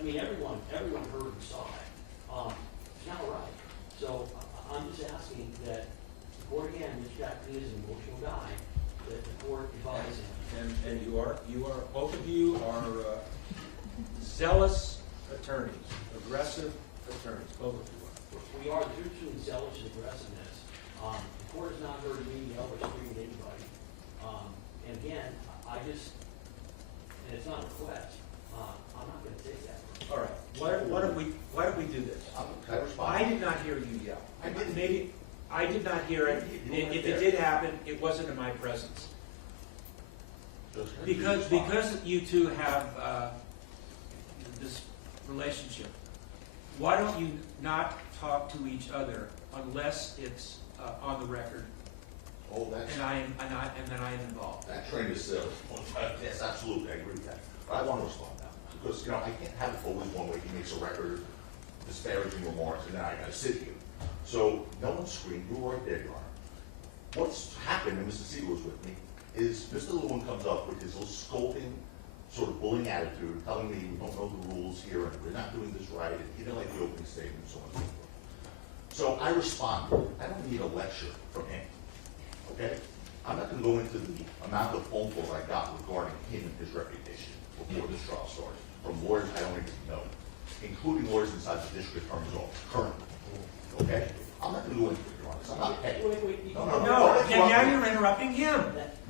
I mean, everyone heard and saw it. It's not right. So I'm just asking that the court, again, Mr. Jackson is an emotional guy, that the court advise him. And you are both of you are zealous attorneys, aggressive attorneys, both of you are. We are between zealous and aggressiveness. The court has not heard me yell or scream at anybody. And again, and it's not a request. I'm not going to take that. All right. Why don't we do this? I did not hear you yell. I did not hear it. If it did happen, it wasn't in my presence. Because you two have this relationship, why don't you not talk to each other unless it's on the record? Oh, that's. And then I am involved. That train is still. Yes, absolutely, I agree with that. But I want to respond now because I can't have it always one way. He makes a record, disparaging remarks, and then I got to sit here. So no one screamed. You were right there, Your Honor. What's happened, and Mr. Siegel was with me, is Mr. Lewin comes up with his little scolding, sort of bullying attitude, telling me we don't know the rules here and we're not doing this right, and he didn't like the opening statement, and so on and so forth. So I responded. I don't need a lecture from him. Okay? I'm not going to go into the amount of phone calls I got regarding him and his reputation before this trial started, from lawyers I don't even know, including lawyers inside the district attorney's office currently. Okay? I'm not going to go into it, Your Honor. I'm not petty. No, and now you're interrupting him.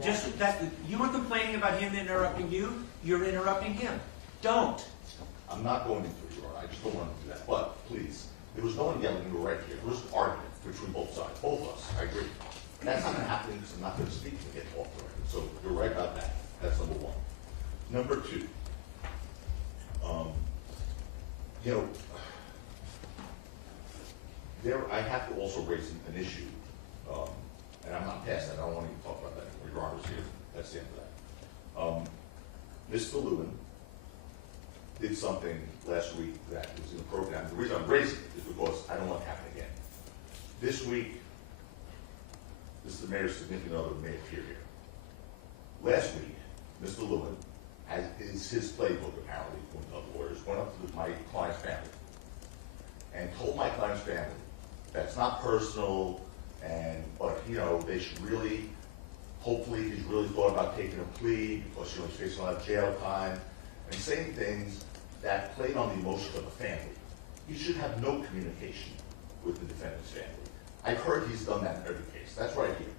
Just that you were complaining about him interrupting you. You're interrupting him. Don't. I'm not going into it, Your Honor. I just don't want to do that. But please, there was no one yelling. You were right here. There was an argument between both sides, both of us. I agree. And that's not going to happen because I'm not going to speak to get off the record. So you're right about that. That's number one. Number two, I have to also raise an issue, and I'm not past that. I don't want to even talk about that. Your Honor's here. That's the end of that. Mr. Lewin did something last week that was in the program. The reason I'm raising it is because I don't want it to happen again. This week, this is the mayor's significant other may appear here. Last week, Mr. Lewin, as is his playbook apparently, one of the lawyers, went up to my client's family and told my client's family that's not personal, but they should really, hopefully he's really thought about taking a plea because he's facing a lot of jail time, and saying things that played on the emotions of the family. He should have no communication with the defendant's family. I've heard he's done that in every case. That's right here.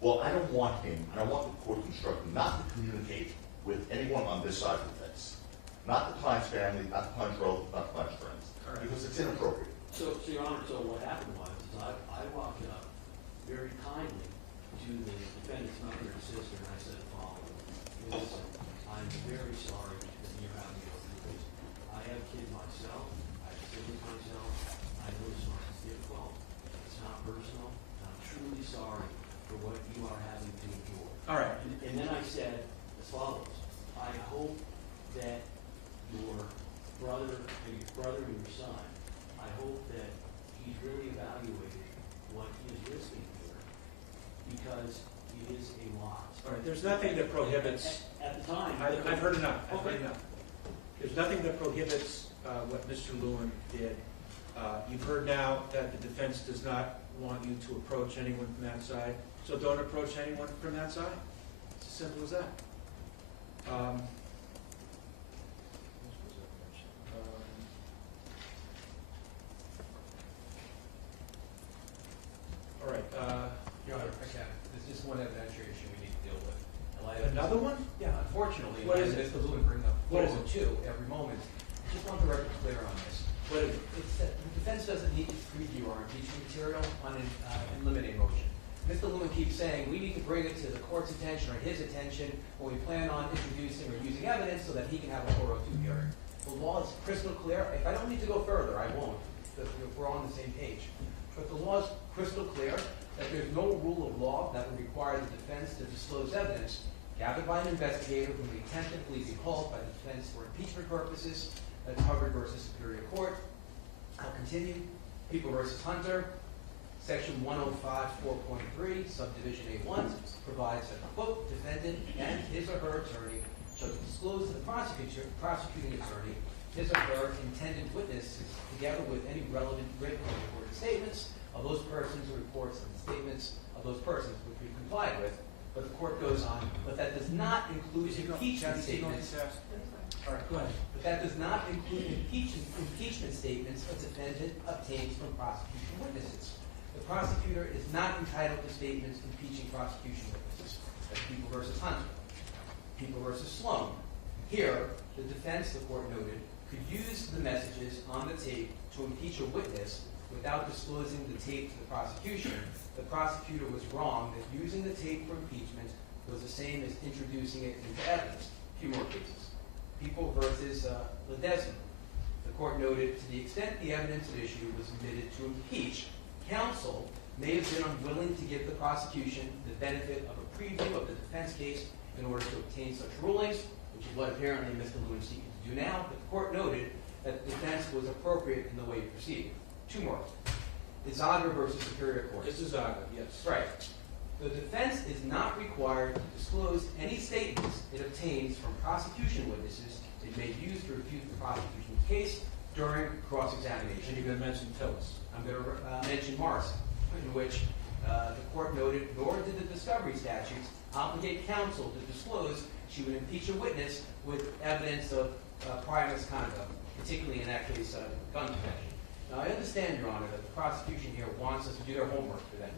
Well, I don't want him, and I want the court to instruct him not to communicate with anyone on this side of the fence. Not the client's family, not the client's relatives, not the client's friends. Right. Because it's inappropriate. So, Your Honor, so what happened was I walked up very kindly to the defendant's mother and sister, and I said the following. Listen, I'm very sorry that you're having to go through this. I have a kid myself. I have siblings myself. I know this is difficult. It's not personal. I'm truly sorry for what you are having to endure. All right. And then I said as follows. I hope that your brother and your son, I hope that he's really evaluated what he is risking here, because it is a lot. All right. There's nothing that prohibits. At the time. I've heard enough. I've Okay. heard enough. There's nothing that prohibits what Mr. Lewin did. You've heard now that the defense does not want you to approach anyone from that side, so don't approach anyone from that side. It's as simple as that. All right. Your Honor, if I can, there's just one evidentiary issue we need to deal with. Another one? Yeah, unfortunately, What is it? Mr. Lewin brings up What is four or two every moment. I just want the record clear on this. What is it? It's that the defense doesn't need to review our impeachment material on an eliminate motion. Mr. Lewin keeps saying we need to bring it to the court's attention or his attention when we plan on introducing or using evidence so that he can have a 402 hearing. The law is crystal clear. If I don't need to go further, I won't, because we're on the same page. But the law is crystal clear that there's no rule of law that would require the defense to disclose evidence gathered by an investigator whom the intent of police be called by the defense for impeachment purposes. That's Hubbard versus Superior Court. I'll continue. People versus Hunter. Section 105 4.3, subdivision A1 provides that the quote, defendant and his or her attorney shall disclose to the prosecuting attorney his or her intended witnesses, together with any relevant written or recorded statements of those persons or reports and statements of those persons, which we complied with. But the court goes on, but that does not include impeachment statements. All right, go ahead. But that does not include impeachment statements a defendant obtains from prosecution witnesses. The prosecutor is not entitled to statements impeaching prosecution witnesses. That's People versus Huntsman. People versus Sloan. Here, the defense, the court noted, could use the messages on the tape to impeach a witness without disclosing the tape to the prosecution. The prosecutor was wrong that using the tape for impeachment was the same as introducing it into evidence. A few more cases. People versus Ledesma. The court noted, to the extent the evidence at issue was admitted to impeach, counsel may have been unwilling to give the prosecution the benefit of a preview of the defense case in order to obtain such rulings, which is what apparently Mr. Lewin is seeking to do now. But the court noted that the defense was appropriate in the way it proceeded. Two more. Izaga versus Superior Court. This is Zaga, yes. Right. The defense is not required to disclose any statements it obtains from prosecution witnesses it may use to refute the prosecution's case during And cross-examination. you're going to mention Tillis. I'm going to mention Morrison, in which the court noted, nor did the discovery statutes obligate counsel to disclose she would impeach a witness with evidence of prior misconduct, particularly in that case, gun possession. Now, I understand, Your Honor, that the prosecution here wants us to do their homework for them,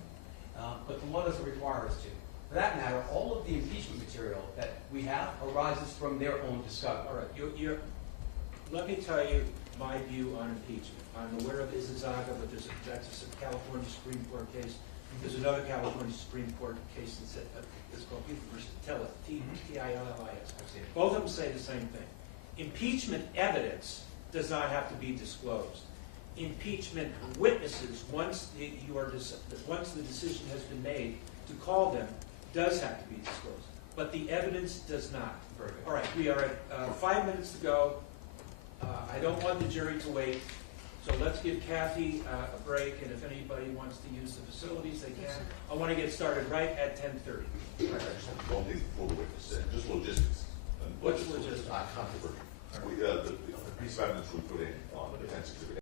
but the law doesn't require us to. For that matter, all of the impeachment material that we have arises from their own discovery. All right, let me tell you my view on impeachment. I'm aware of Izaga, but that's a California Supreme Court case. There's another California Supreme Court case that's called People versus Tillis, T-I-L-L-I-S. Both of them say the same thing. Impeachment evidence does not have to be disclosed. Impeachment witnesses, once the decision has been made to call them, does have to be disclosed. But the evidence does not. Perfect. All right, we are at 5 minutes to go. I don't want the jury to wait, so let's give Kathy a break, and if anybody wants to use the facilities, they can. I want to get started right at 10:30. I just don't think full witness, just logistics. What's logistics? Not controversial. The piece of evidence we put in on the defense exhibit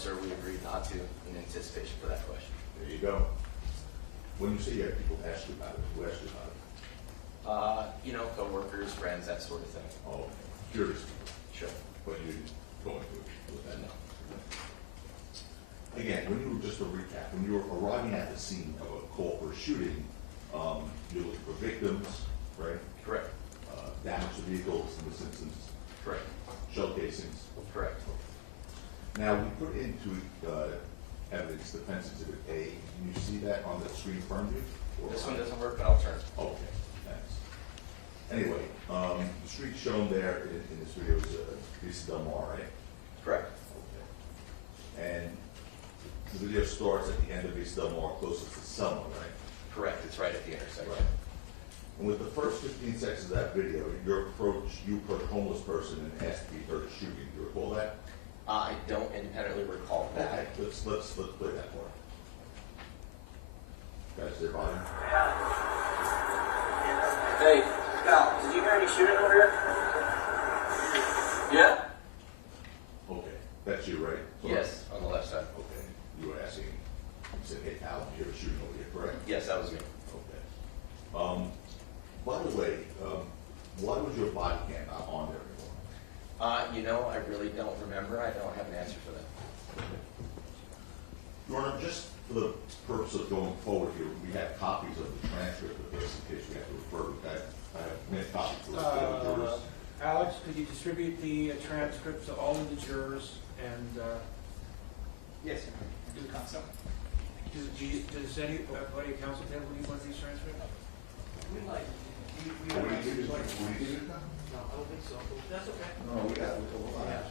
sir, we agreed not to in anticipation for that question. There you go. When you say you have people ask you about it, who asked you about it? Coworkers, friends, that sort of thing. Oh, curious, Sure. but you didn't go into it with that. No. Again, when you were, just a recap, when you were arriving at the scene of a call for a shooting, you're looking for victims, right? Correct. Damage to vehicles in this instance, Correct. shell casings. Correct. Now, we put into evidence defense exhibit A. Can you see that on the screen in front of you? Or- This one doesn't work, but I'll turn. Okay, thanks. Anyway, the street shown there in this video is Vista Del Mar, right? Correct. Okay. And the video starts at the end of Vista Del Mar, closest to Selma, right? Correct. It's right at the intersection. Right. And with the first 15 seconds of that video, you approach a homeless person and ask if he heard a shooting. Do you recall that? I don't independently recall that. Okay, let's play that part. Guys, there, body. Hey, Cal, did you hear any shooting over here? Yeah? Okay, that's you, right? Yes, on the left side. Okay, you were asking, you said, hey, Al, did you hear a shooting over here, correct? Yes, that was me. Okay. By the way, why was your body cam not on there anymore? I really don't remember. I don't have an answer for that. Your Honor, just for the purpose of going forward here, we have copies of the transcript of this in case we have to refer to that. I have many copies for the jurors. Alex, could you distribute the transcripts to all of the jurors and, Yes, sir. Do the consult. does anybody at council table need one of these transcripts? We like, we Will don't you give it- like. will you give it now? No, I don't think so, but that's okay. No, we got it. Hold on. Yeah.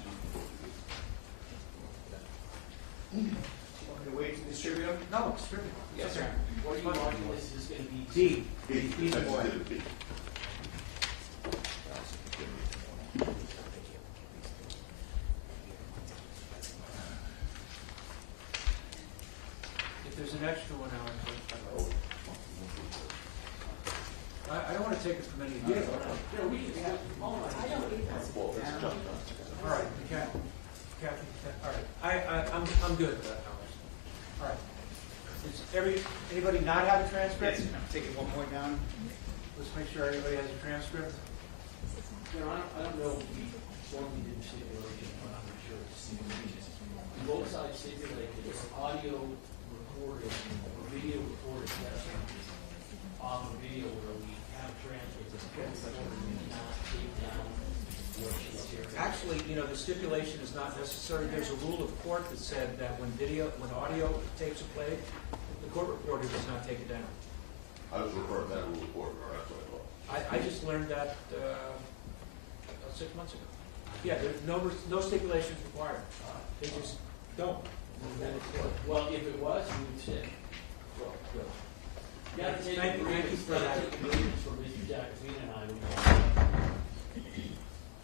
Want me to wait to distribute them? No, distribute. Yes, sir. What are you wanting, this is gonna be? D. B, B, that's boy. exhibit B. If there's an extra one, Alex, I don't want to take it from any of you. Yeah, we can, hold on. I don't need that. Well, that's junk. All right, Kathy, all right, I'm good with that, Alex. All right. Does anybody not have a transcript? Yes, take it one point down. Let's make sure everybody has a transcript. You know, I don't know if we formally did stipulation, but I'm not sure it's stipulated. Both sides stipulated it's audio recorded or video recorded testimony on a video where we have transcripts of both sides and not take down what she's hearing. Actually, the stipulation is not necessary. There's a rule of court that said that when audio tapes are played, the court reporter does not take it down. I was referring to that rule of order, or that's what I thought. I just learned that 6 months ago. Yeah, there's no stipulations required. They just don't. Well, if it was, we would say, well, good. You gotta take, Thank you for that. take the meetings from Mr. Jacobine and I.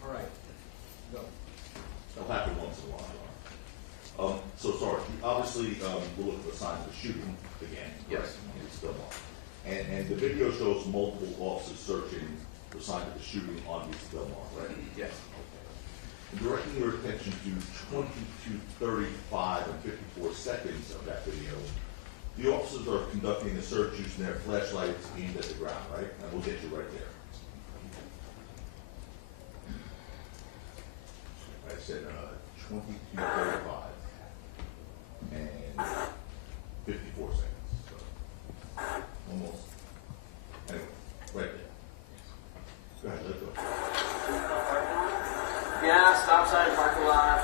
All right. Go. That'll happen once in a while. Your Honor. So sorry, obviously, we're looking for signs of shooting again. Yes. And it's still on. And the video shows multiple officers searching for signs of the shooting on East Del Mar, right? Yes. And directing your attention to 22:35 and 54 seconds of that video, the officers are conducting a search using their flashlights aimed at the ground, right? And we'll get you right there. I said 22:35 and 54 seconds. So almost. Anyway, right there. Go ahead, let go. Yeah, stop sign, parking lot.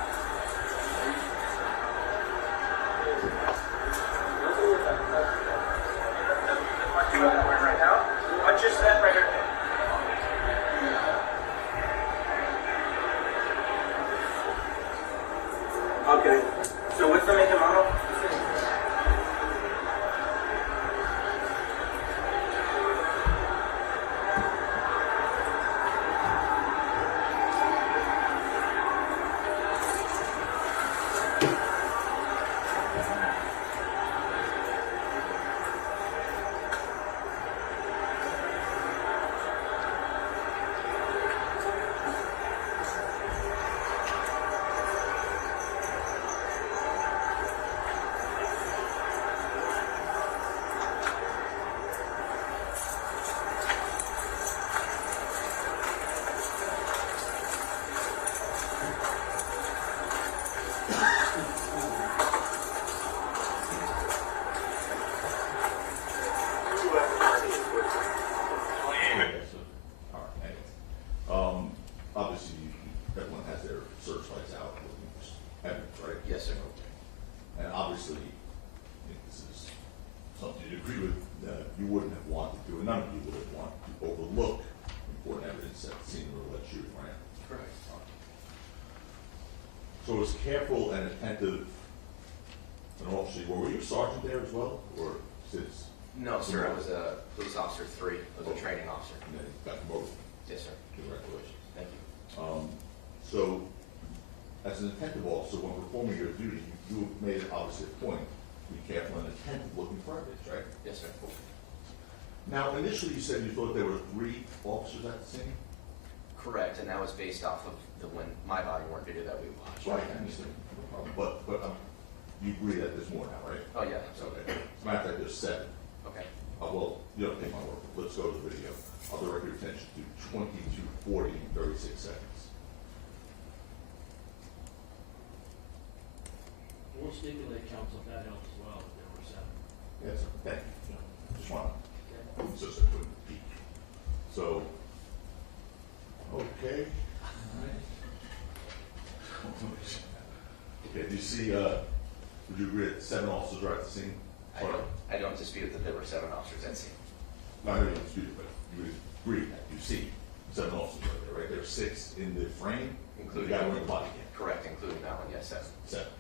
Right now? What's your step right here? Okay. So what's the make and model? All right, anyways. Obviously, everyone has their searchlights out looking for evidence, right? Yes, sir. Okay. And obviously, I think this is something you'd agree with, you wouldn't have wanted to, and none of you would have wanted to overlook important evidence at the scene of a alleged shooting, right? Correct. So as careful and attentive an officer, were you a sergeant there as well, or since? No, sir, I was a police officer 3, I was a training officer. And then you got promoted? Yes, sir. Congratulations. Thank you. So, as an attentive officer, when performing your duty, you made it obviously a point to be careful and attentive looking for evidence, right? Yes, sir. Now, initially you said you thought there were 3 officers at the scene? Correct, and that was based off of the my body worn video that we watched. Right, I understand. No problem. But you agree that there's more now, right? Oh, yeah, absolutely. Okay. As a matter of fact, there's 7. Okay. Well, you don't take my word. Let's go to the video. I'll direct your attention to 22:40 and 36 seconds. We'll stipulate, counsel, if that helps as well, that there were 7. Yes, sir. Thank you. Just want Okay. to, so I couldn't peek. So, okay. All right. Okay, do you see, would you agree that 7 officers are at the scene? I don't dispute that there were 7 officers at scene. Not really disputed, but you would agree that you see 7 officers right there, right? There are 6 in the frame, including the guy wearing the body cam. Correct, including that one, yes, 7. 7, okay.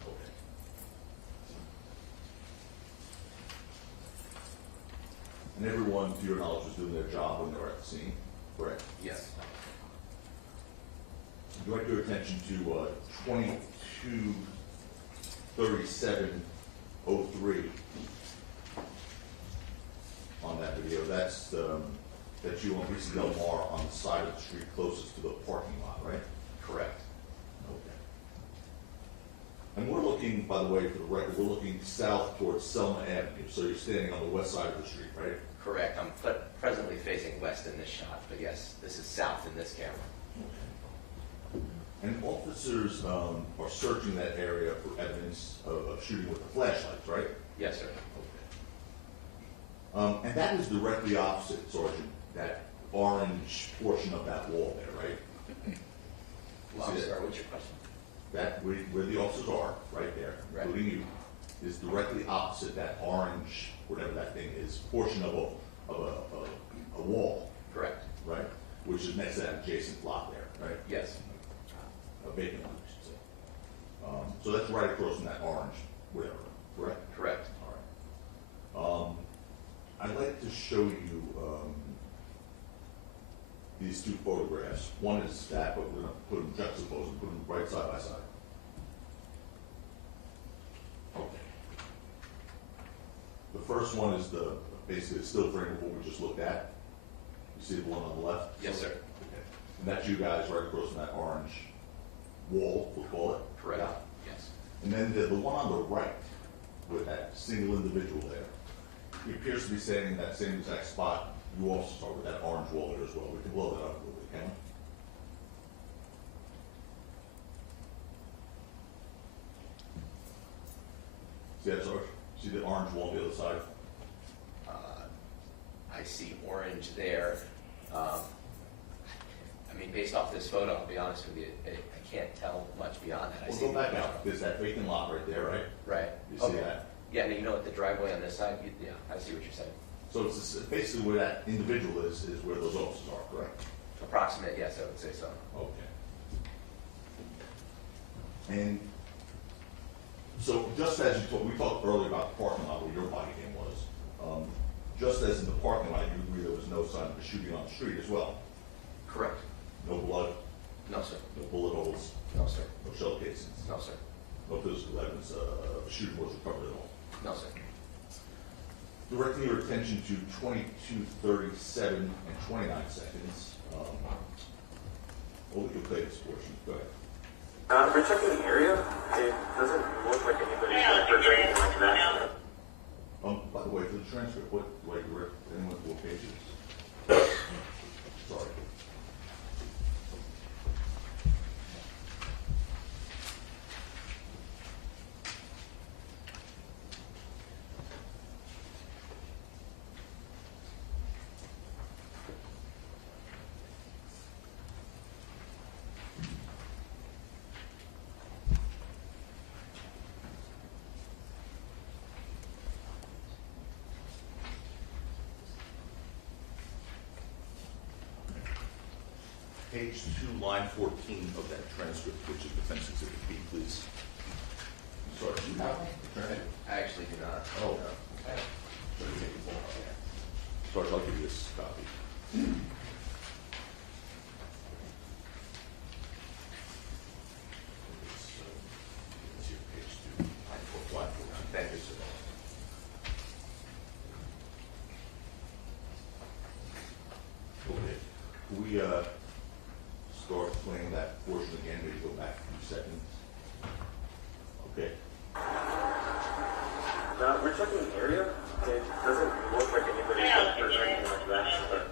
And everyone, to your knowledge, was doing their job when they were at the scene, correct? Yes. Direct your attention to 22:37:03 on that video. That's you on Reese Del Mar on the side of the street closest to the parking lot, right? Correct. Okay. And we're looking, by the way, for the record, we're looking south towards Selma Avenue, so you're standing on the west side of the street, right? Correct, I'm presently facing west in this shot, but yes, this is south in this camera. And officers are searching that area for evidence of shooting with the flashlights, right? Yes, sir. Okay. And that is directly opposite, Sergeant, that orange portion of that wall there, right? Well, I'm sorry, what's your question? That, where the officers are, right there, Right. including you, is directly opposite that orange, whatever that thing is, portion of a wall, Correct. right? Which is next to that adjacent lot there, right? Yes. A vacant lot, I should say. So that's right across from that orange, whatever, correct? Correct. All right. I'd like to show you these 2 photographs. One is that, but we're going to put them juxtaposed and put them right side by side. Okay. The first one is basically a still frame of what we just looked at. You see the one on the left? Yes, sir. Okay. And that's you guys right across from that orange wall, we'll call it. Correct. Yeah. Yes. And then the one on the right, with that single individual there, he appears to be standing in that same exact spot. You also saw with that orange wall there as well. We can blow that up a little bit, can we? See that, Sarge? See the orange wall on the other side? I see orange there. I mean, based off this photo, I'll be honest with you, I can't tell much beyond that. I We'll see go back out. There's that vacant lot right there, right? Right. You see Okay. that? Yeah, and you know what, the driveway on this side, yeah, I see what you're saying. So it's basically where that individual is where those officers are, correct? Approximate, yes, I would say so. Okay. And so just as you talked, we talked earlier about the parking lot where your body cam was. Just as in the parking lot, you agree there was no sign of a shooting on the street as well? Correct. No blood, No, sir. no bullet holes, No, sir. no shell casings, No, sir. no physical evidence of a shooting was recovered at all? No, sir. Directing your attention to 22:37 and 29 seconds. Well, we can play this portion. Go ahead. We're checking the area. It doesn't look like anybody's been hurt or anything like that. By the way, for the transcript, what, like, anyone what pages? Sorry. Page 2, line 14 of that transcript, which is Defense Exhibit B, please. Sorry, do you have one? Attorney? I actually do not. Oh. No. Let me take the phone out there. Sarge, I'll give you this copy. It's here, page 2, line 4. Thank you, sir. Okay. Can we start playing that portion again, maybe go back a few seconds? Okay. We're checking the area. It doesn't look like anybody's been hurt or anything like that. But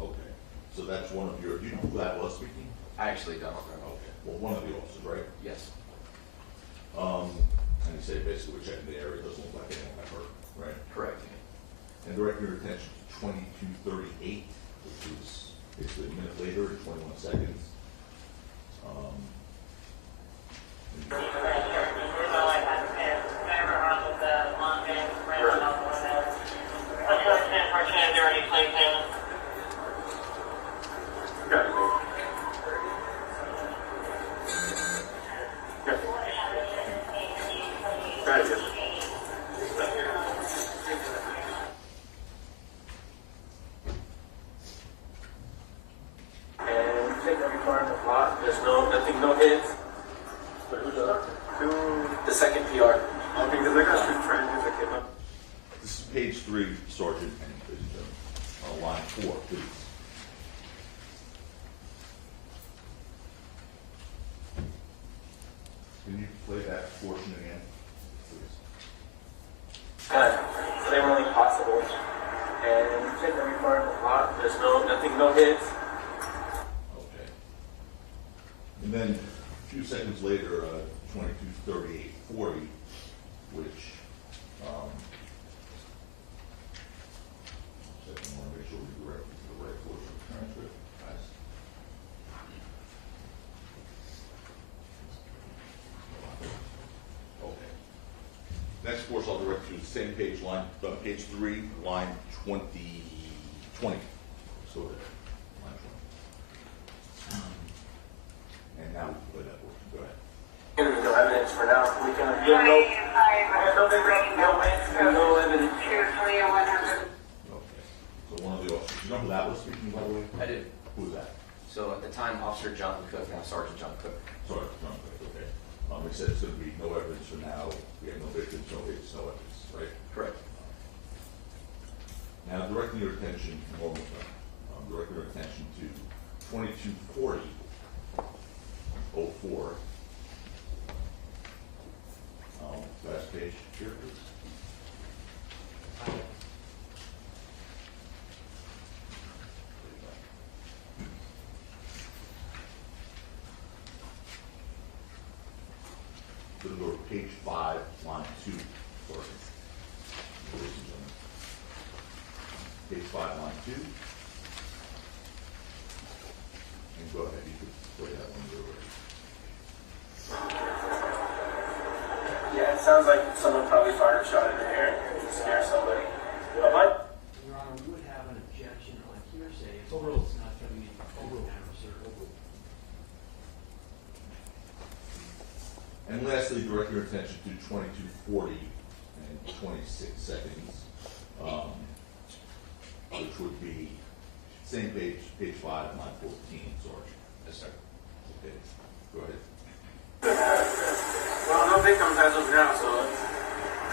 Okay. So that's one of your, do you know who that was speaking? I actually don't know. Okay. Well, one of the officers, right? Yes. And he said basically we're checking the area, it doesn't look like anyone got hurt, right? Correct. And direct your attention to 2238, which is basically a minute later, 21 seconds. got it. Got it. And take every car in the block. There's nothing, no hits. The second PR. Okay, because I got two friends that came up. This is page 3, Sergeant, and ladies and gentlemen. Line 4, please. Can you play that portion again, please? So they were only possible. And take every car in the block. There's nothing, no hits. Okay. And then a few seconds later, 223840, which, second, I want to make sure we direct to the right portion of the transcript, guys. Okay. Next course, I'll direct you to the same page, page 3, line 20. So line 20. And now we can play that portion. Go ahead. There's no evidence for now. We can no evidence. Okay. So one of the officers, you know who that was speaking, by the way? I do. Who was that? So at the time, Officer John Cook, now Sergeant John Cook. Sorry, John, okay. He said it's going to be no evidence for now. We have no victims, no hits, no evidence, right? Correct. Now, directing your attention, directing your attention to 2240-04. Last page here, please. Going to go to page 5, line 2, sorry. Ladies and gentlemen. Page 5, line 2. And go ahead, you could play that one you're ready. Yeah, it sounds like someone probably fired a shot in the air to scare somebody. Your Honor, we would have an objection on hearsay. It's not going to be overruled, sir. And lastly, direct your attention to 2240 and 26 seconds, which would be same page, page 5, line 14, Sergeant. Yes, sir. Okay, go ahead. Well, no victims as of now, so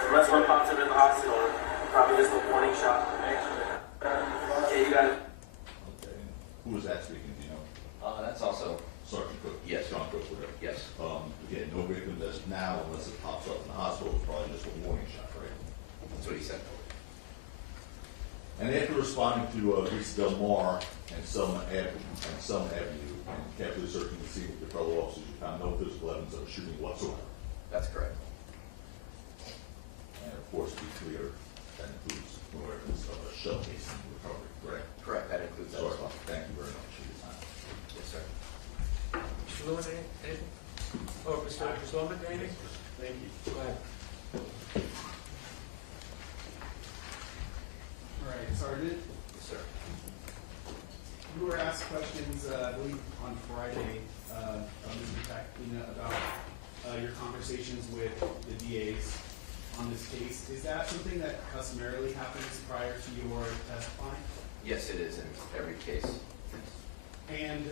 unless one pops up in the hospital, probably just a warning shot. Okay, you got it. Okay, and who was that speaking, do you know? That's also, Sergeant Cook? Yes. John Cook, whatever. yes, Again, no victims as of now, unless it pops up in the hospital, it's probably just a warning shot, right? that's what he said. And after responding to Reese Del Mar and Selma Avenue, and carefully searching the scene with your fellow officers, you found no physical evidence of a shooting whatsoever. That's correct. And of course, to be clear, that includes no evidence of a shell casing recovery, correct? Correct, that includes that as Sorry, well. thank you very much for your time. Yes, sir. Mr. Lewin, anything? Oh, Mr. Sloman, anything? Thank you. Go ahead. All right, Sergeant. Yes, sir. You you were asked questions, I believe, on Friday, Mr. Takina, about your conversations with the DAs on this case. Is that something that customarily happens prior to your testifying? Yes, it is in every case. And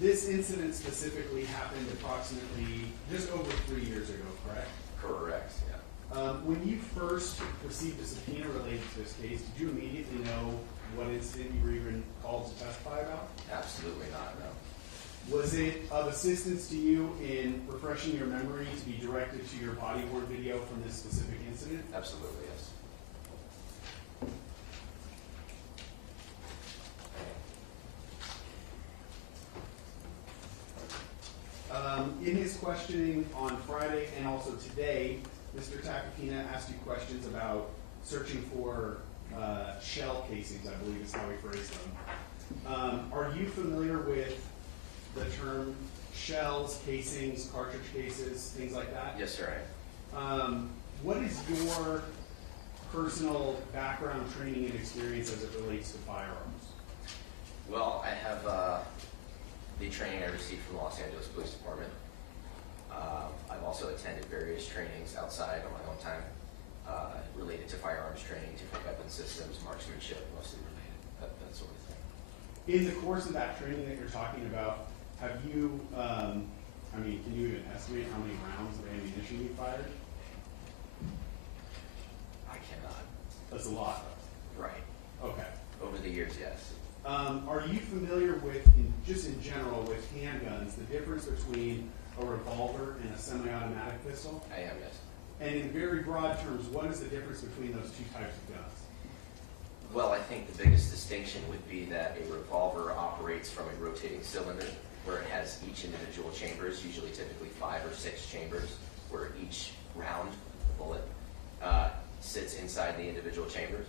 this incident specifically happened approximately just over 3 years ago, correct? Correct, yeah. When you first received a subpoena related to this case, did you immediately know what incident you were even called to testify about? Absolutely not, no. Was it of assistance to you in refreshing your memory to be directed to your body-worn video from this specific incident? Absolutely, yes. In his questioning on Friday and also today, Mr. Takakina asked you questions about searching for shell casings, I believe is how he phrased them. Are you familiar with the term shells, casings, cartridge cases, things like that? Yes, sir, I am. What is your personal background, training, and experience as it relates to firearms? Well, I have the training I received from the Los Angeles Police Department. I've also attended various trainings outside on my own time related to firearms training, different weapon systems, marksmanship, mostly related, that sort of thing. In the course of that training that you're talking about, have you, can you even estimate how many rounds of ammunition you fired? I cannot. That's a lot. Right. Okay. Over the years, yes. Are you familiar with, just in general, with handguns, the difference between a revolver and a semi-automatic pistol? I am, yes. And in very broad terms, what is the difference between those two types of guns? Well, I think the biggest distinction would be that a revolver operates from a rotating cylinder where it has each individual chambers, usually typically 5 or 6 chambers, where each round, the bullet, sits inside the individual chambers.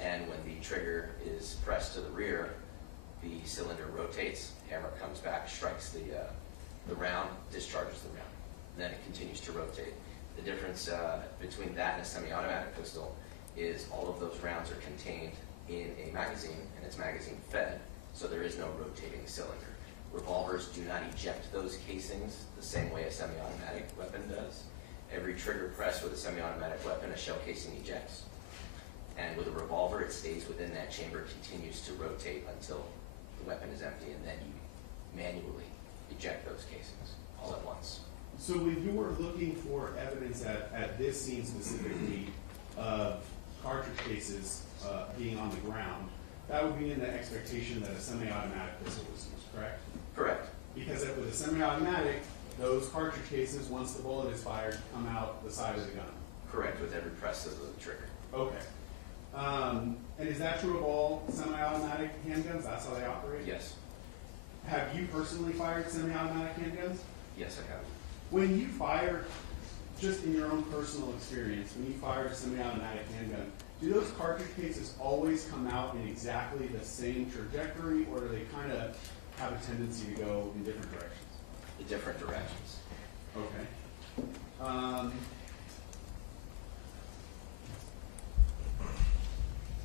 And when the trigger is pressed to the rear, the cylinder rotates, hammer comes back, strikes the round, discharges the round. Then it continues to rotate. The difference between that and a semi-automatic pistol is all of those rounds are contained in a magazine, and it's magazine fed, so there is no rotating cylinder. Revolvers do not eject those casings the same way a semi-automatic weapon does. Every trigger press with a semi-automatic weapon, a shell casing ejects. And with a revolver, it stays within that chamber, continues to rotate until the weapon is empty, and then you manually eject those casings all at once. So when you were looking for evidence at this scene specifically of cartridge cases being on the ground, that would be in the expectation that a semi-automatic pistol was used, correct? Correct. Because with a semi-automatic, those cartridge cases, once the bullet is fired, come out the side of the gun. Correct, with every press of the trigger. Okay. And is that true of all semi-automatic handguns? That's how they operate? Yes. Have you personally fired semi-automatic handguns? Yes, I have. When you fire, just in your own personal experience, when you fire a semi-automatic handgun, do those cartridge cases always come out in exactly the same trajectory, or do they kind of have a tendency to go in different directions? The different directions. Okay.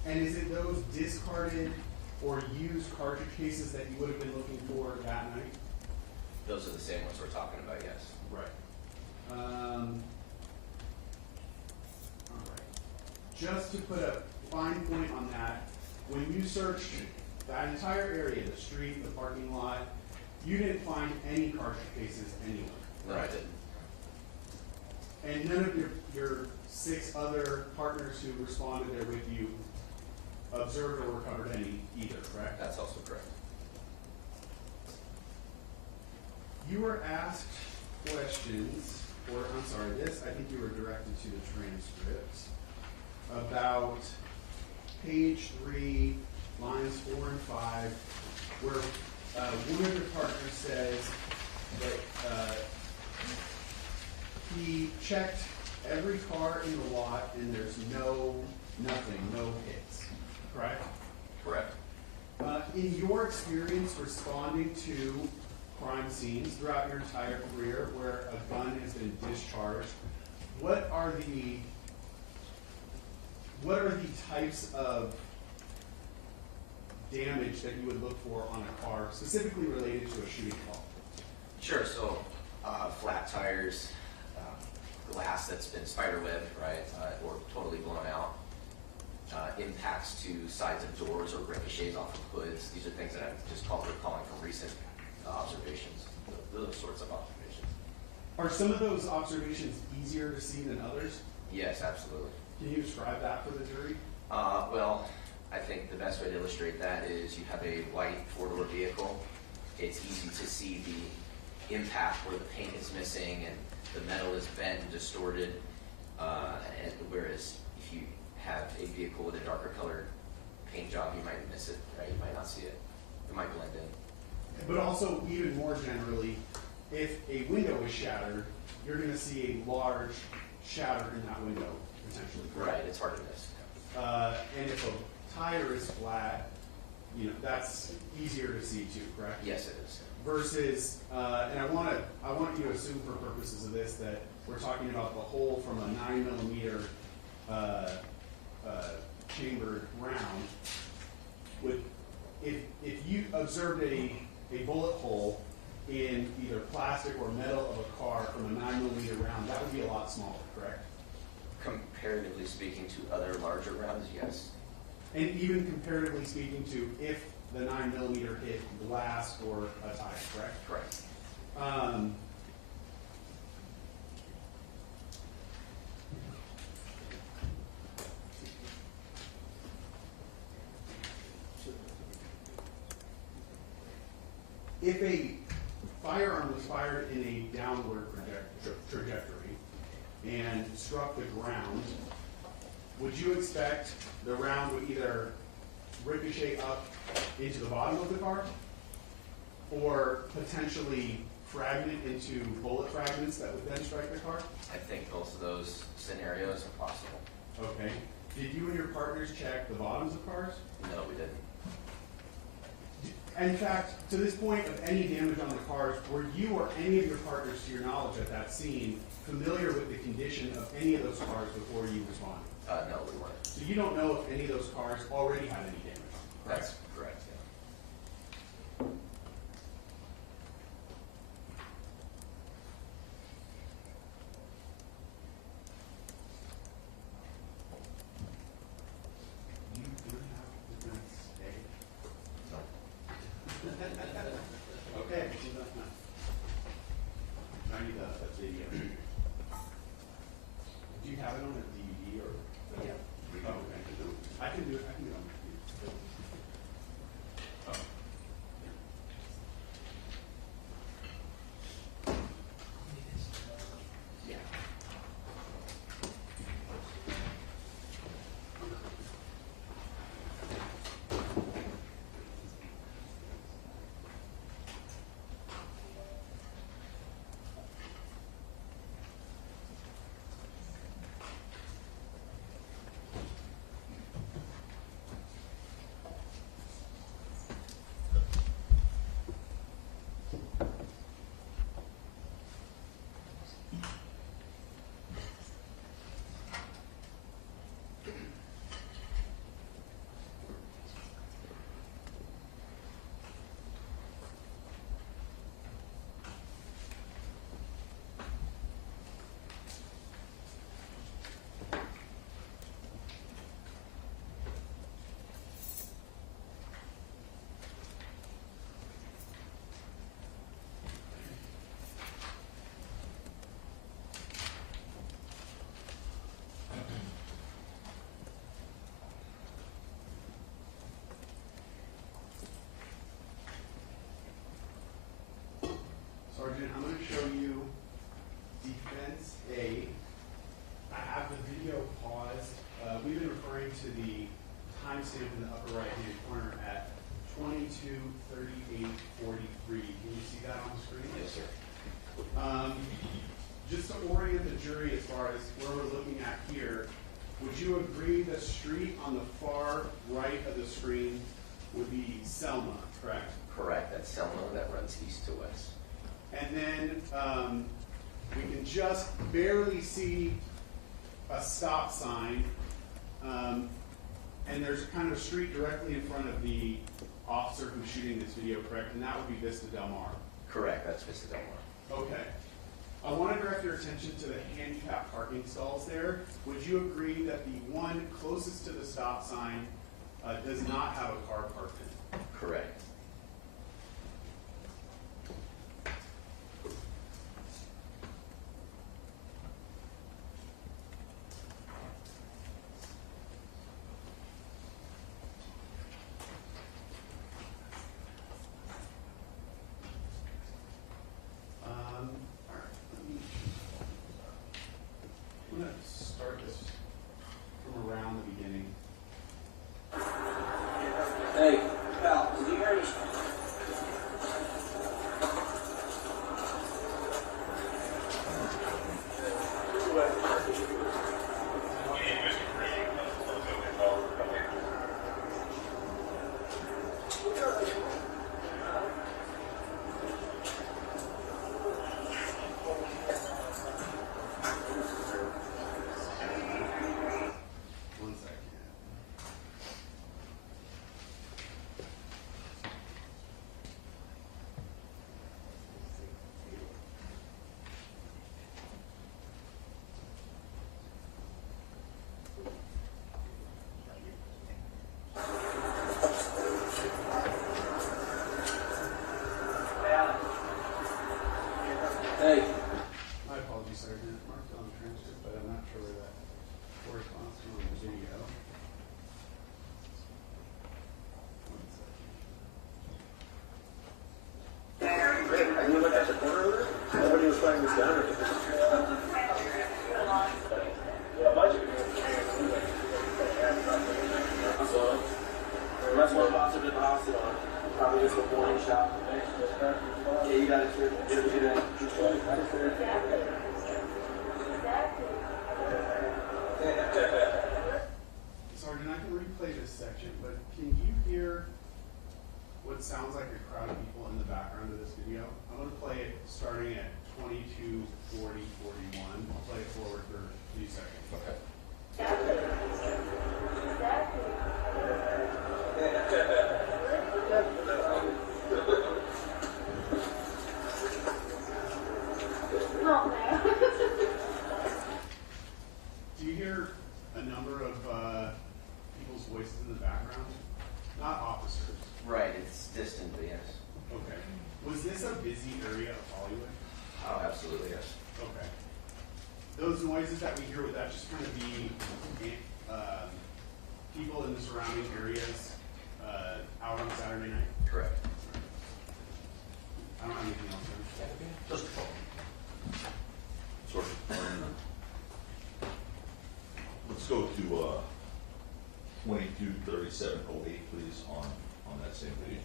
And is it those discarded or used cartridge cases that you would have been looking for that night? Those are the same ones we're talking about, yes. Right. All right. Just to put a fine point on that, when you searched that entire area, the street, the parking lot, you didn't find any cartridge cases anywhere. No, I didn't. And none of your 6 other partners who responded there with you observed or recovered any either, correct? That's also correct. You were asked questions, or I'm sorry, I think you were directed to the transcript, about page 3, lines 4 and 5, where one of your partners says that he checked every car in the lot and there's nothing, no hits, correct? Correct. In your experience responding to crime scenes throughout your entire career where a gun has been discharged, what are the types of damage that you would look for on a car, specifically related to a shooting call? Sure, so flat tires, glass that's been spiderwebbed, right, or totally blown out, impacts to sides of doors or ricochets off of hoods. These are things that I'm just recalling from recent observations, those sorts of observations. Are some of those observations easier to see than others? Yes, absolutely. Can you describe that for the jury? Well, I think the best way to illustrate that is you have a white four-door vehicle. It's easy to see the impact where the paint is missing and the metal is bent and distorted, and whereas if you have a vehicle with a darker colored paint job, you might miss it, right? You might not see it. It might blend in. But also, even more generally, if a window is shattered, you're going to see a large shatter in that window, potentially. Right, it's hard to miss. And if a tire is flat, that's easier to see too, correct? Yes, it is. Versus, and I want you to assume for purposes of this that we're talking about the hole from a 9mm chambered round. If you observed a bullet hole in either plastic or metal of a car from a 9mm round, that would be a lot smaller, correct? Comparatively speaking to other larger rounds, yes. And even comparatively speaking to if the 9mm hit glass or a tire, correct? Correct. If a firearm was fired in a downward trajectory and struck the ground, would you expect the round would either ricochet up into the bottom of the car or potentially fragment into bullet fragments that would then strike the car? I think both of those scenarios are possible. Okay. Did you and your partners check the bottoms of cars? No, we didn't. In fact, to this point of any damage on the cars, were you or any of your partners, to your knowledge at that scene, familiar with the condition of any of those cars before you responded? No, we weren't. So you don't know if any of those cars already had any damage, correct? That's correct, yeah. You don't have defense A? No. Okay. I need a video. Do you have it on a DVD or? Yeah. Oh, okay. I can do it on my computer. Oh. Yeah. Sergeant, I'm going to show you defense A. I have the video paused. We've been referring to the timestamp in the upper right-hand corner at 22:38:43. Can you see that on the screen? Yes, sir. Just to orient the jury as far as where we're looking at here, would you agree the street on the far right of the screen would be Selma, correct? Correct. That's Selma that runs east to west. And then we can just barely see a stop sign. And there's kind of a street directly in front of the officer who's shooting this video, correct? And that would be Vista Del Mar. Correct, that's Vista Del Mar. Okay. I want to direct your attention to the handicap parking stalls there. Would you agree that the one closest to the stop sign does not have a car parked in it? Correct. All right, I'm going to start this from around the beginning. Hey, pal, did you hear me? One second. Hey. My apologies, Sergeant. Marked on the transcript, but I'm not sure where that corresponds to on the video. One second. Hey, are you looking at the corner over there? Nobody was writing this down or anything? So, unless one pops up at the hospital, probably just a warning shot. Yeah, you got it, sir. Do that. Sergeant, I can replay this section, but can you hear what sounds like a crowd of people in the background of this video? I'm going to play it starting at 22, 40, 41. I'll play it forward for 3 seconds. Okay. Do you hear a number of people's voices in the background? Not officers. Right, it's distant, but yes. Okay. Was this a busy area of Hollywood? Oh, absolutely, yes. Okay. Those noises that we hear, would that just kind of be people in the surrounding areas out on Saturday night? Correct. I don't have anything else. Then. Just a couple. Sort of. Let's go to 223708, please, on that same video.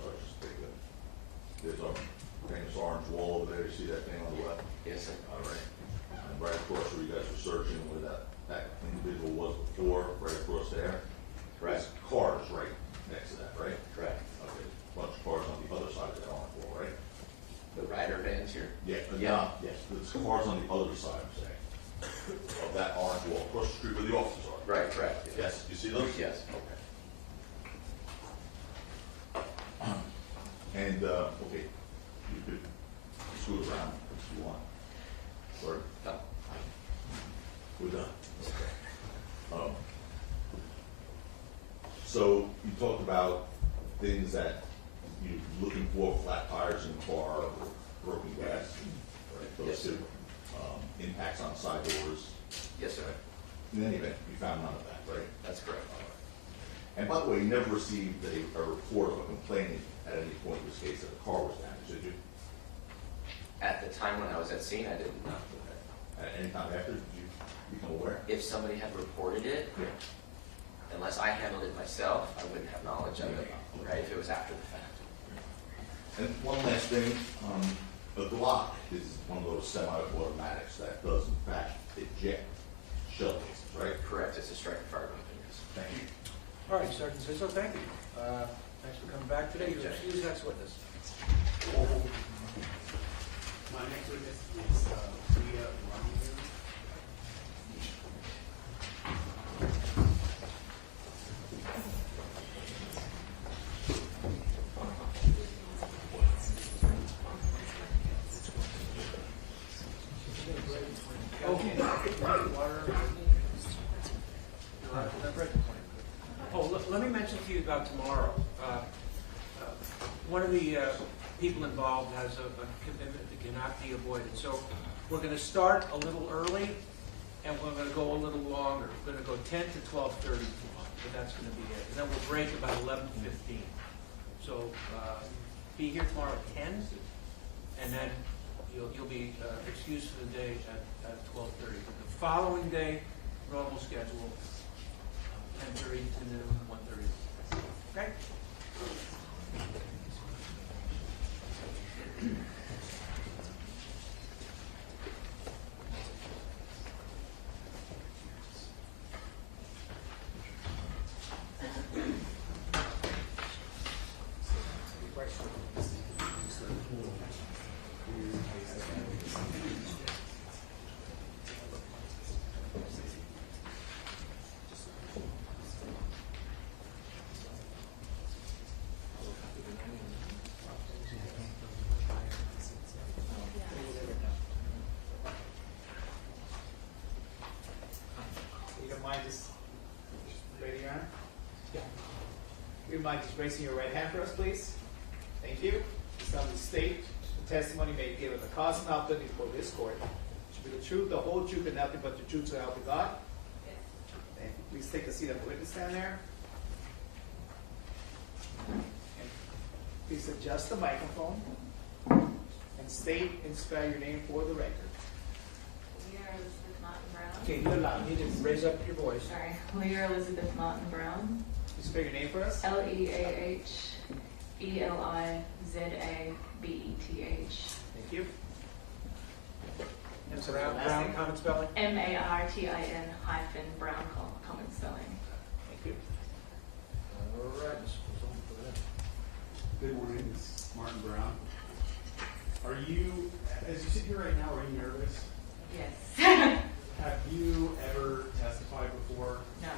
Sorry, just take that. There's a famous orange wall over there. You see that thing on the left? Yes, sir. All right. And right across where you guys were searching, where that individual was before, right across there. Correct. There's cars right next to that, right? Correct. Okay, bunch of cars on the other side of that orange wall, right? The rider vans here? Yeah. Yeah. Yes, there's cars on the other side, I'm saying, of that orange wall, across the street where the officers are. Right, correct. Yes, you see those? Yes. Okay. And, okay, you could scoot around if you want. Or, No. we're done. So you talked about things that you're looking for, flat tires in the car, or broken glass, right? Yes, Those two. Impacts on side doors. Yes, sir. In any event, you found none of that, right? That's correct. And by the way, you never received a report of a complainant at any point in this case that the car was damaged, did you? At the time when I was at scene, I didn't know. At any time after, did you become aware? If somebody had reported it, Yeah. unless I handled it myself, I wouldn't have knowledge of it, right, if it was after the fact. And one last thing, the Glock is one of those semi-automatics that does in fact eject shell casings, right? Correct, it's a striker firearm, yes. Thank you. All right, Sergeant Zizzo, thank you. Thanks for coming back today. You're excused next witness. My next witness is Leah Romeo. Oh, let me mention to you about tomorrow. One of the people involved has a commitment that cannot be avoided. So we're going to start a little early, and we're going to go a little longer. We're going to go 10 to 12:30, but that's going to be it. And then we'll break about 11:15. So be here tomorrow at 10, and then you'll be excused for the day at 12:30. The following day, normal schedule, 10:30 to noon, 1:30. Okay? You don't mind just raising your hand? Yeah. You don't mind just raising your right hand for us, please? Thank you. You solemnly state the testimony you may give at the cause and not pleading before this court should be the truth, the whole truth, and nothing but the truth, so help you God. Yes. Thank you. Please take a seat at the witness stand there. And please adjust the microphone and state and spell your name for the record. Leah Elizabeth Martin Brown. Okay, you're loud. You need to raise up your voice. Sorry. Leah Elizabeth Martin Brown. Please spell your name for us. LeahElizabeth. Thank you. And So Brown, last Brown, name? common spelling? Martin-Brown common spelling. Thank you. All right, Mr. President, go ahead. Good morning, this is Martin Brown. Are you, as you sit here right now, are you nervous? Yes. Have you ever testified before? No.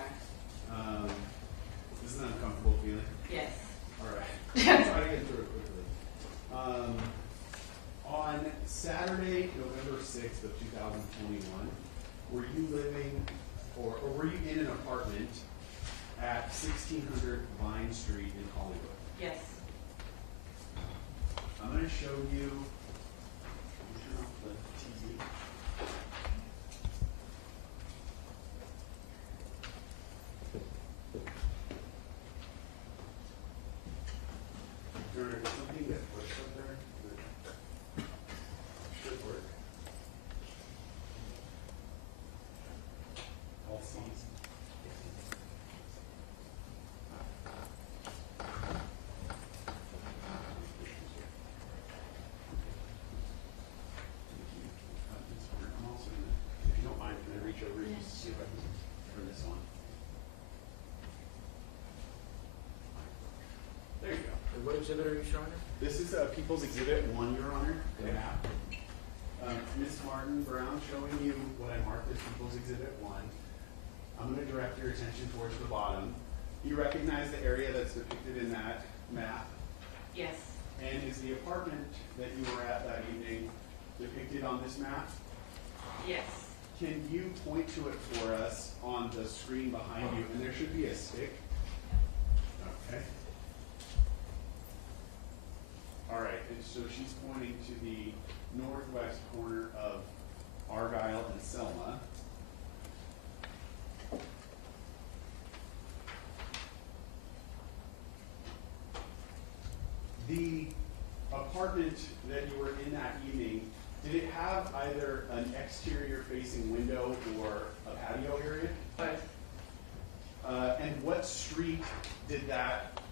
This is an uncomfortable feeling. Yes. All right. I'll try to get through it quickly. On Saturday, November 6th of 2021, were you living or were you in an apartment at 1600 Vine Street in Hollywood? Yes. I'm going to show you. Turn off the TV. Turner, there's something that pushed up there that should work. All C's. I'm also gonna, if you don't mind, can I reach over and just see if I can turn this on? There you go. And what exhibit are you showing us? This is People's Exhibit 1, Your Honor, the map. Ms. Martin Brown showing you what I marked as People's Exhibit 1. I'm going to direct your attention towards the bottom. You recognize the area that's depicted in that map? Yes. And is the apartment that you were at that evening depicted on this map? Yes. Can you point to it for us on the screen behind you? And there should be a stick. Okay. All right, and so she's pointing to the northwest corner of Argyle and Selma. The apartment that you were in that evening, did it have either an exterior facing window or a patio area? Both. And what street did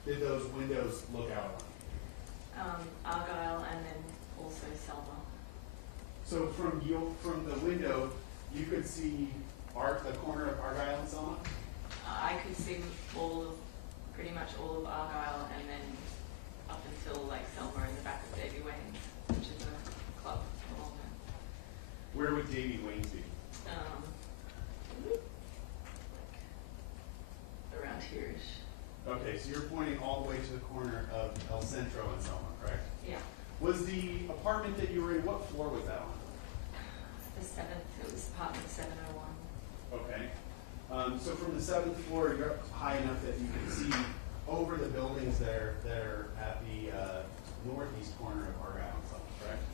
those windows look out on? Argyle and then also Selma. So from the window, you could see the corner of Argyle and Selma? I could see all of much all of Argyle and then up until like Selma in the back of Davy Wayne's, which is a club along there. Where would Davy Wayne's be? Around here-ish. Okay, so you're pointing all the way to the corner of El Centro and Selma, correct? Yeah. Was the apartment that you were in, what floor was that on? The 7th, it was apartment 701. Okay. So from the 7th floor, you're up high enough that you can see over the buildings there at the northeast corner of Argyle and Selma, correct?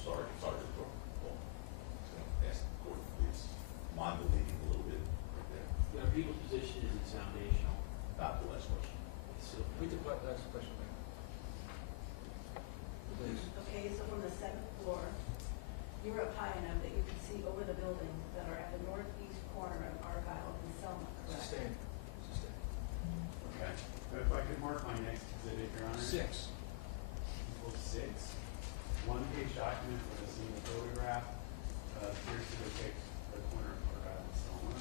Sorry to interrupt. Well, ask the court, please. Mind the leading a little bit right there. You know, people's position is foundational. Not the last question. It's still Read the last question, ma'am. Please. Okay, so from the 7th floor, you were up high enough that you could see over the buildings that are at the northeast corner of Argyle and Selma, correct? Sustain. Sustain. Okay. If I could mark my next exhibit, Your Honor. 6. Equals 6. One-page document with a single photograph appears to depict the corner of Argyle and Selma.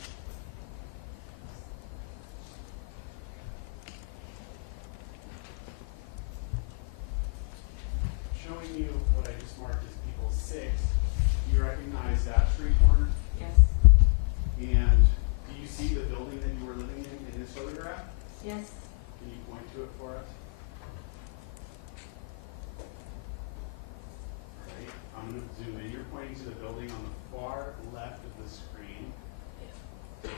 Showing you what I just marked as people 6. Do you recognize that street corner? Yes. And do you see the building that you were living in this photograph? Yes. Can you point to it for us? Great. I'm going to zoom in. You're pointing to the building on the far left of the screen. If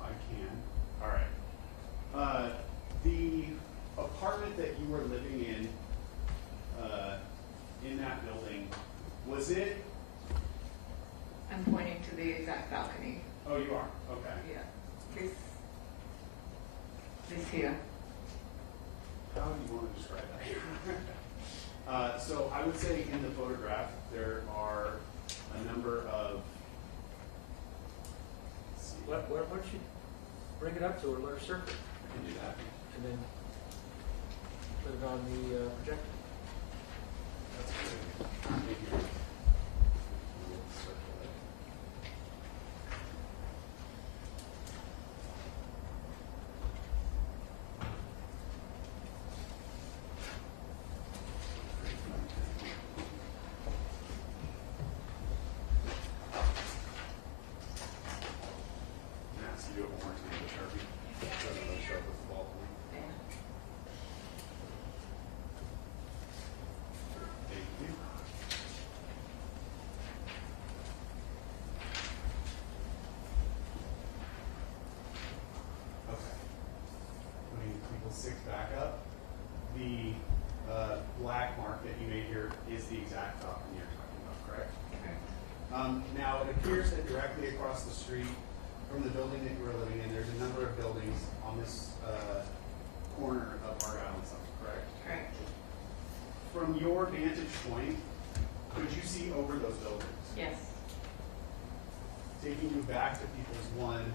I can. All right. The apartment that you were living in that building, was it? I'm pointing to the exact balcony. Oh, you are? Okay. Yeah. This here. How do you want to describe that? So I would say in the photograph, there are a number of, let's see, Why don't you bring it up to her, let her circle, I can do that. and then put it on the projector. That's good. Thank you. We'll circle it. Now, so you do it one more time with Sharpie. So another sharp with the ball point. There. Thank you. Okay. Putting people 6 back up. The black mark that you made here is the exact balcony you're talking about, correct? Now, it appears that directly across the street from the building that you were living in, there's a number of buildings on this corner of Argyle and Selma, correct? Correct. From your vantage point, could you see over those buildings? Yes. Taking you back to People's One,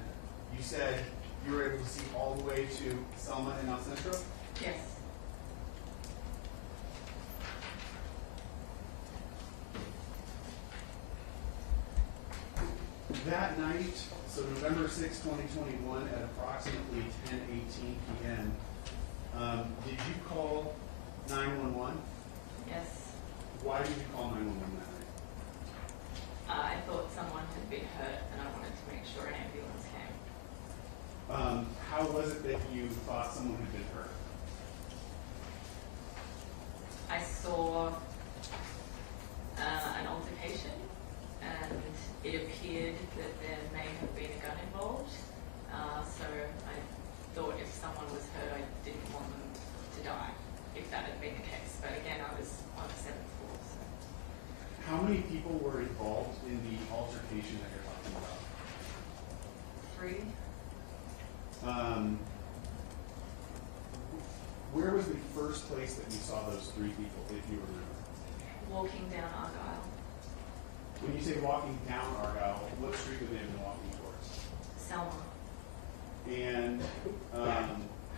you said you were able to see all the way to Selma and El Centro? Yes. That night, so November 6, 2021, at approximately 10:18 p.m., did you call 911? Yes. Why did you call 911 that night? I thought someone had been hurt and I wanted to make sure an ambulance came. How was it that you thought someone had been hurt? I saw an altercation and it appeared that there may have been a gun involved. So I thought if someone was hurt, I didn't want them to die, if that had been the case. But again, I was on the 7th floor. So. How many people were involved in the altercation that you're talking about? 3. Where was the first place that you saw those 3 people, if you remember? Walking down Argyle. When you say walking down Argyle, what street would they have been walking towards? Selma. And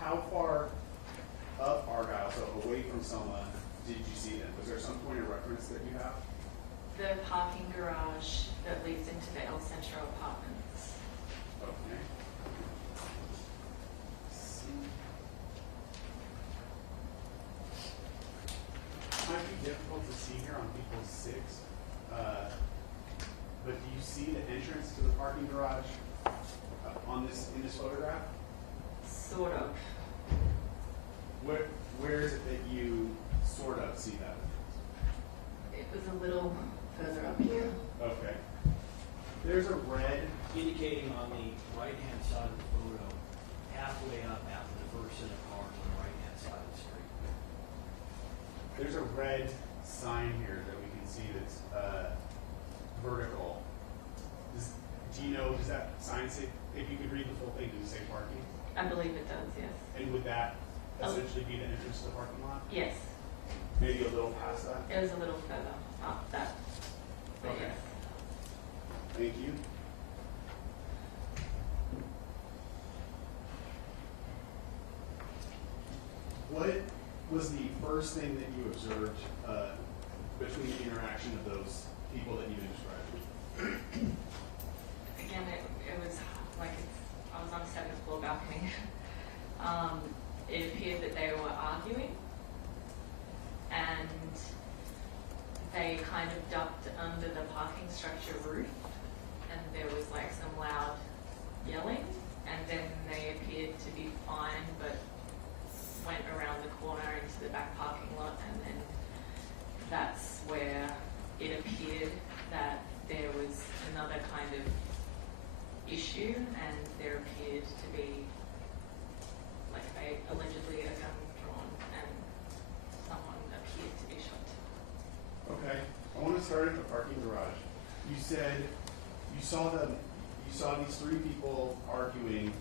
how far up Argyle, so away from Selma, did you see them? Was there some point of reference that you have? The parking garage that leads into the El Centro apartments. Okay. a little further up here. Okay. There's a red, Indicating on the right-hand side of the photo, halfway up after the first set of cars on the right-hand side of the street. there's a red sign here that we can see that's vertical. Do you know, does that sign say, if you could read the full thing, does it say parking? I believe it does, yes. And would that Oh. essentially be the entrance to the parking lot? Yes, Maybe a little past that? it was a little further up that. But Okay. yes. Thank you. What was the first thing that you observed between the interaction of those people that you described? Again, it was like I was on a 7th floor balcony. It appeared that they were arguing, and they kind of ducked under the parking structure roof, and there was like some loud yelling, and then they appeared to be fine, but went around the corner into the back parking lot, and then that's where it appeared that there was another kind of issue, and there appeared to be like allegedly a gun drawn, and someone appeared to be shot. Okay, I want to start at the parking garage. You said you saw these three people arguing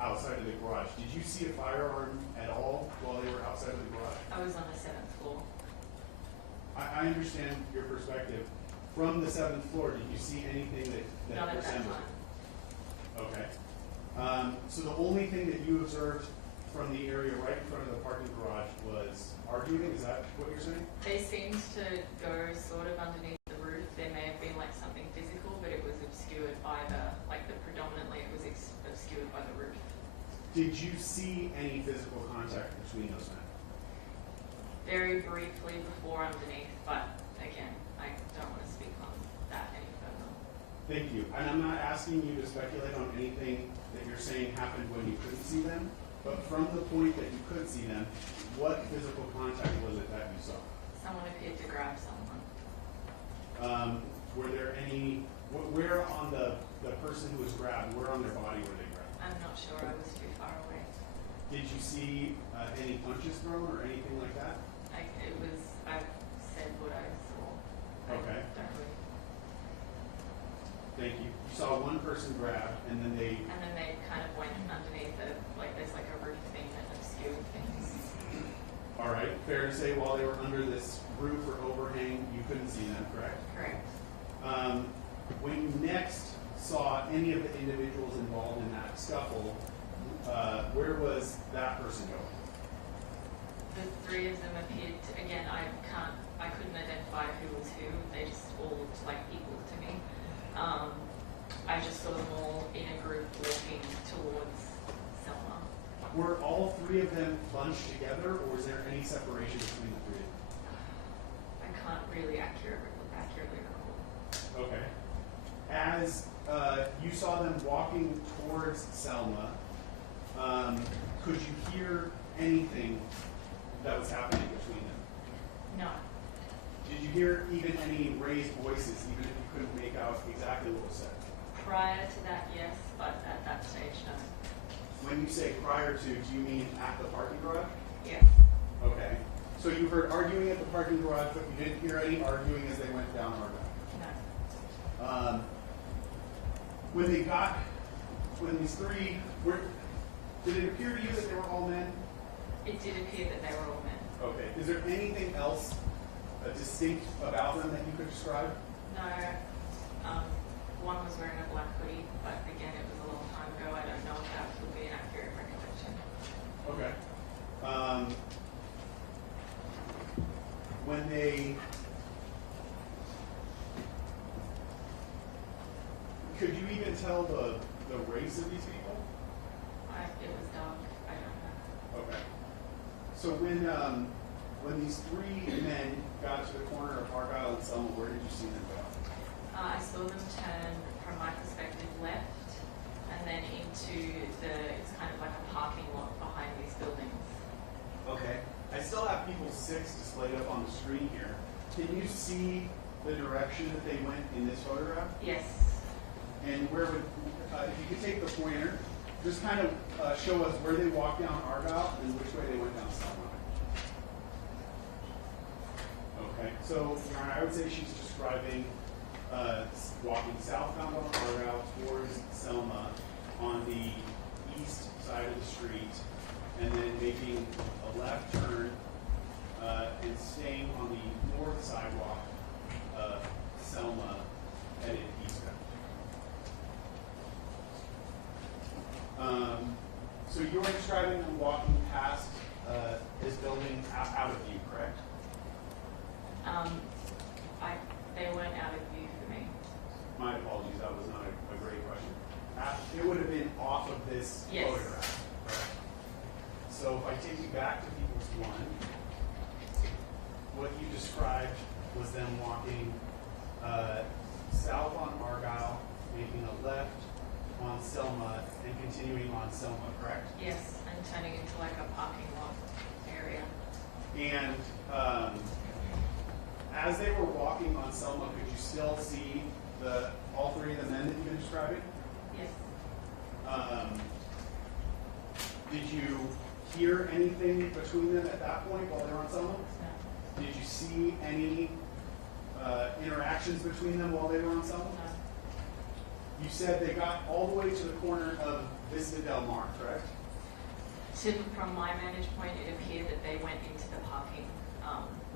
outside of the garage. Did you see a firearm at all while they were outside of the garage? I was on the 7th floor. I understand your perspective. From the 7th floor, did you see anything that Not at that resembled? time. Okay. So the only thing that you observed from the area right in front of the parking garage was arguing? Is that what you're saying? They seemed to go sort of underneath the roof. There may have been like something physical, but it was obscured by predominantly it was obscured by the roof. Did you see any physical contact between those men? Very briefly before underneath, but again, I don't want to speak on that any further. Thank you. And I'm not asking you to speculate on anything that you're saying happened when you couldn't see them, but from the point that you could see them, what physical contact was it that you saw? Someone appeared to grab someone. Were there any, where on the person who was grabbed, where on their body were they grabbed? I'm not sure, I was too far away. Did you see any punches thrown or anything like that? I said what I saw. Okay. I don't really. Thank you. You saw one person grabbed, and then they. And then they kind of went underneath it, like there's like a roof thing that obscured things. All right. Fair to say, while they were under this roof or overhang, you couldn't see them, correct? Correct. When you next saw any of the individuals involved in that scuffle, where was that person going? The three of them appeared to, again, I couldn't identify who was who. They just all looked like equal to me. I just saw them all in a group walking towards Selma. Were all three of them bunched together, or was there any separation between the three of them? I can't really accurately recall. Okay. As you saw them walking towards Selma, could you hear anything that was happening between them? No. Did you hear even any raised voices, even if you couldn't make out exactly what was said? Prior to that, yes, but at that stage, no. When you say prior to, do you mean at the parking garage? Yes. Okay. So you heard arguing at the parking garage, but you didn't hear any arguing as they went down Argyle? No. When these three were, did it appear to you that they were all men? It did appear that they were all men. Okay. Is there anything else distinct about them that you could describe? No. One was wearing a black hoodie, but again, it was a long time ago. I don't know if that would be an accurate recollection. Okay. When they, could you even tell the race of these people? It was dark. I don't know. Okay. So when these three men got to the corner of Argyle and Selma, where did you see them go? I saw them turn, from my perspective, left, and then into it's kind of like a parking lot behind these buildings. Okay. I still have people 6 displayed up on the screen here. Can you see the direction that they went in this photograph? Yes. And where would, if you could take the pointer, just kind of show us where they walked down Argyle and which way they went down Selma. Okay, so Your Honor, I would say she's describing walking southbound on Argyle towards Selma on the east side of the street, and then making a left turn and staying on the north sidewalk of Selma, headed eastbound. So you're describing them walking past this building out of view, correct? They weren't out of view for me. My apologies, that was not a great question. It would have been off of this Yes. photograph, correct? So if I take you back to People's One, what you described was them walking south on Argyle, making a left on Selma, and continuing on Selma, correct? Yes, and turning into like a parking lot area. And as they were walking on Selma, could you still see all three of the men that you've been describing? Yes. Did you hear anything between them at that point while they were on Selma? No. Did you see any interactions between them while they were on Selma? No. You said they got all the way to the corner of Vista Del Mar, correct? From my vantage point, it appeared that they went into the parking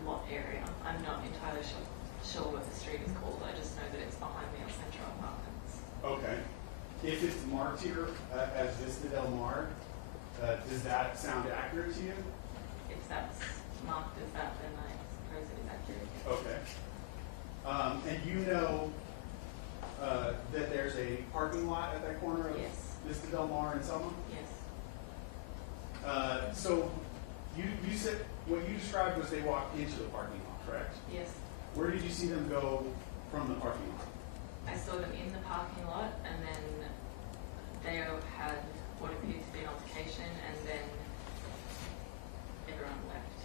lot area. I'm not entirely sure what the street is called. I just know that it's behind the El Centro Apartments. Okay. If it's marked here as Vista Del Mar, does that sound accurate to you? If that's marked as that, then I suppose it is accurate. Okay. And you know that there's a parking lot at that corner of Yes. Vista Del Mar and Selma? Yes. So you said what you described was they walked into the parking lot, correct? Yes. Where did you see them go from the parking lot? I saw them in the parking lot, and then they had what appeared to be an altercation, and then everyone left.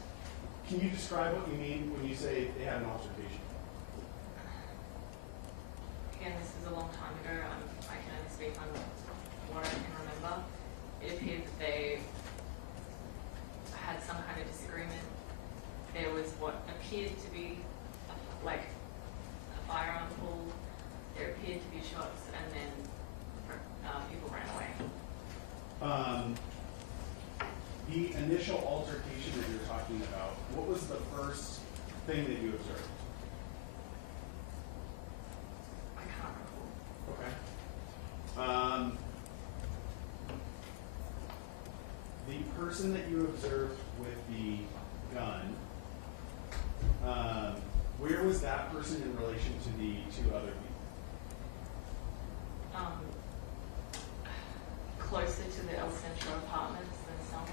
Can you describe what you mean when you say they had an altercation? Again, this is a long time ago. I can only speak on what I can remember. It appeared that they had some kind of disagreement. There was what appeared to be like a firearm pulled. There appeared to be shots, and then people ran away. The initial altercation that you're talking about, what was the first thing that you observed? I can't recall. Okay. The person that you observed with the gun, where was that person in relation to the two other people? Closer to the El Centro Apartments than Selma.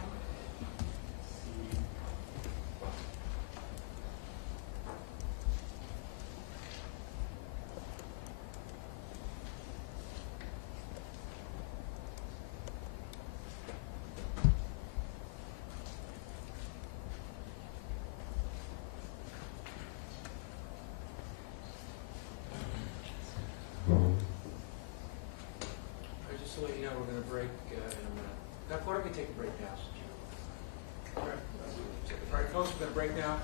Just to let you know, we're going to break in a minute. Now, why don't we take a break now? All right, folks, we're going to break now.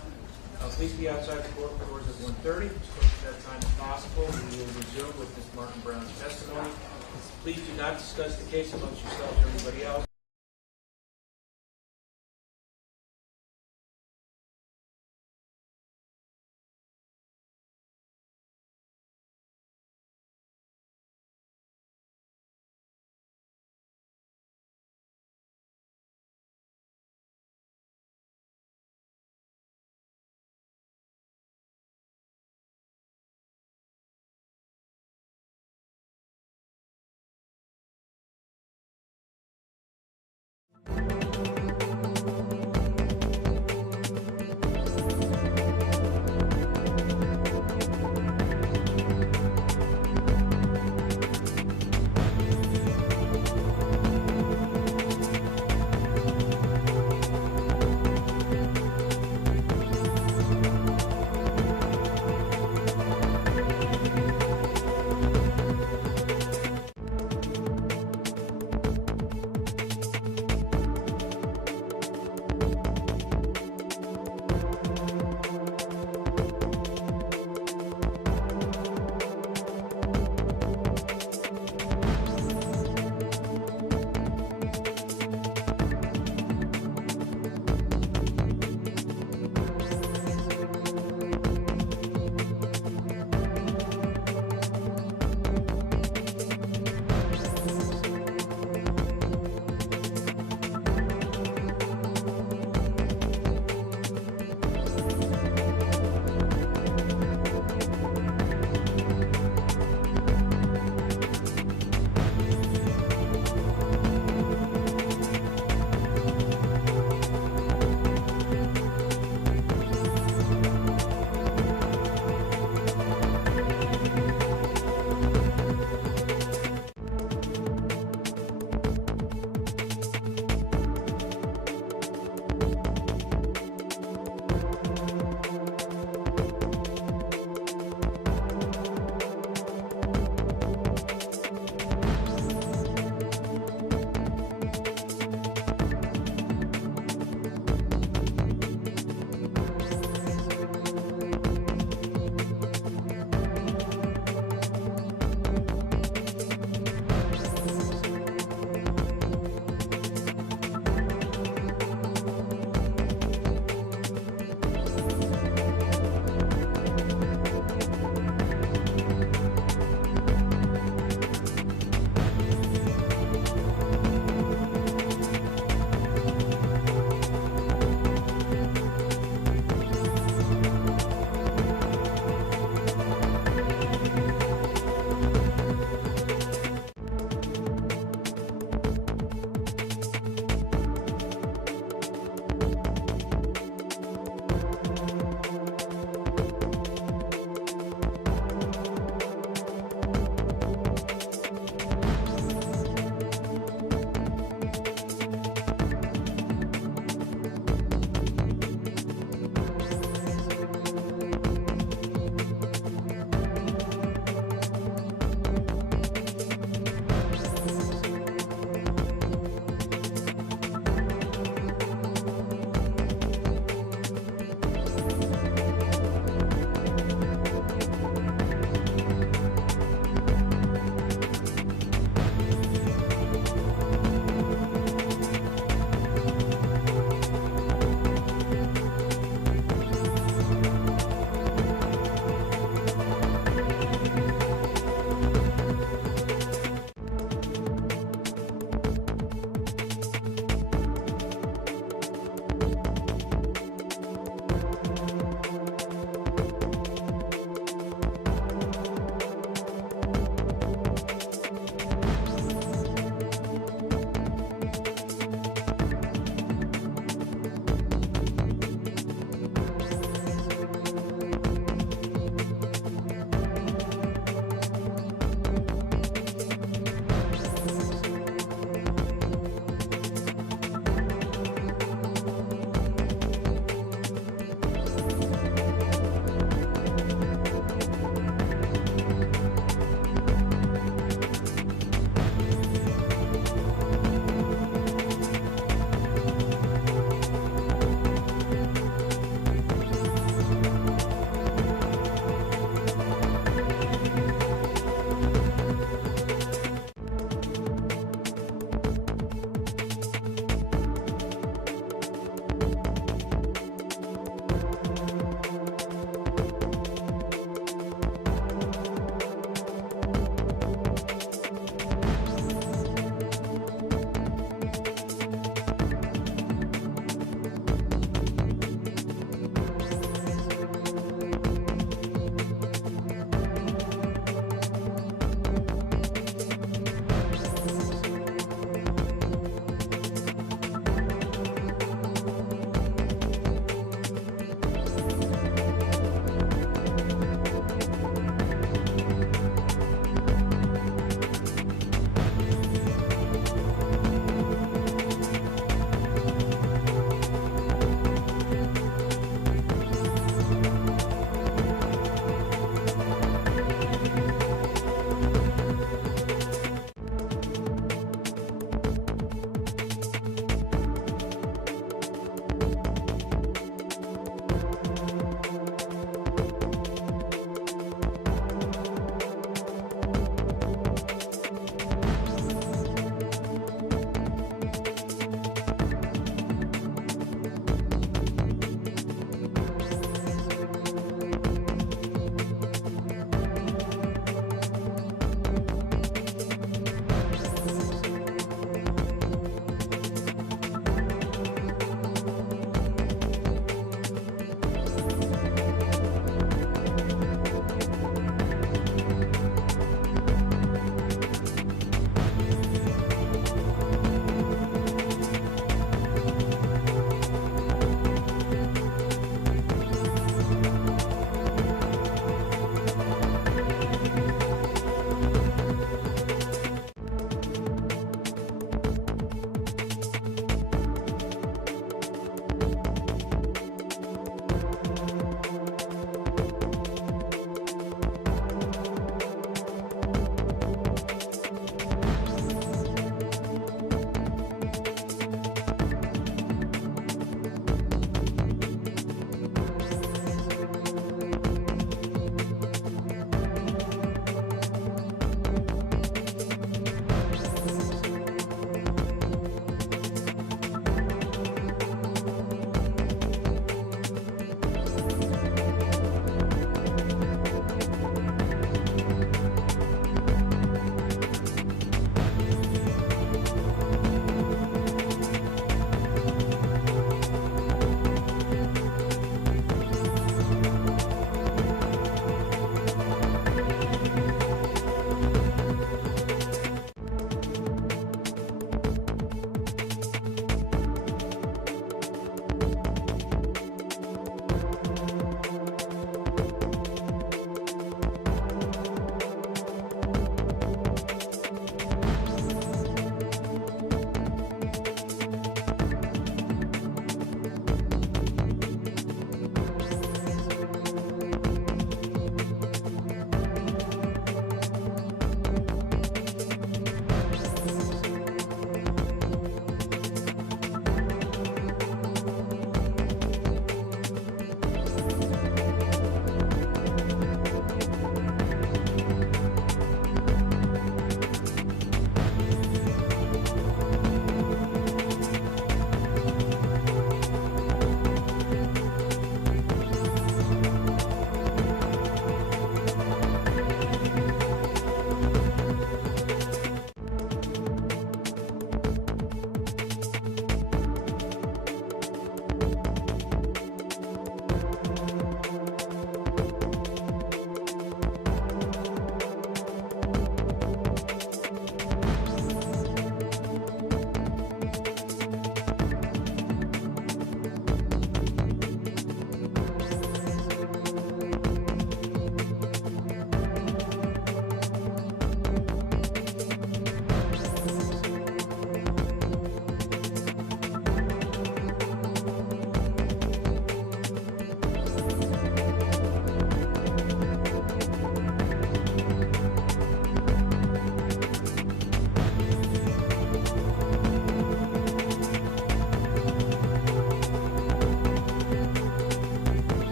Please be outside the court doors at 1:30, as close to that time as possible. We will resume with Ms. Martin Brown's testimony. Please do not discuss the case amongst yourselves or anybody else.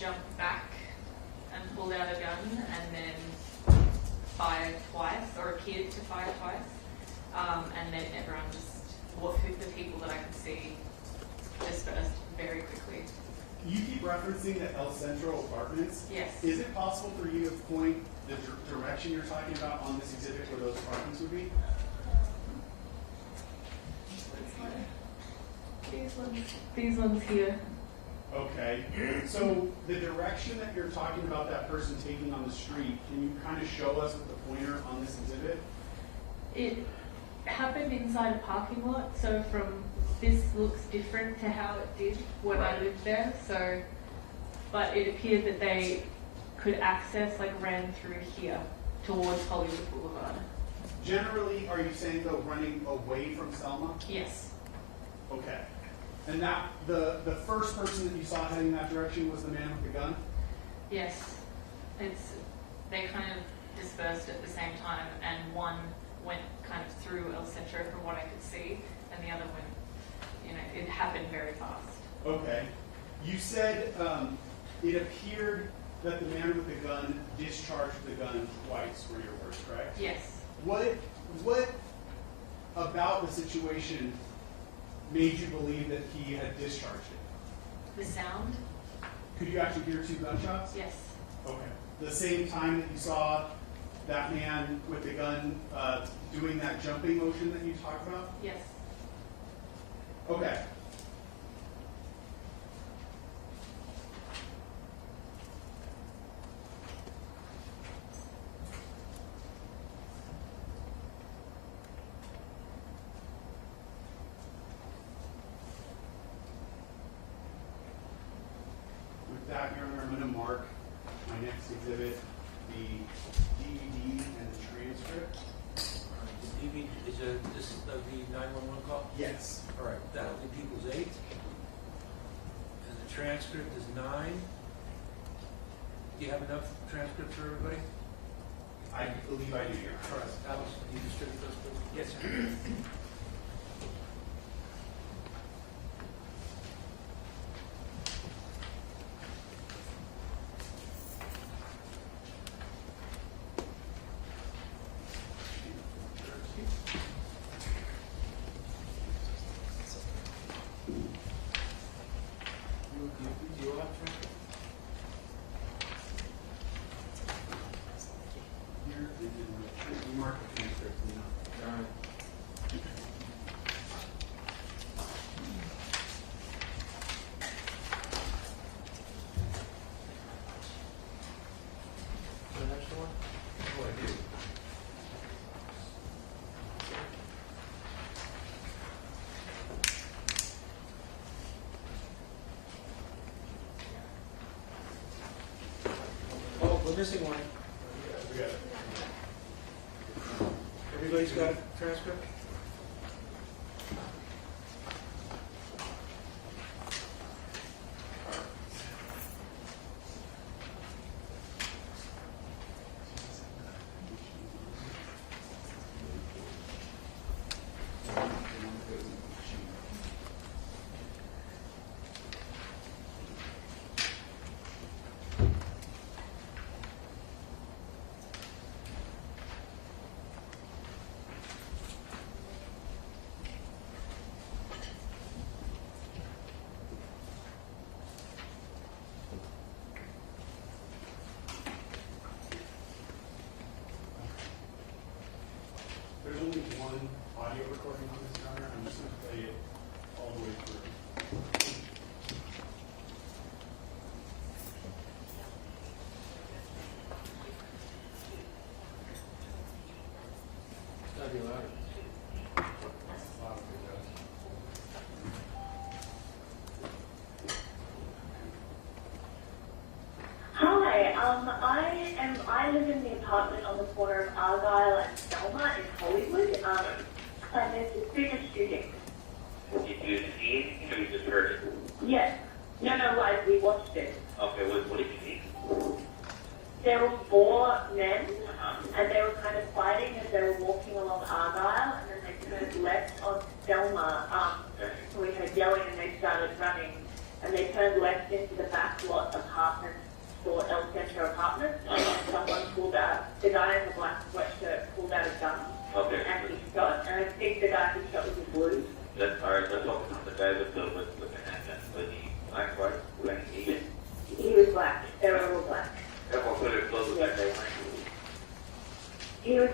jumped back and pulled out a gun and then fired twice, or appeared to fire twice. And then everyone the people that I could see dispersed very quickly. You keep referencing the El Centro apartments. Yes. Is it possible for you to point the direction you're talking about on this exhibit where those apartments would be? These ones here. Okay. So the direction that you're talking about that person taking on the street, can you kind of show us with the pointer on this exhibit? It happened inside a parking lot, so this looks different to how it did when I lived there. So, but it appeared that they could ran through here towards Hollywood Boulevard. Generally, are you saying though running away from Selma? Yes. Okay. And that the first person that you saw heading that direction was the man with the gun? Yes. They kind of dispersed at the same time, and one went kind of through El Centro from what I could see, and the other went, it happened very fast. Okay. You said it appeared that the man with the gun discharged the gun twice, were your words, correct? Yes. What about the situation made you believe that he had discharged it? The sound? Could you actually hear two gunshots? Yes. Okay. The same time that you saw that man with the gun doing that jumping motion that you talked about? Yes. Okay. With that, Your Honor, I'm going to mark my next exhibit, the DVD and the transcript. The DVD is this the 911 call? Yes. All right, that'll be People's 8. And the transcript is 9. Do you have enough transcripts for everybody? I believe I do, Your All Honor. right, Alice, can you distribute those, please? Yes, sir. Do you have transcript? Here, you mark the transcript. All right. The next one? Oh, I do. Oh, we're missing one. We got it. Everybody's got a transcript? There's only one audio recording on this, Your Honor. I'm just going to play it all the way through. It's gotta be louder. Hi, I live in the apartment on the corner of Argyle and Selma in Hollywood. And there's a student shooting. Did you see it or you just heard it? Yes. No, like we watched it. Okay, what did you see? There were 4 men, and they were kind of fighting as they were walking along Argyle, and then they turned left on Selma. So we heard yelling, and they started running, and they turned left into the back lot apartment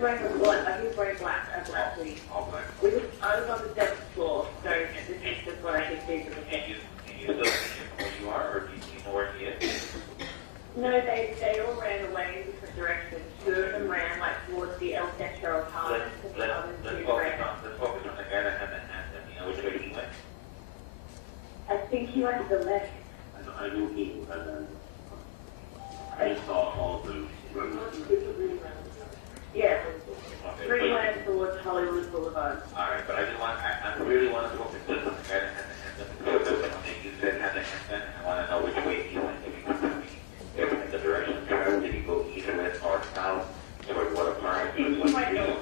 wearing a black, he was wearing black, a black hoodie. Okay. I was on the 7th floor, so this is just what I could see from the picture. Can you still see him where you are, or do you know where he is? No, they all ran away in different directions. Two of them ran like towards the El Centro apartment, and the other two ran. Let's focus on the guy that had the hand, and you know which way he went? I think he went to the left. I knew he, I just saw all through. Yeah, Okay, three but- went towards Hollywood Boulevard. All right, but I just want, I really want to focus just on the guy that had the hand. You said had the hand, and I want to know which way he went. If he could tell me, if in the direction of travel, did he go east, west, north, south, toward what apartment? I think he went north.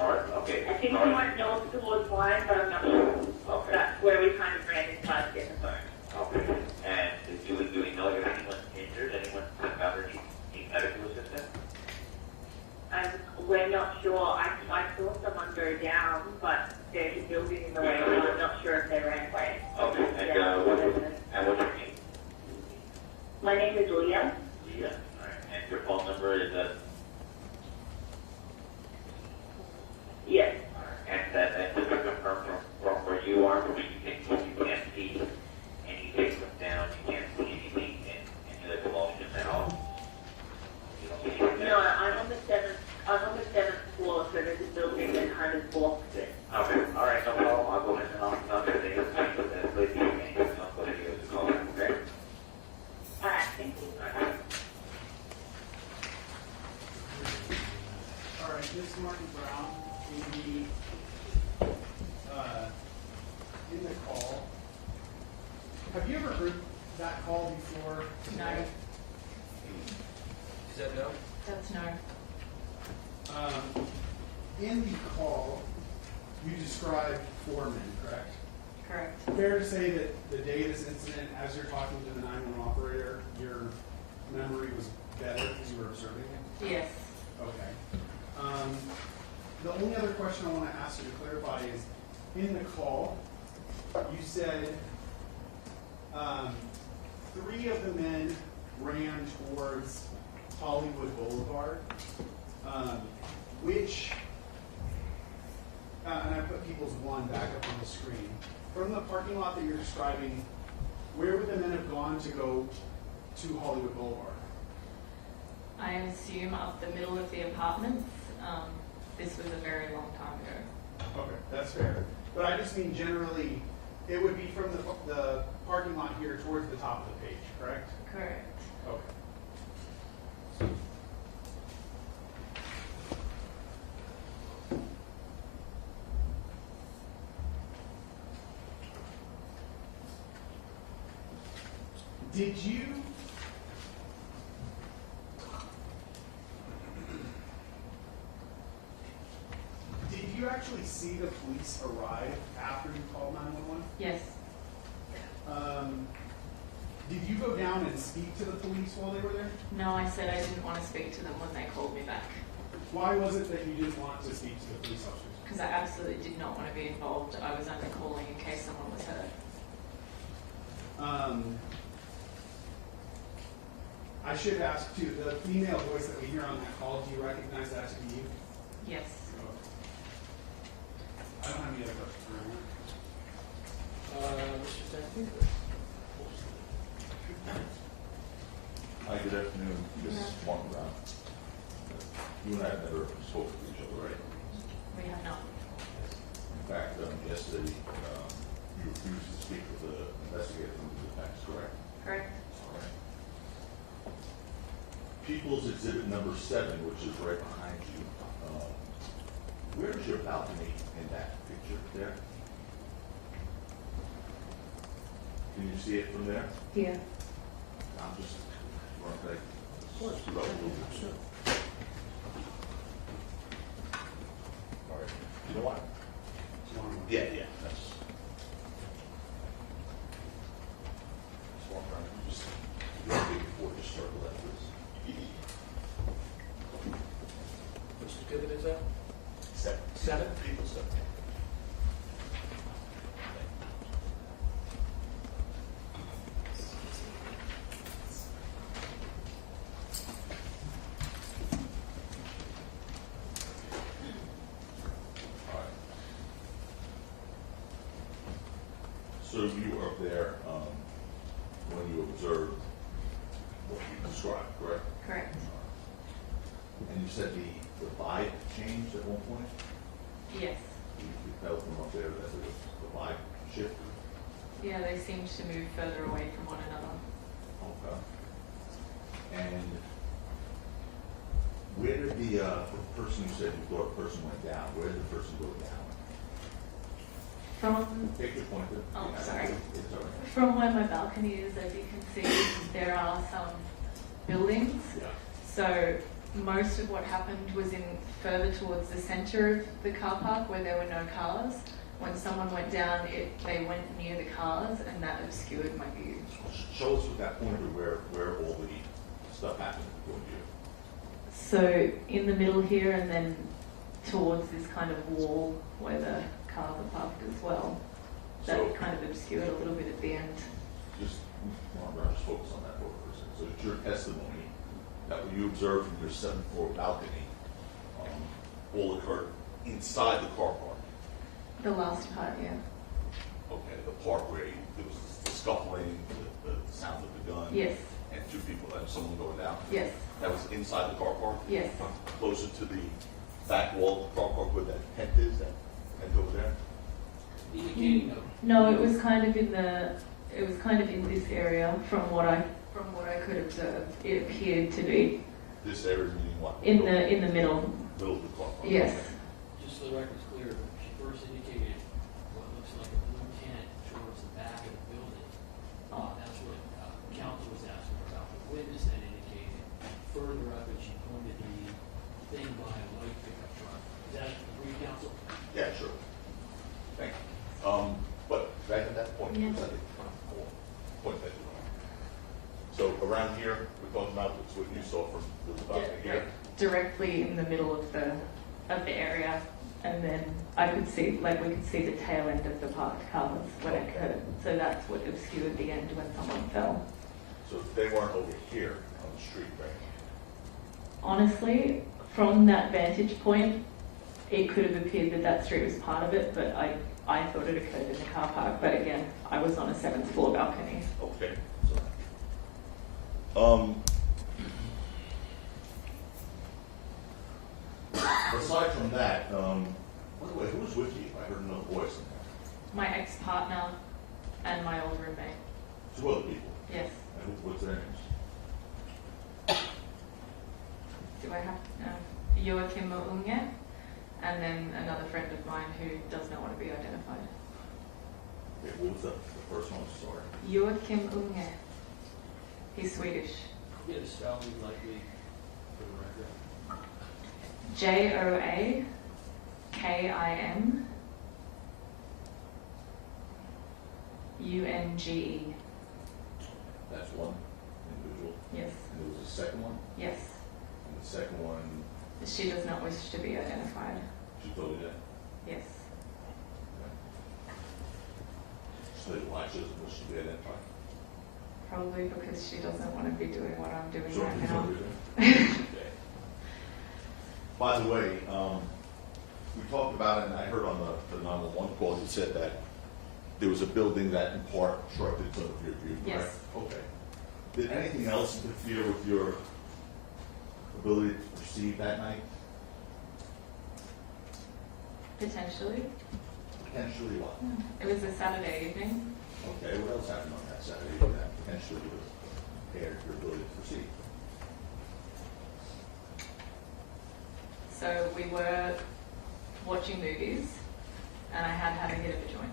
North, okay. I think he North. went north towards Wine, but I'm not sure. Okay. That's where we kind of ran into five different. All right, okay. And do we know if anyone injured, anyone got any medical assistance? We're not sure. I saw someone go down, but there's a building in the way, so I'm not sure if they ran away. Okay, and what's your name? My name is Leah. Yeah. All right, and your phone number is Yes. and just to confirm from where you are, where you can't see anything from down, you can't see anything in any of the commotion at all? You don't see anything? No, I'm on the 7th floor, so there's a building that kind of blocks it. Okay, all right, no problem. I'll go ahead and I'll get the speak with that lady and I'll go ahead and give us a call, okay? All right, thank you. All right. All right, Ms. Martin Brown, in the call, have you ever heard that call before? No, Is that no? that's no. In the call, you described 4 men, correct? Correct. Fair to say that the day of this incident, as you're talking to the 911 operator, your memory was better because you were observing it? Yes. Okay. The only other question I want to ask you to clarify is, in the call, you said 3 of the men ran towards Hollywood Boulevard, which, and I put people's 1 back up on the screen. From the parking lot that you're describing, where would the men have gone to go to Hollywood Boulevard? I assume up the middle of the apartments. This was a very long time ago. Okay, that's fair. But I just mean generally, it would be from the parking lot here towards the top of the page, correct? Correct. Okay. Did you actually see the police arrive after you called 911? Yes. Did you go down and speak to the police while they were there? No, I said I didn't want to speak to them when they called me back. Why was it that you didn't want to speak to the police officers? Because I absolutely did not want to be involved. I was only calling in case someone was hurt. I should ask too, the female voice that we hear on that call, do you recognize that to be you? Yes. I don't have any other questions around that. Mr. Stanton? Hi, good afternoon. This is Mark Brown. You and I have never spoken to each other, right? We have not. In fact, yesterday, you refused to speak with the investigator from the defense, correct? Correct. All right. People's Exhibit number 7, which is right behind you. Where is your balcony in that picture there? Can you see it from there? Here. I'm just, okay. Of course. Sure. All right. You know what? Yeah, that's. Just walk around and just, before you circle that, please. Which exhibit is that? 7. 7? People 7. you were up there, when you observed what you described, correct? Correct. And you said the vibe changed at one point? Yes. You felt from up there that the vibe shifted? Yeah, they seemed to move further away from one another. Okay. And where did the person you said you thought a person went down, where did the person go down? Take your point. Oh, Yeah, sorry. It's all right. From where my balcony is, as you can see, there are some buildings. Yeah. So most of what happened was in further towards the center of the car park where there were no cars. When someone went down, they went near the cars, and that obscured my view. Show us at that point where all the stuff happened before you. So in the middle here, and then towards this kind of wall where the cars are parked as well. That So- kind of obscured a little bit at the end. Just, just focus on that for a second. So it's your testimony that what you observed from your 7th floor balcony all occurred inside the car park. The last part, yeah. Okay, the park where there was the scuffling, the sound of the gun. Yes. And 2 people, and someone going down. Yes. That was inside the car park? Yes. Closer to the back wall of the car park where that tent is, that tent over there? Indicating of. No, it was kind of in this area from what I could observe. It appeared to be This area meaning what? in the middle. Middle of the car park? Yes. Just so the record's clear, she first indicated what looks like a blue tent towards the back of the building. That's what counsel was asking about. The witness then indicated further up, and she pointed the thing by a white pickup truck. Is that brief, counsel? Yeah, sure. Thank you. But back at that point, Yes. point that you want. So around here, we're talking about what you saw from the balcony here? Directly in the middle of the area, and then we could see the tail end of the parked cars when it occurred. So that's what obscured the end when someone fell. So they weren't over here on the street, right? Honestly, from that vantage point, it could have appeared that street was part of it, but I thought it occurred in the car park. But again, I was on a 7th floor balcony. Okay. So, aside from that, by the way, who was with you? I heard another voice in there. My ex-partner and my old roommate. 2 other people. Yes. And what's their names? Do I have Joachim Unge, and then another friend of mine who does not want to be identified. Okay, what was the first one? Sorry. Joachim Unge. He's Swedish. Get a spelling likely for the record. Joakimunge. That's one individual. Yes. And there was a second one? Yes. And the second one, She does not wish to be identified. she told you that? Yes. So why she doesn't wish to be identified? Probably because she doesn't want to be doing what I'm doing So right who's now. over there? Okay. By the way, we talked about it, and I heard on the 911 call, you said that there was a building that in part obstructed some of your view, correct? Yes. Okay. Did anything else interfere with your ability to perceive that night? Potentially. Potentially what? It was a Saturday evening. Okay, what else happened on that Saturday that potentially would have impaired your ability to perceive? So we were watching movies, and I had had a hit of a joint.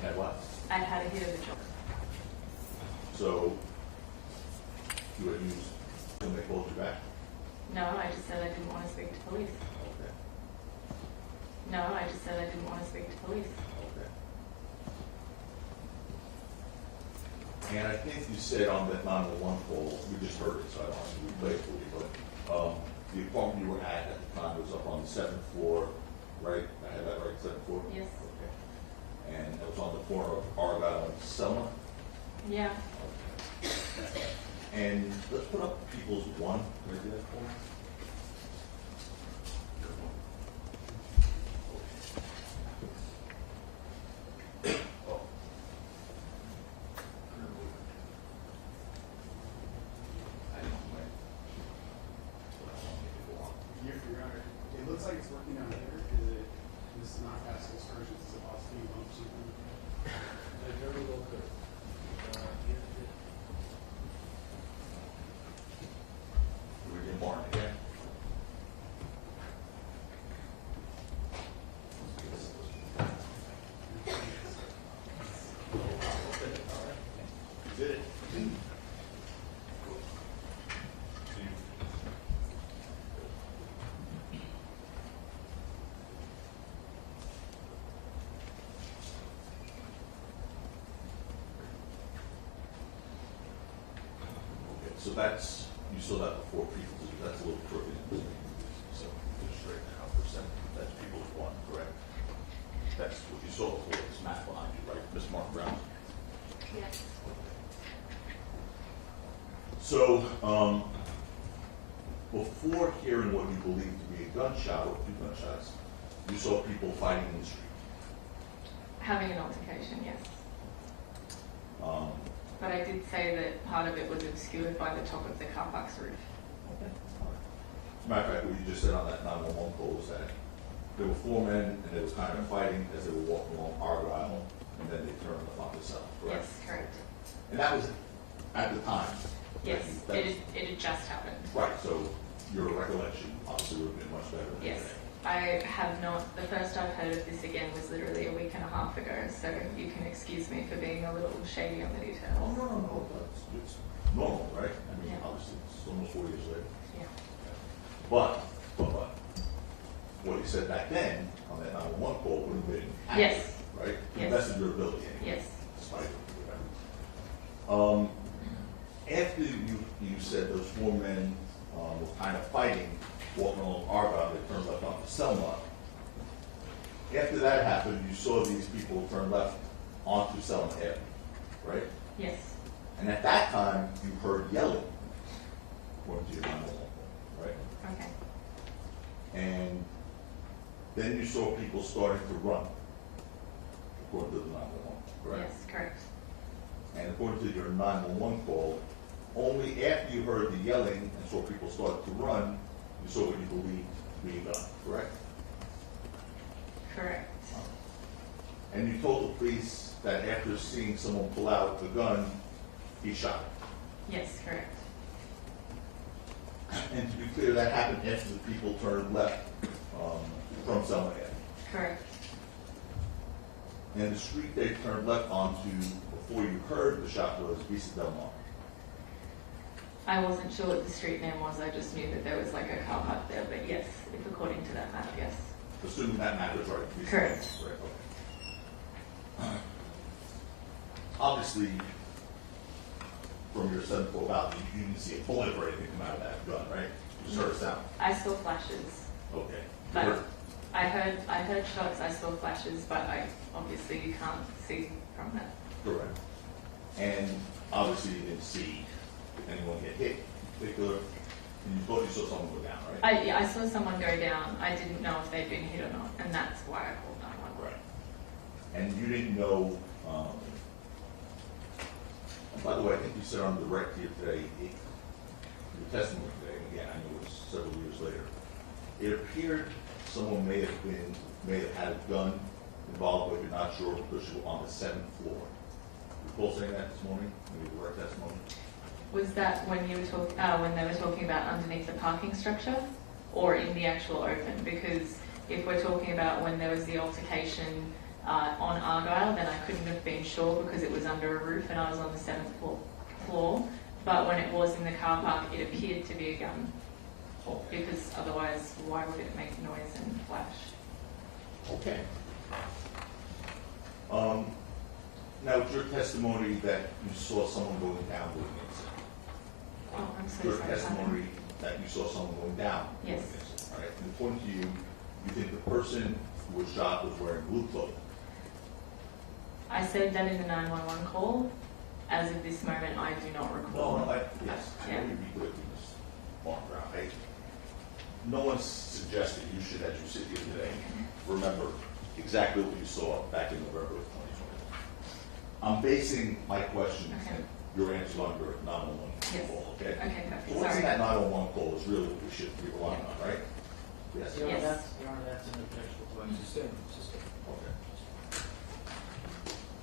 You had what? I'd had a hit of a joint. So, you had used, when they called you back? No, I just said I didn't want to speak to police. Okay, No, I just said I didn't want to speak to police. okay. And I think you said on that 911 call, we just heard it, so I don't want to replay it for you, but, the apartment you were at the time was up on the 7th floor, right? I had that right, 7th floor? Yes. Okay. And it was on the corner of Argyle and Selma? Yeah. And let's put up People's One, can I do that for me? Oh. so that's, you saw that before people, that's a little crooked. So just straighten it out for a second. That's people's one, correct? That's what you saw before, this map behind you, right? Ms. Mark Brown? Yes. So, before hearing what you believe to be a gunshot or two gunshots, you saw people fighting in the street. Having an altercation, yes. Um, But I did say that part of it was obscured by the top of the car park's roof. Okay. As a matter of fact, what you just said on that 911 call was that there were four men and they were kind of fighting as they were walking along Argyle, and then they turned the front themselves, correct? Yes, correct. And that was at the time? Yes, That- it had just happened. Right, so your recollection obviously would have been much better than Yes. today. I have not, the first I've heard of this again was literally a week and a half ago, so you can excuse me for being a little shady on the Oh, details. no, it's normal, right? I mean, Yeah. obviously, it's almost 4 years later. Yeah. But, what you said back then, on that 911 call would have been Yes. accurate, right? To the Yes. best of your ability, anyway. Yes. Despite whatever. After you said those four men were kind of fighting, walking along Argyle, they turned left onto Selma. After that happened, you saw these people turn left onto Selma Avenue, right? Yes. And at that time, you heard yelling, according to your 911 call, right? Okay. And then you saw people starting to run, according to the 911, correct? Yes, correct. And according to your 911 call, only after you heard the yelling and saw people start to run, you saw what you believed being done, correct? Correct. And you told the police that after seeing someone pull out the gun, he shot him. Yes, correct. And to be clear, that happened after the people turned left from Selma Avenue. Correct. And the street they turned left onto before you heard the shot was Vista Del Mar. I wasn't sure what the street name was, I just knew that there was like a car park there, but yes, if according to that map, yes. Assuming that matters, right? Vista Correct. Del Mar, right, okay. Obviously, from your 7-4 balcony, you didn't see a bullet or anything come out of that gun, right? You just heard a sound. I saw flashes, Okay. but I heard shots, I saw flashes, but obviously you can't see from that. Correct. And obviously you didn't see anyone get hit in particular, and you thought you saw someone go down, right? I saw someone go down, I didn't know if they'd been hit or not, and that's why I called 911. Right. And you didn't know, and by the way, I think you said on the record here today, your testimony today, and again, I know it was several years later, it appeared someone may have had a gun involved, but you're not sure because you were on the 7th floor. You recall saying that this morning, in your direct testimony? Was that when you were when they were talking about underneath the parking structure, or in the actual open? Because if we're talking about when there was the altercation on Argyle, then I couldn't have been sure because it was under a roof and I was on the 7th floor. But when it was in the car park, it appeared to be a gun. Okay. Because otherwise, why would it make noise and flash? Okay. Now, it's your testimony that you saw someone going down during the incident. Oh, I'm so Your sorry. testimony that you saw someone going down during Yes. the incident, all right? And according to you, you think the person who was shot was wearing blue clothing. I said that in the 911 call. As of this moment, I do not recall. Yes, I Yeah. know you'd be good with this, Mark Brown. No one's suggested you should, as you sit here today, remember exactly what you saw back in November of 2020. I'm basing my questions Okay. and your answers on your 911 Yes. call, okay? Okay, perfect. So what's in Sorry. that 911 call is really what we should be relying on, right? Yes? Your Honor, Yes. that's an objectionable question. Okay.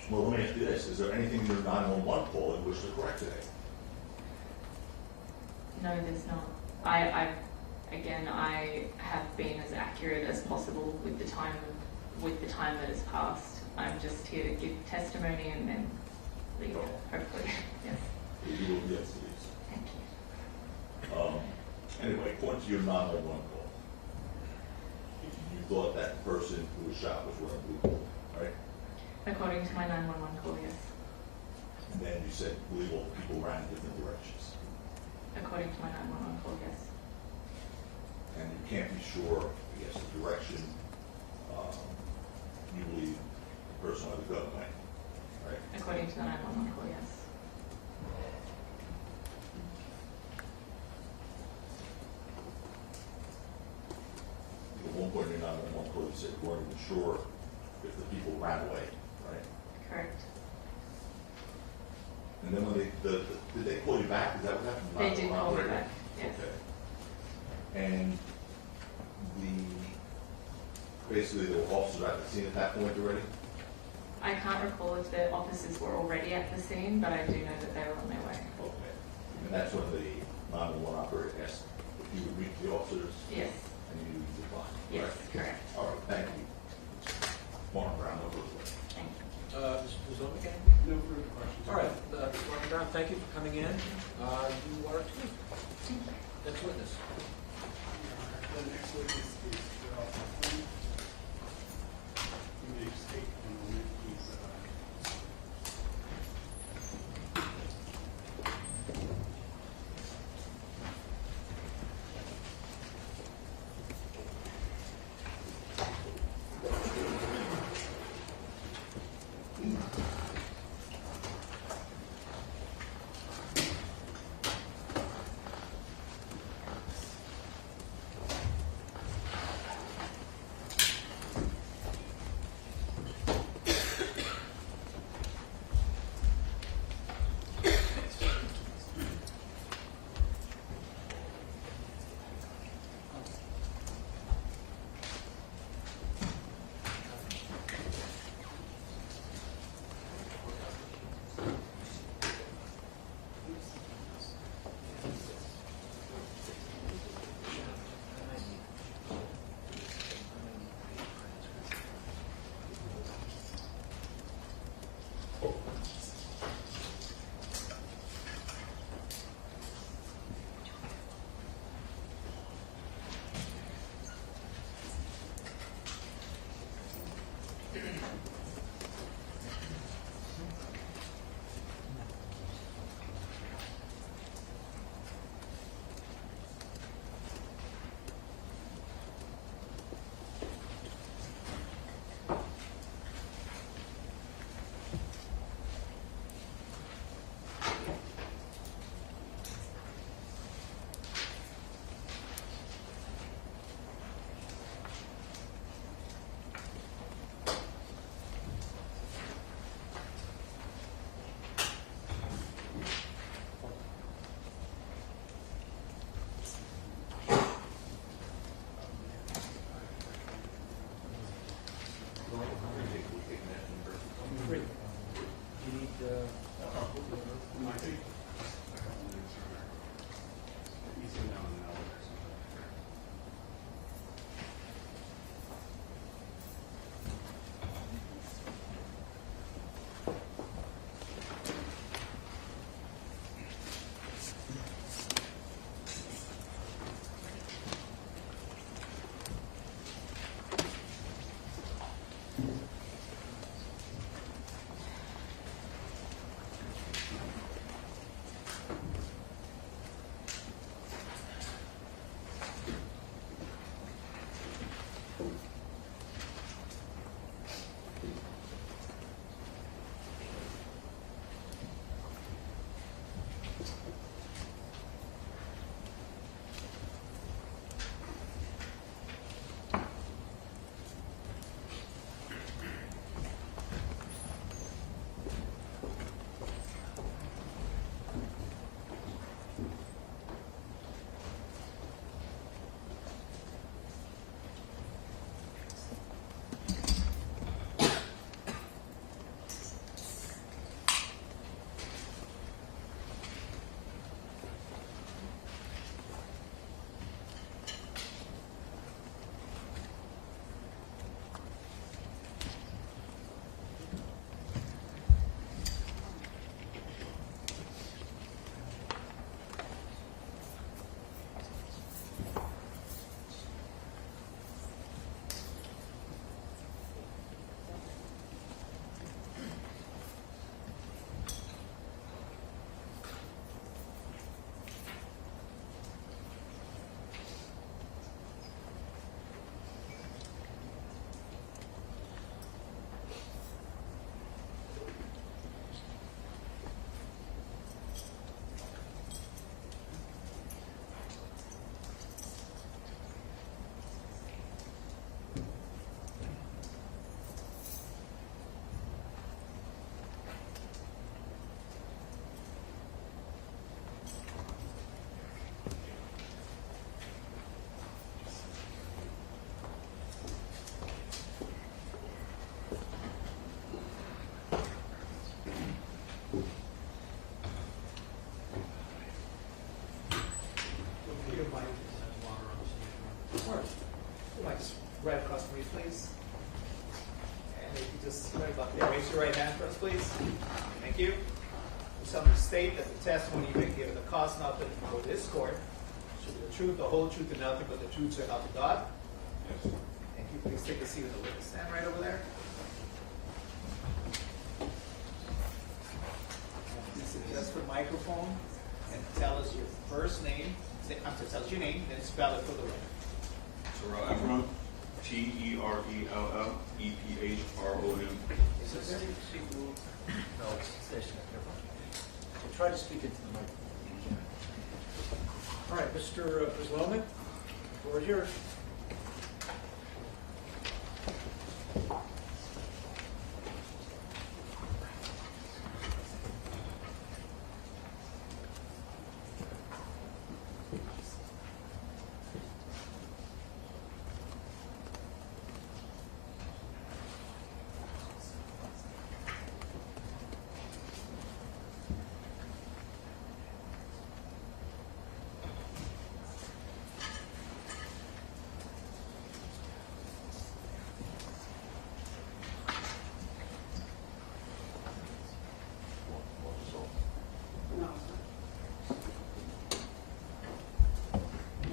Well, let me ask you this, is there anything in your 911 call in which to correct today? No, there's not. Again, I have been as accurate as possible with the time that has passed. I'm just here to give testimony and then leave, hopefully. Yes. You will, yes, please. Thank you. Anyway, according to your 911 call, you thought that person who was shot was wearing blue clothing, right? According to my 911 call, yes. And then you said, believe all the people ran in different directions. before you said you weren't even sure if the people ran away, right? Correct. And then when did they call you back? Is that what happened? They did call me back, yes. Okay. And basically there were officers at the scene at that point already? I can't recall if the officers were already at the scene, but I do know that they were on their way. Okay. And that's when the 911 operator asked if you would meet the officers? Yes. And you declined? Yes, right? correct. All right, thank you. Martin Brown, no further questions. Thank you. Ms. Lomick, No further questions. all right, Ms. Martin Brown, thank you for coming in. You are excused. Thank you. Next witness. The next witness is Terell Ephrom. You may state in a moment, please. Right across from you, please. And if you just right about there, raise your right hand for us, please. Thank you. You solemnly state that the testimony you may give in the cause and nothing before this court should be the truth, the whole truth, and nothing but the truth, so help you God. Yes. Thank you. Please take a seat with the witness stand right over there. Please adjust the microphone and tell us your first name. Tell us your name, then spell it for the record. Terell Ephrom, Terell Ephrom. Is this speak rule? No, it's stationary. So try to speak into the microphone. All right, Mr. Brzlonik, the floor is yours.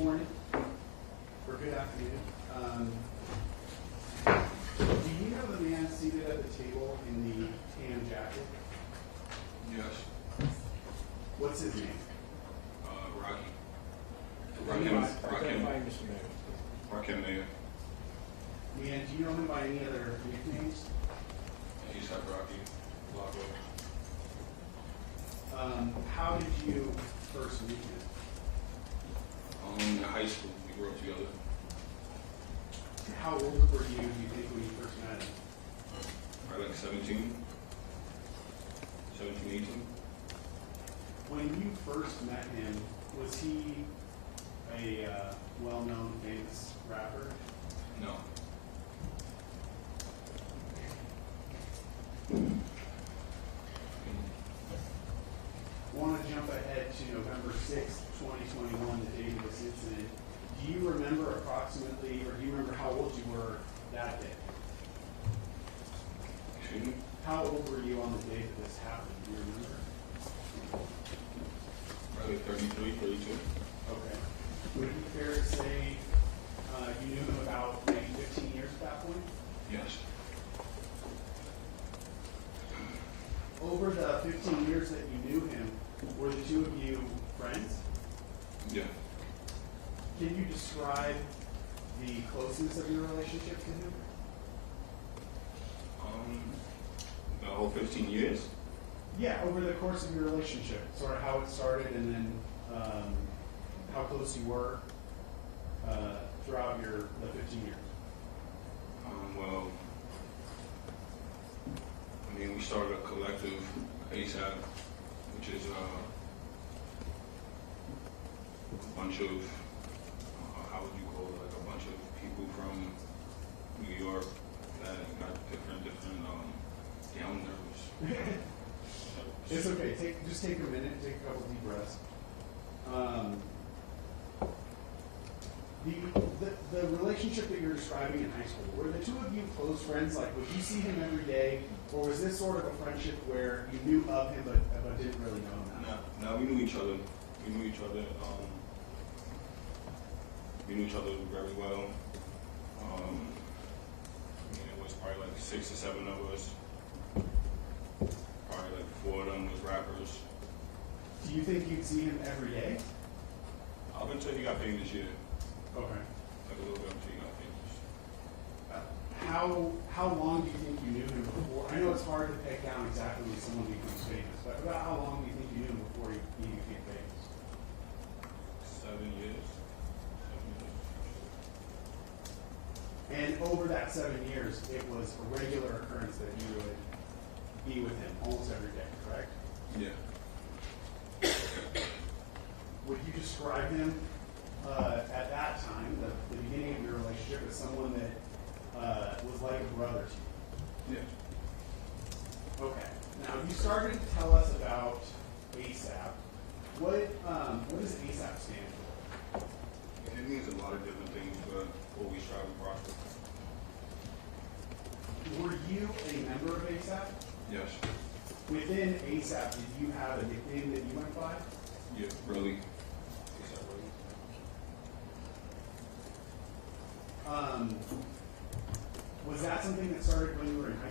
Morning, or good afternoon. Do you know the man seated at the table in the tan jacket? Yes. What's his name? Rocky. Identify Mr. Mayor. Rakim Mayor. And do you know him by any other nicknames? He's at Rocky. Lockwood. How did you first meet him? In high school, we grew up together. How old were you, do you think, when you first met him? Probably like 17, 18. When you first met him, was he a well-known, famous rapper? No. I want to jump ahead to November 6th, 2021, the date of this incident. Do you remember approximately, or do you remember how old you were that day? Excuse me? How old were you on the day that this happened? Do you remember? Probably 33, 32. Okay. Would it be fair to say you knew him about maybe 15 years at that point? Yes. Over the 15 years that you knew him, were the two of you friends? Yeah. Can you describe the closeness of your relationship to him? The whole 15 years? Yeah, over the course of your relationship, sort of how it started and then how close you were throughout the 15 years. Well, I mean, we started a collective ASAP, which is a bunch of, how would you call it, like a bunch of people from New York that got different calendars. It's okay. Just take a minute, take a couple deep breaths. The relationship that you're describing in high school, were the two of you close friends? Like, would you see him every day, or was this sort of a friendship where you knew of him but didn't really know him? No, we knew each other. We knew each other. We knew each other very well. I mean, it was probably like 6 or 7 of us. Probably like 4 of them was rappers. Do you think you'd see him every day? Up until he got famous, yeah. Okay. Like a little bit until he got famous. How long do you think you knew him before? I know it's hard to peg down exactly when someone becomes famous, but about how long do you think you knew him before he became famous? 7 years. And over that 7 years, it was a regular occurrence that you would be with him almost every day, correct? Yeah. Would you describe him at that time, the beginning of your relationship, as someone that was like a brother to you? Yeah. Okay. Now, you started to tell us about ASAP. What does ASAP stand for? It means a lot of different things, but always strive to prosper.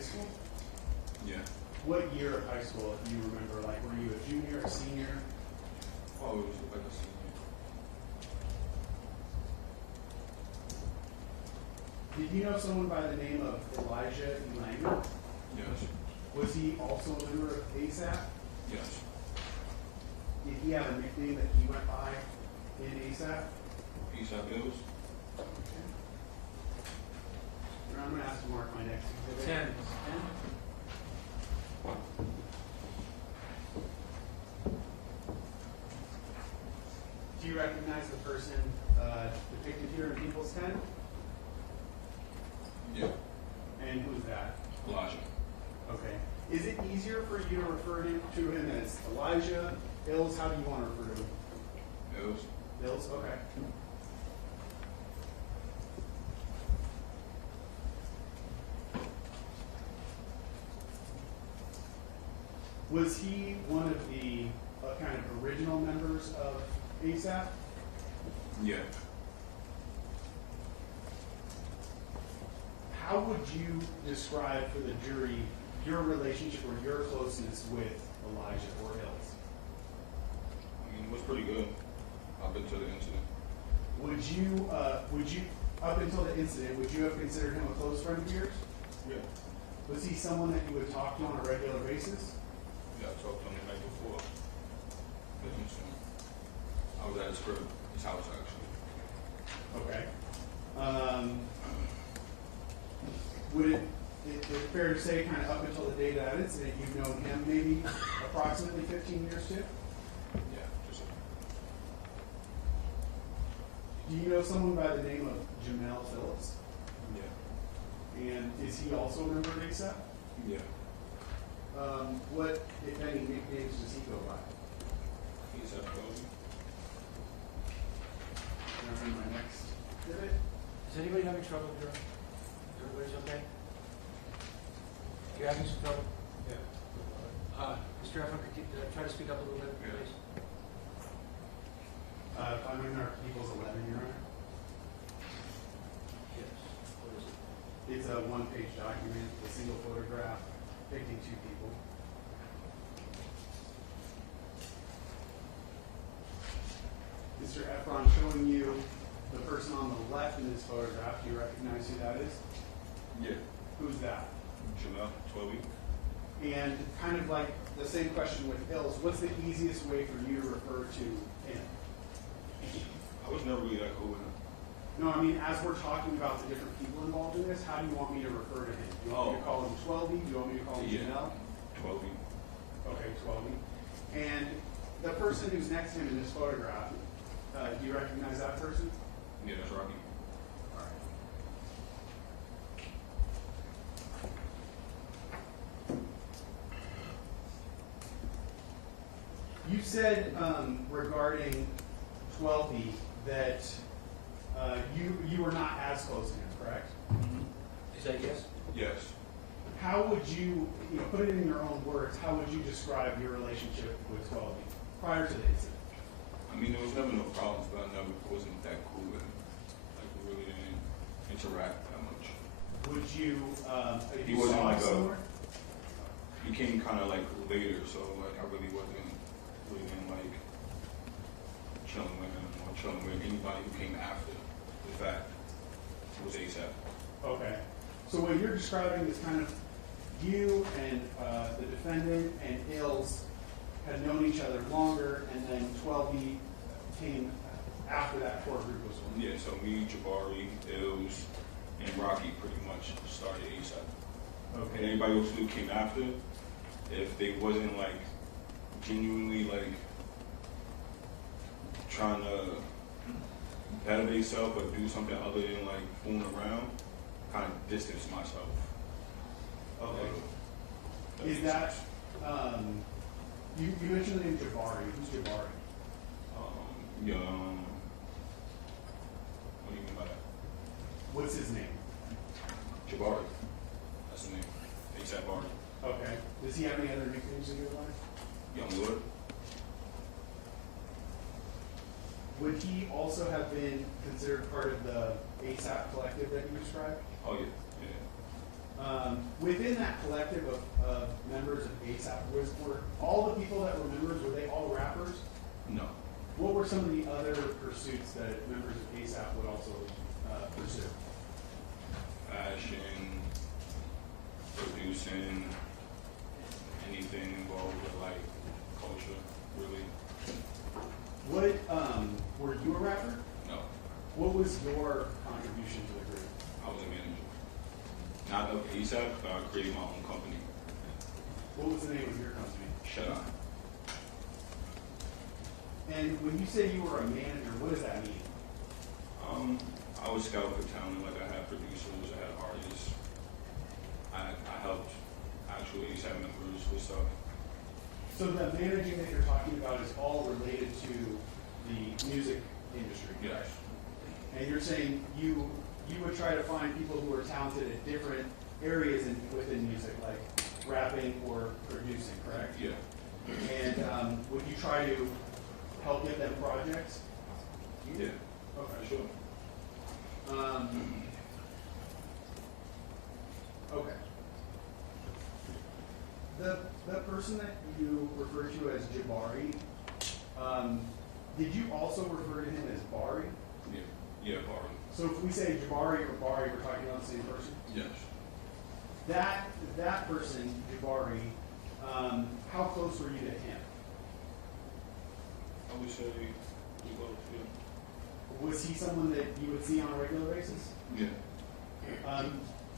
school? Yeah. What year of high school do you remember? Like, were you a junior, a senior? Oh, it was like a senior. Did you know someone by the name of Elijah Elanger? Yes. Was he also a member of ASAP? Yes. Did he have a nickname that he went by in ASAP? ASAP Bills? I'm going to ask to mark my next exhibit. 10. 10. Do you recognize the person depicted here in People's 10? Yeah. And who's that? Elijah. Okay. Is it easier for you to refer to him as Elijah, Bills? How do you want to refer to him? Bills? Bills? Okay. Was he one of the kind of original members of ASAP? Yeah. How would you describe for the jury your relationship or your closeness with Elijah or Hills? I mean, it was pretty good up until the incident. Would you, up until the incident, would you have considered him a close friend of yours? Yeah. Was he someone that you would talk to on a regular basis? Yeah, I talked to him the night before the incident. I was at his house actually. Okay. Would it fair to say, kind of up until the day of that incident, you've known him maybe approximately 15 years too? Yeah, just Do you know someone by the name of Jamel Phillips? yeah. And is he also a member of ASAP? Yeah. What, if any, nicknames does he go by? ASAP Kobe. And I'm in my next exhibit. Is anybody having trouble here? Everybody's okay? You're having some trouble? Yeah. Mr. Ephrom, could you try to speak up a little bit, Yeah. please? I'm in our People's 11, Your Honor. Yes. What is it? It's a one-page document, a single photograph, depicting two people. Mr. Ephron, showing you the person on the left in this photograph. Do you recognize who that is? Yeah. Who's that? Jamel, 12 weeks. And kind of like the same question with Hills, what's the easiest way for you to refer to him? I was never really that cool with him. No, I mean, as we're talking about the different people involved in this, how do you want me to refer to him? Do you want me to call him 12E? Do you want me to call him Yeah. Janelle? 12 weeks. Okay, 12E. And the person who's next to him in this photograph, do you recognize that person? Yeah, that's Rocky. All right. You said regarding 12E that you were not as close to him, correct? Is that yes? Yes. How would you put it in your own words, how would you describe your relationship with 12E prior to the incident? I mean, there was never no problems, but I never wasn't that cool with him. Like, we really didn't interact that much. Would you, if He you wasn't saw like him a- somewhere? He came kind of like later, so like I really wasn't like chilling with him or chilling with anybody who came after the fact. It was ASAP. Okay. So what you're describing is kind of you and the defendant and Ills had known each other longer, and then 12E came after that core group was formed. Yeah, so me, Jabari, Ills, and Rocky pretty much started ASAP. And Okay. anybody else who came after, if they wasn't like genuinely like trying to better themselves or do something other than like fooling around, kind of distance myself. Okay. Is that, you mentioned the name Jabari. Who's Jabari? Yeah, what do you mean by that? What's his name? Jabari. That's the name. ASAP Bari. Okay. Does he have any other nicknames in your life? Young Lord. Would he also have been considered part of the ASAP collective that you described? Oh yeah, yeah. Within that collective of members of ASAP, were all the people that were members, were they all rappers? No. What were some of the other pursuits that members of ASAP would also pursue? Fashion, producing, anything involved with like culture, really. What, were you a rapper? No. What was your contribution to the group? I was a manager. Not of ASAP, but I created my own company. What was the name of your company? Shut Eye. And when you say you were a manager, what does that mean? I was scout for talent, like I had producers, I had artists. I helped actual ASAP members with stuff. So the managing that you're talking about is all related to the music industry, correct? Yes. And you're saying you would try to find people who are talented at different areas within music, like rapping or producing, correct? Yeah. And would you try to help get them projects? Yeah. Okay. Sure. Okay. The person that you refer to as Jabari, did you also refer to him as Bari? Yeah. Yeah, Barry. So if we say Jabari or Bari, we're talking about the same person? Yes. That person, Jabari, how close were you to him? I would say we both, yeah. Was he someone that you would see on a regular basis? Yeah.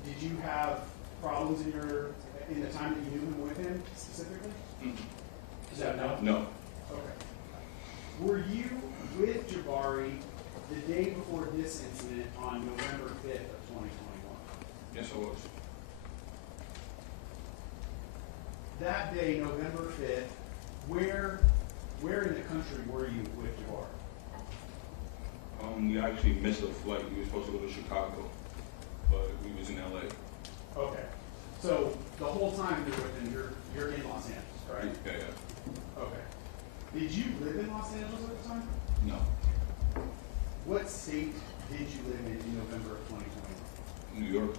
Did you have problems in the time that you knew him with him specifically? Mm-hmm. Is that no? No. Okay. Were you with Jabari the day before this incident on November 5th of 2021? Yes, I was. That day, November 5th, where in the country were you with Jabari? We actually missed a flight. We were supposed to go to Chicago, but we was in LA. Okay. So the whole time you're with him, you're in Los Angeles, correct? Yeah, yeah. Okay. Did you live in Los Angeles at the time? No. What state did you live in November of 2021? New York.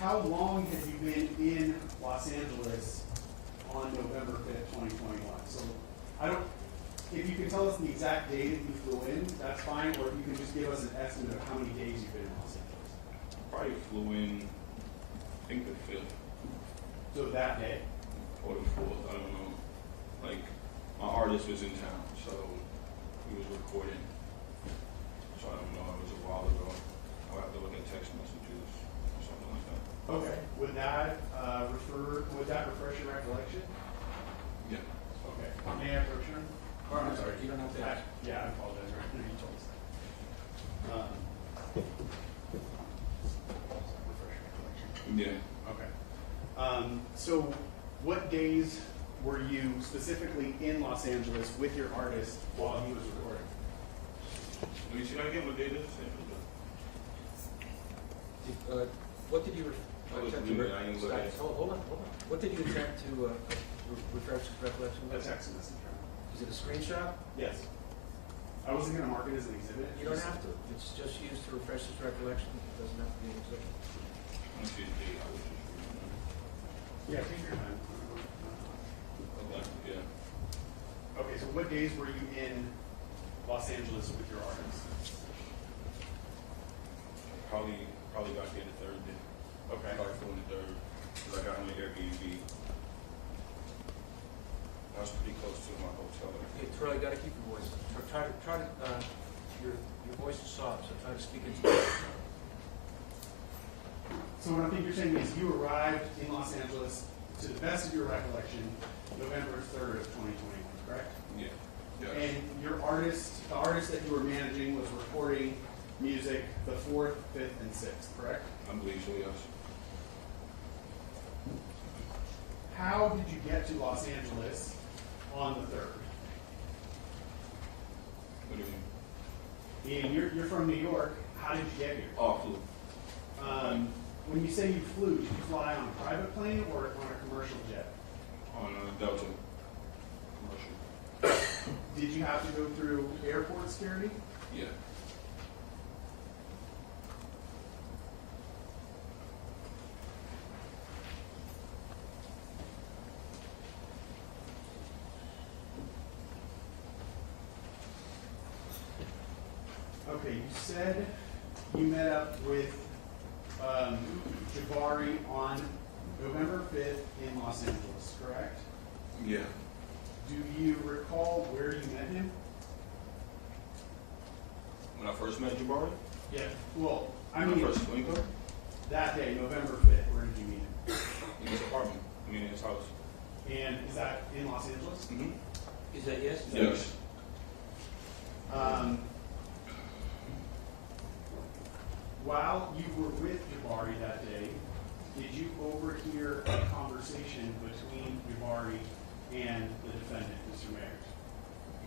How long have you been in Los Angeles on November 5th, 2021? So if you can tell us the exact day that you flew in, that's fine, or if you can just give us an estimate of how many days you've been in Los Angeles. Probably flew in, I think the 5th So that day? or the 4th, I don't know. Like, my artist was in town, so he was recording. So I don't know, it was a while ago. I'll have to look at text messages or something like that. Okay. Would that refresh your recollection? Yeah. Okay. May I approach him? Or, I'm sorry. You don't have to ask. Yeah, I apologize. Right. You told us that. Refresh your recollection. Yeah. Okay. So what days were you specifically in Los Angeles with your artist while he was recording? Let me see that again, what date is it? What did you I was attempt reading it, I didn't look at it. Hold on. What did you attempt to refresh recollection? A text message. Is it a screenshot? Yes. I wasn't going to mark it as an exhibit. You don't have to. It's just used to refresh his recollection. It doesn't have to be an exhibit. Let me see the date, I was just reading it. Yeah, take your time. Okay, yeah. Okay, so what days were you in Los Angeles with your artist? Probably got there the 3rd day. Okay. Probably flew on the 3rd, because I got on the Airbnb. I was pretty close to my hotel. Hey, Terell, you got to keep your voice. Try to your voice is soft, so try to speak into it. So what I think you're saying is you arrived in Los Angeles, to the best of your recollection, November 3rd of 2021, correct? Yeah. Yes. And your artist, the artist that you were managing was recording music the 4th, 5th, and 6th, correct? I believe so, yes. How did you get to Los Angeles on the 3rd? What do you mean? And you're from New York. How did you get here? Oh, flew. When you say you flew, did you fly on a private plane or on a commercial jet? On Delta. Commercial. Did you have to go through airport security? Yeah. said you met up with Jabari on November 5th in Los Angeles, correct? Yeah. Do you recall where you met him? When I first met Jabari, Yeah. Well, I when mean, I first linked up, that day, November 5th, where did you meet him? in his apartment, in his house. And is that in Los Angeles? Mm-hmm. Is that yes? Yes. While you were with Jabari that day, did you overhear a conversation between Jabari and the defendant, Mr. Mayer?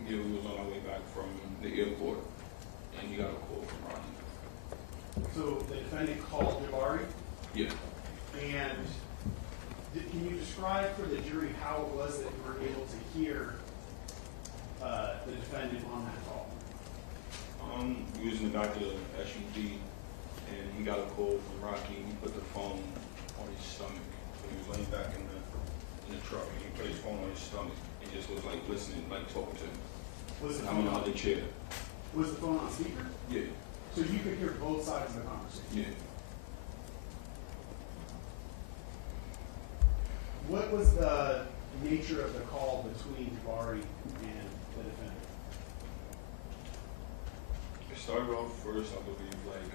Yeah, we was on our way back from the airport, and he got a call from Ronnie. So the defendant called Jabari, Yeah. and can you describe for the jury how it was that you were able to hear the defendant on that call? We was in the back of the SUV, and he got a call from Rocky. He put the phone on his stomach. So he was laying back in the truck, and he put his phone on his stomach and just was like listening, like talking to him. Was the I'm in phone the on, other chair. was the phone on speaker? Yeah. So you could hear both sides of the conversation? Yeah. What was the nature of the call between Jabari and the defendant? It started off first, I believe, like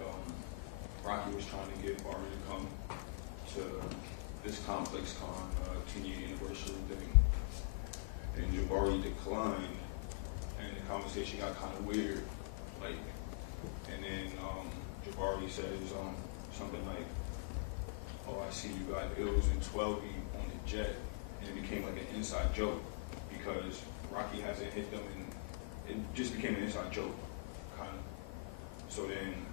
Rocky was trying to get Barry to come to this complex con 10-year anniversary thing, and Jabari declined, and the conversation got kind of weird, like, and then Jabari says something like, "Oh, I see you got ills and 12 on the jet," and it became like an inside joke because Rocky hasn't hit them, and it just became an inside joke, kind of. So then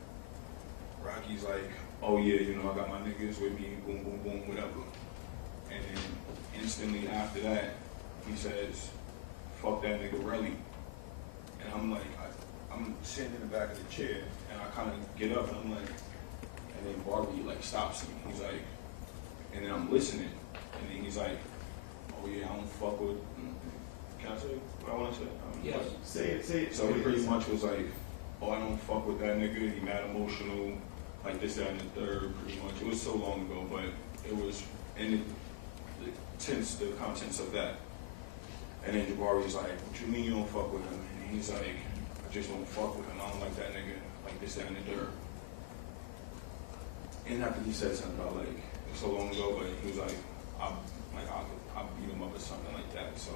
Rocky's like, "Oh yeah, you know, I got my niggas with me, boom, boom, boom, whatever." And then instantly after that, he says, "Fuck that nigga Relly." And I'm like, I'm sitting in the back of the chair, and I kind of get up, and I'm like, and then Barbie like stops me. He's like, and then I'm listening, and then he's like, "Oh yeah, I don't fuck with." Can I say what I want to say? Yes. Say it. So he pretty much was like, "Oh, I don't fuck with that nigga. He mad emotional, like this, that, and the third." Pretty much. It was so long ago, but it was in the contents of that. And then Jabari's like, "What you mean you don't fuck with him?" And he's like, "I just don't fuck with him. I don't like that nigga. Like this, that, and the third." And after he said something about like it was so long ago, but he was like, I'll beat him up or something like that. So,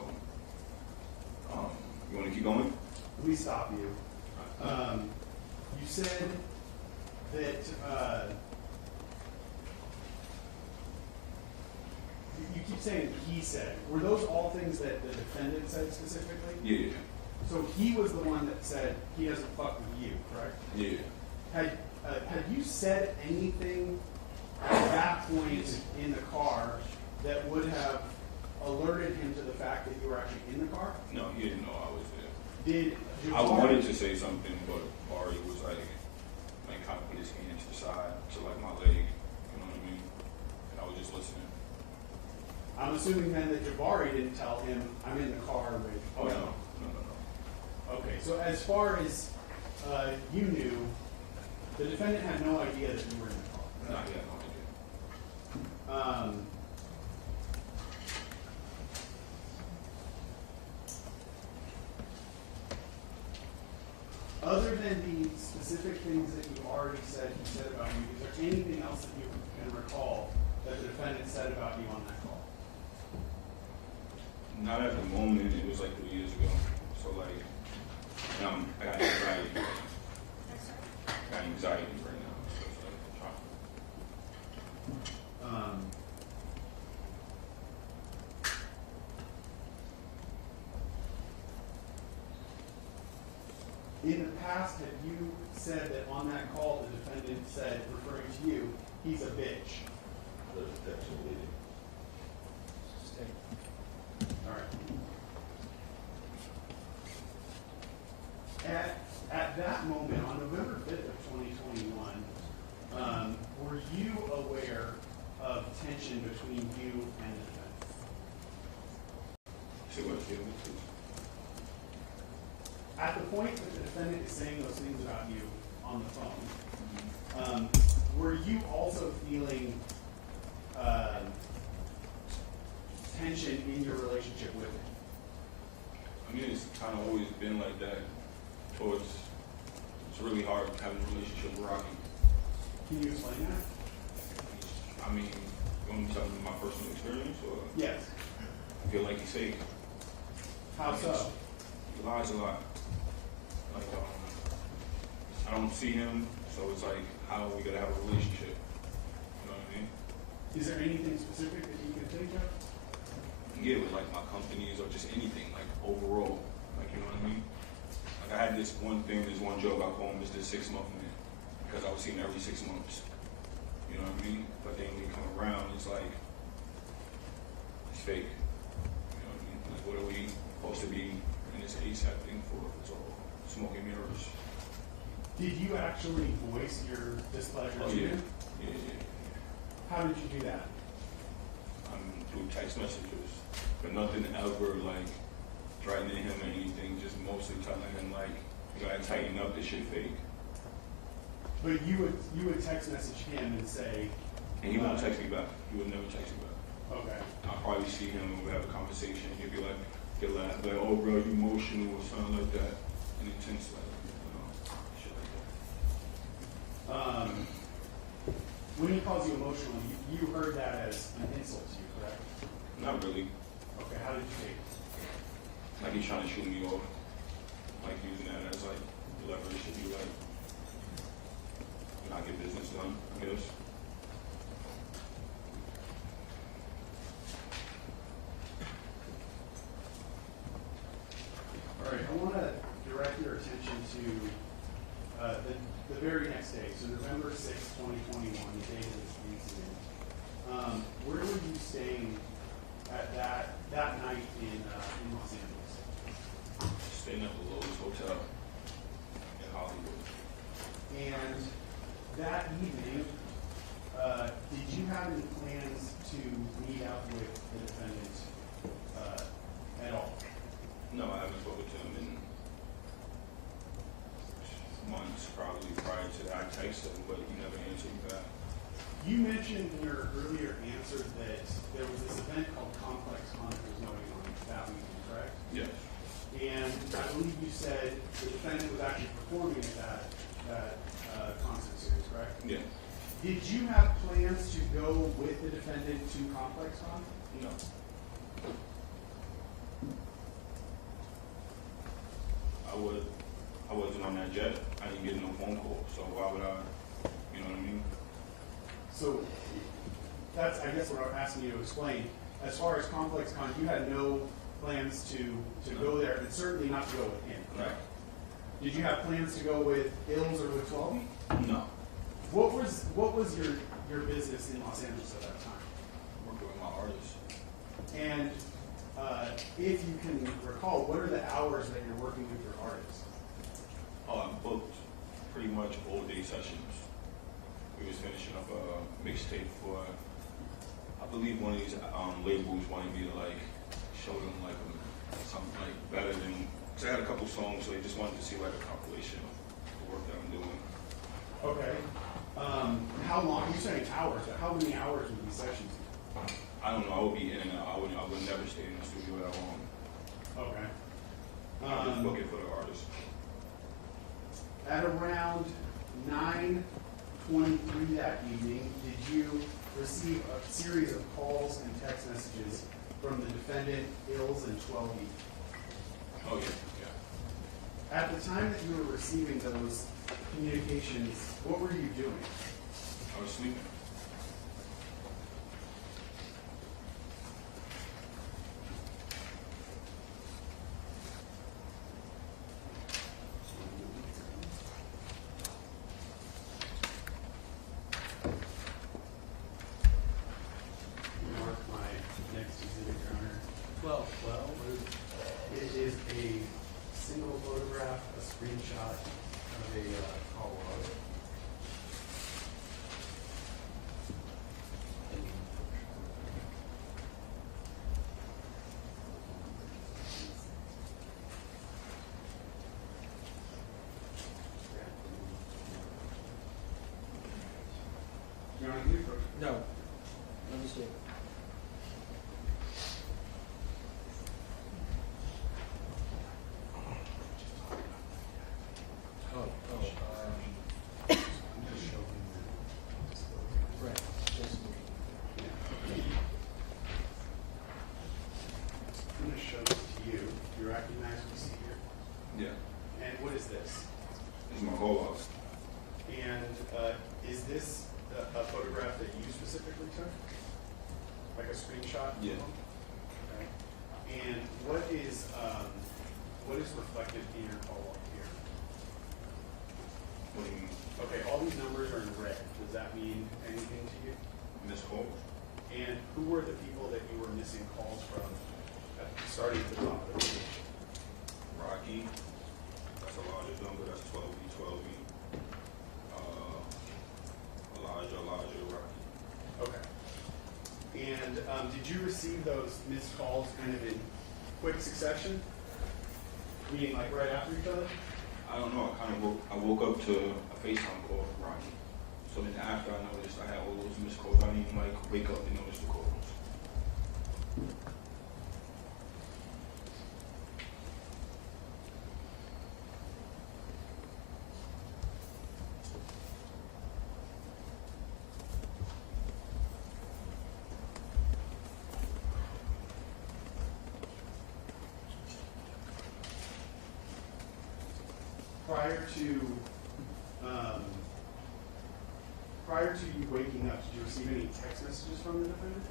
you want to keep going? Let me stop you. You said that you keep saying he said. Were those all things that the defendant said specifically? Yeah. So he was the one that said he doesn't fuck with you, correct? Yeah. Had you said anything at that point in the car that would have alerted him to the fact that you were actually in the car? No, he didn't know I was there. Did I wanted to say something, but Ari was like kind of put his hand to the side to like my leg, you know what I mean? And I was just listening. I'm assuming then that Jabari didn't tell him, I'm in the car with... Oh, no. Okay, so as far as you knew, the defendant had no idea that you were in the car. No, he had no idea. Other than the specific things that you already said he said about you, is there anything else that you can recall that the defendant said about you on that call? Not at the moment. It was like 3 years ago. So like, I got anxiety. I got anxiety right now. So it's like, in the past, have you said that on that call the defendant said, referring to you, he's a bitch? There's absolutely. All right. At that moment, on November 5th of 2021, were you aware of tension between you and the defendant? see what feeling At the point that the defendant is saying those things about you on the phone. Were you also feeling tension in your relationship with him? I mean, it's kind of always been like that towards, it's really hard having a relationship with Rocky. Can you explain that? I mean, you want me to tell you my personal experience, or? Yes. I feel like he's fake. How so? He lies a lot. Like, I don't see him, so it's like, how are we gonna have a relationship? You know what I mean? Is there anything specific that you can think of? Yeah, with like my companies or just anything, like overall, like, you know what I mean? Like I had this one joke I call him Mr. 6 month man, because I would see him every 6 months. You know what I mean? But then when he come around, it's like, it's fake. You know what I mean? Like, what are we supposed to be in this ASAP thing for? It's all smoke and mirrors. Did you actually voice your displeasure Oh to yeah. him? Yeah. How did you do that? Through text messages, but nothing ever like threatening him or anything, just mostly telling him like, you gotta tighten up, this shit fake. But you would text message him and say, And he won't text me back. He would never text me back. okay. I'll probably see him and we'll have a conversation. He'll be like, he'll laugh, like, oh bro, you emotional or something like that. And intense like, shit like that. When he calls you emotional, you heard that as an insult to you, correct? Not really. Okay, how did you take it? Like he's trying to shoot me off. Like using that as like leverage to be like, not get business done, I guess. All right, I want to direct your attention to the very next day, so November 6th, 2021, the day of this incident. Where were you staying at that night in Los Angeles? Staying at the Lowe's Hotel in Hollywood. And that evening, did you have any plans to meet up with the defendant at all? No, I haven't spoken to him in months, probably prior to that. I texted him, but he never answered me back. You mentioned in your earlier answer that there was this event called Complex Con that was going on that weekend, correct? Yes. And I believe you said the defendant was actually performing at that concert series, correct? Yeah. Did you have plans to go with the defendant to Complex Con? No. I wasn't on that jet. I didn't get no phone call, so why would I, you know what I mean? So that's, I guess, what I'm asking you to explain. As far as Complex Con, you had no plans to go there, and certainly not to go with him, correct? Did you have plans to go with Ills or with 12? No. What was your business in Los Angeles at that time? Working with my artists. And if you can recall, what are the hours that you're working with your artists? Oh, I booked pretty much all day sessions. We was finishing up a mixtape for, I believe one of these labels wanted me to like show them like something like better than, because I had a couple songs, so they just wanted to see like a compilation of the work that I'm doing. Okay. How long? You're saying hours, but how many hours would these sessions be? I don't know. I would be in and out. I would never stay in the studio that long. Okay. I would just book it for the artist. At around 9:23 that evening, did you receive a series of calls and text messages from the defendant, Ills, and 12E? Oh yeah. At the time that you were receiving those communications, what were you doing? I was sleeping. Mark my next exhibit, Your Honor. 12. It is a single photograph, a screenshot of a call log. this reflected in your call log here? What do you mean? Okay, all these numbers are in red. Does that mean anything to you? Missed calls? And who were the people that you were missing calls from starting at the top of the page? Rocky, that's a larger number, that's 12B, 12B. Elijah, Rocky. Okay. And did you receive those missed calls kind of in quick succession? Meaning like right after each other? I don't know, I woke up to a FaceTime call from Rocky. So then after I noticed I had all those missed calls, I didn't even like wake up and notice the calls. Prior to you waking up, did you receive any text messages from the defendant?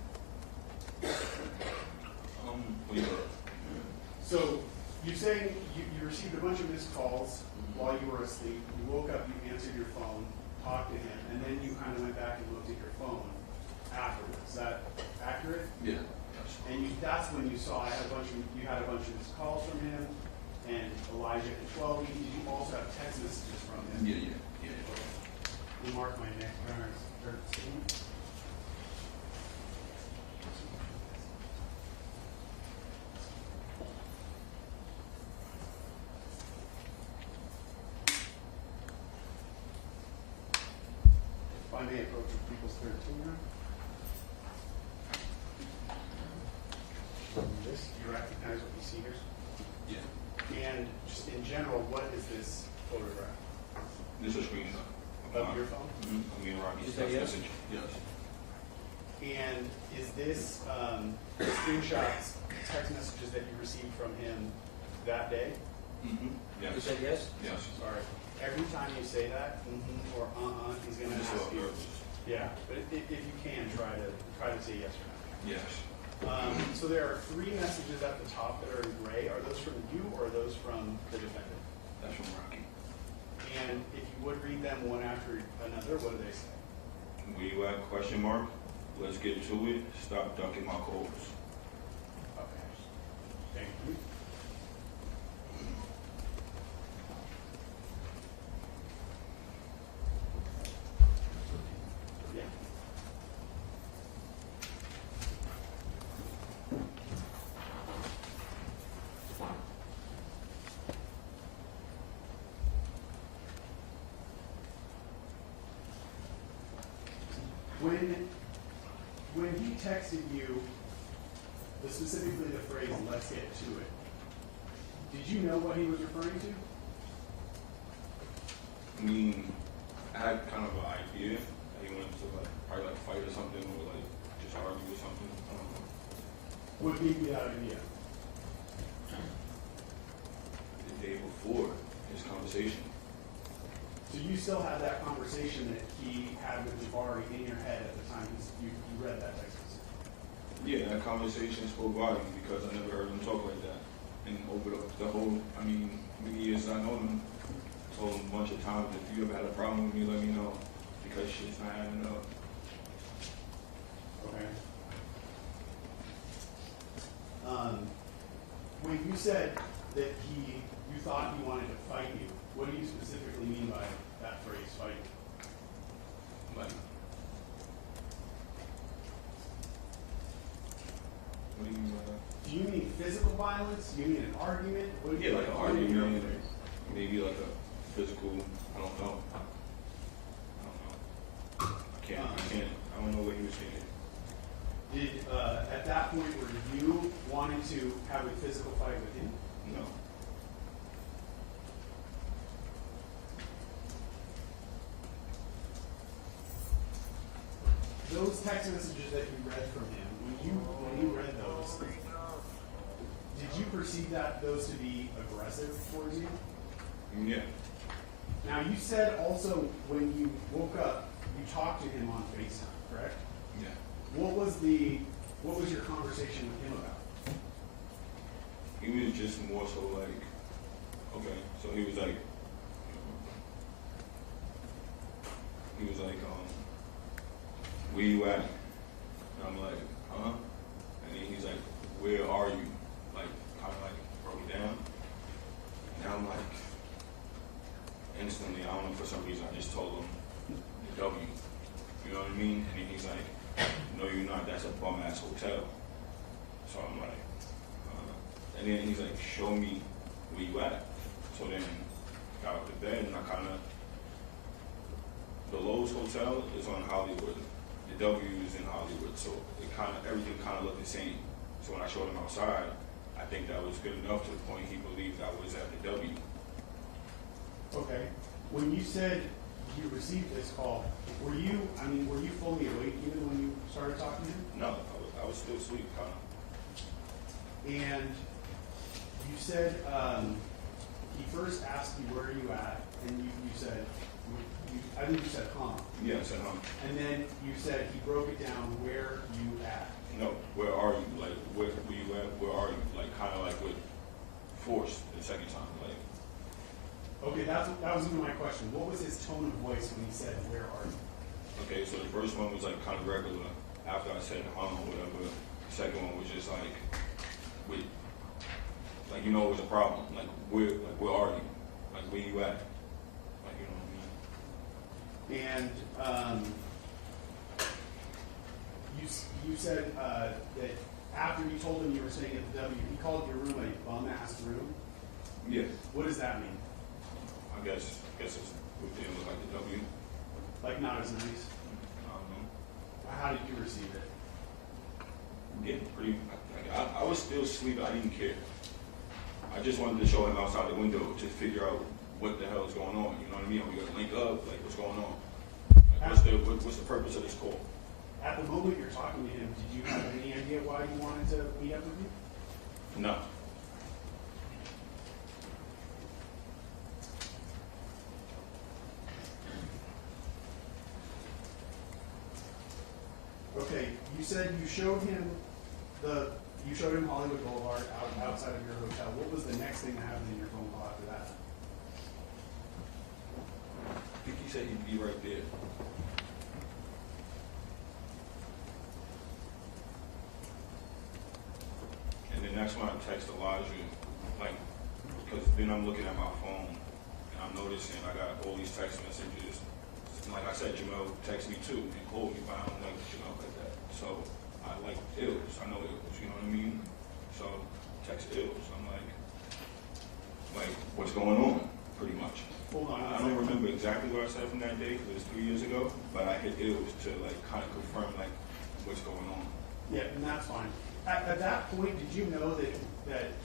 So you're saying you received a bunch of missed calls while you were asleep. You woke up, you answered your phone, talked to him, and then you kind of went back and looked at your phone afterwards. Is that accurate? Yeah. And that's when you saw you had a bunch of missed calls from him, and Elijah at 12. Did you also have text messages from him? Yeah. You mark my next runner's 13. If I may approach with people's 13 now. This, you recognize what you see here? Yeah. And just in general, what is this photograph? This is a screenshot. Of your phone? Mm-hmm. I mean, Rocky's Is that text yes? message. Yes. And is this screenshots, text messages that you received from him that day? Mm-hmm. Yes. You said yes? Yes. Sorry. Every time you say that, or he's going to Just ask you. nervous. Yeah, but if you can, try to say yes or no. Yes. So there are 3 messages at the top that are in gray. Are those from you or are those from the defendant? That's from Rocky. And if you would read them one after another, what do they say? Where you at? Question mark. Let's get to it. Stop ducking my calls. Okay. Thank you. Yeah. When he texted you, specifically the phrase, let's get to it, did you know what he was referring to? I mean, I had kind of an idea that he wanted to probably fight or something, or just argue or something. I don't know. What gave you that idea? The day before his conversation. So you still had that conversation that he had with Jabari in your head at the time you read that text message? Yeah, that conversation spoke volumes because I never heard him talk like that. And over the whole, many years I know him, I told him a bunch of times, if you ever had a problem with me, let me know, because shit's not adding up. Okay. When you said that you thought he wanted to fight you, what do you specifically mean by that phrase, fight? Like, what do you mean by that? Do you mean physical violence? Do you mean an argument? What do you Yeah, like an what do you mean by argument, that phrase? maybe like a physical, I don't know. I don't know what he was thinking. Did, at that point, were you wanting to have a physical fight with him? No. Those text messages that you read from him, when you read those, did you perceive those to be aggressive towards you? Yeah. Now, you said also when you woke up, you talked to him on FaceTime, correct? Yeah. What was your conversation with him about? He was just more so like Okay, so he was like, where you at? And I'm like, huh? And then he's like, where are you? Like, kind of like broke it down. And I'm like, instantly, I don't know, for some reason, I just told him the W. You know what I mean? And then he's like, no, you're not. That's a bum-ass hotel. So I'm like, and then he's like, show me where you at. So then got out of bed and I kind of, the Lowe's Hotel is on Hollywood. The W is in Hollywood. So it kind of, everything kind of looked the same. So when I showed him outside, I think that was good enough to the point he believed I was at the W. Okay. When you said you received this call, were you fully awake even when you started talking to him? No, I was still asleep, kind of. And you said he first asked you where are you at, and you said, I think you said huh. Yeah, I said And then you said he broke it down, where you at? No, where are you? Like, where you at? Where are you? Like, kind of like with force the second time. Like, okay, that was even my question. What was his tone of voice when he said, where are you? okay, so the first one was like kind of regular. After I said or whatever, the second one was just like, with, like, you know, it was a problem. Like, where are you? Like, where you at? Like, you know what I mean? And you said that after you told him you were staying at the W, he called your room a bum-ass room? Yeah. What does that mean? I guess it's, it didn't look like the W. Like not as nice? I don't know. How did you receive it? Yeah, pretty, like, I was still sleeping. I didn't care. I just wanted to show him outside the window to figure out what the hell is going on. You know what I mean? Are we gonna link up? Like, what's going on? Like, what's the purpose of this call? At the moment you're talking to him, did you have any idea why you wanted to meet up with you? No. Okay, you said you showed him Hollywood Boulevard outside of your hotel. What was the next thing that happened in your phone call after that? I think he said he'd be right there. And then that's when I text Elijah, like, because then I'm looking at my phone and I'm noticing I got all these text messages. And like I said, Jamel texted me too and called me, but I don't like Jamel like that. So I like ills. I know ills, you know what I mean? So text ills. I'm like, what's going on? Pretty much. Hold on. I don't remember exactly what I said from that day because it was 3 years ago, but I hit ills to like kind of confirm like what's going on. Yeah, and that's fine. At that point, did you know that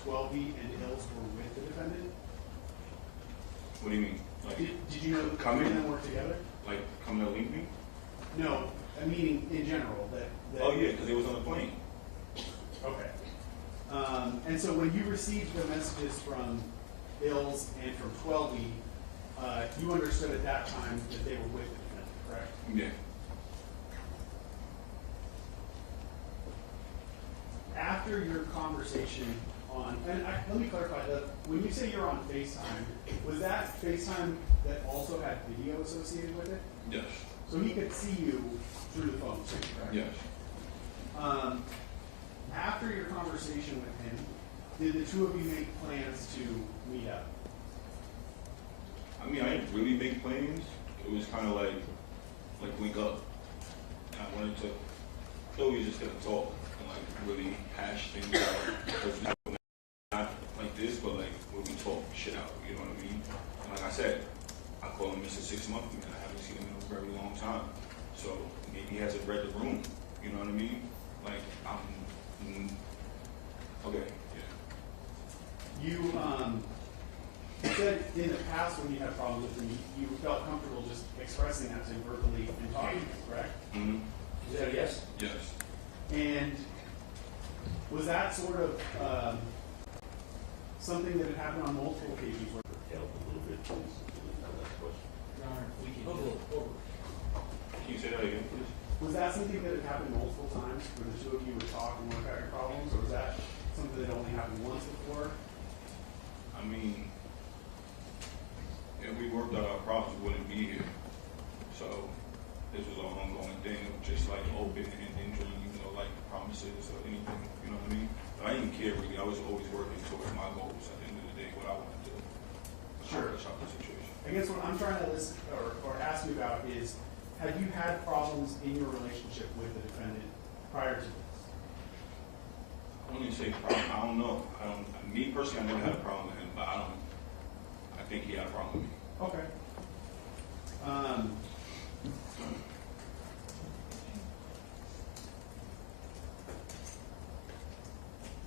12B and Hills were with the defendant? What do you mean? Like, Did you know that coming three of them work together? Like coming to link me? No, I mean in general. That Oh yeah, because it was on the plane. Okay. And so when you received the messages from Hills and from 12B, you understood at that time that they were with the defendant, correct? Yeah. After your conversation let me clarify, when you say you're on FaceTime, was that FaceTime that also had video associated with it? Yes. So he could see you through the phone, correct? Yes. After your conversation with him, did the two of you make plans to meet up? I mean, I didn't really make plans. It was kind of like link up. I wanted to, thought we were just gonna talk and like really hash things out. Because not like this, but like when we talk shit out, you know what I mean? And like I said, I call him Mr. 6 Month Man. I haven't seen him in a very long time. So maybe he hasn't read the room. You know what I mean? Like okay, yeah. You said in the past when you had problems with him, you felt comfortable just expressing that to him verbally and talking, correct? Mm-hmm. Is that a yes? Yes. And was that sort of something that had happened on multiple occasions? Help a little bit, please. That's the question. Your Honor, we can Can you say that again, please? Was that something that had happened multiple times where the two of you would talk and work out your problems, or was that something that only happened once before? I mean, I guess what I'm trying to listen or ask you about is, have you had problems in your relationship with the defendant prior to this? I wouldn't say problem. I don't know. Me personally, I never had a problem with him, but I think he had a problem with me. Okay.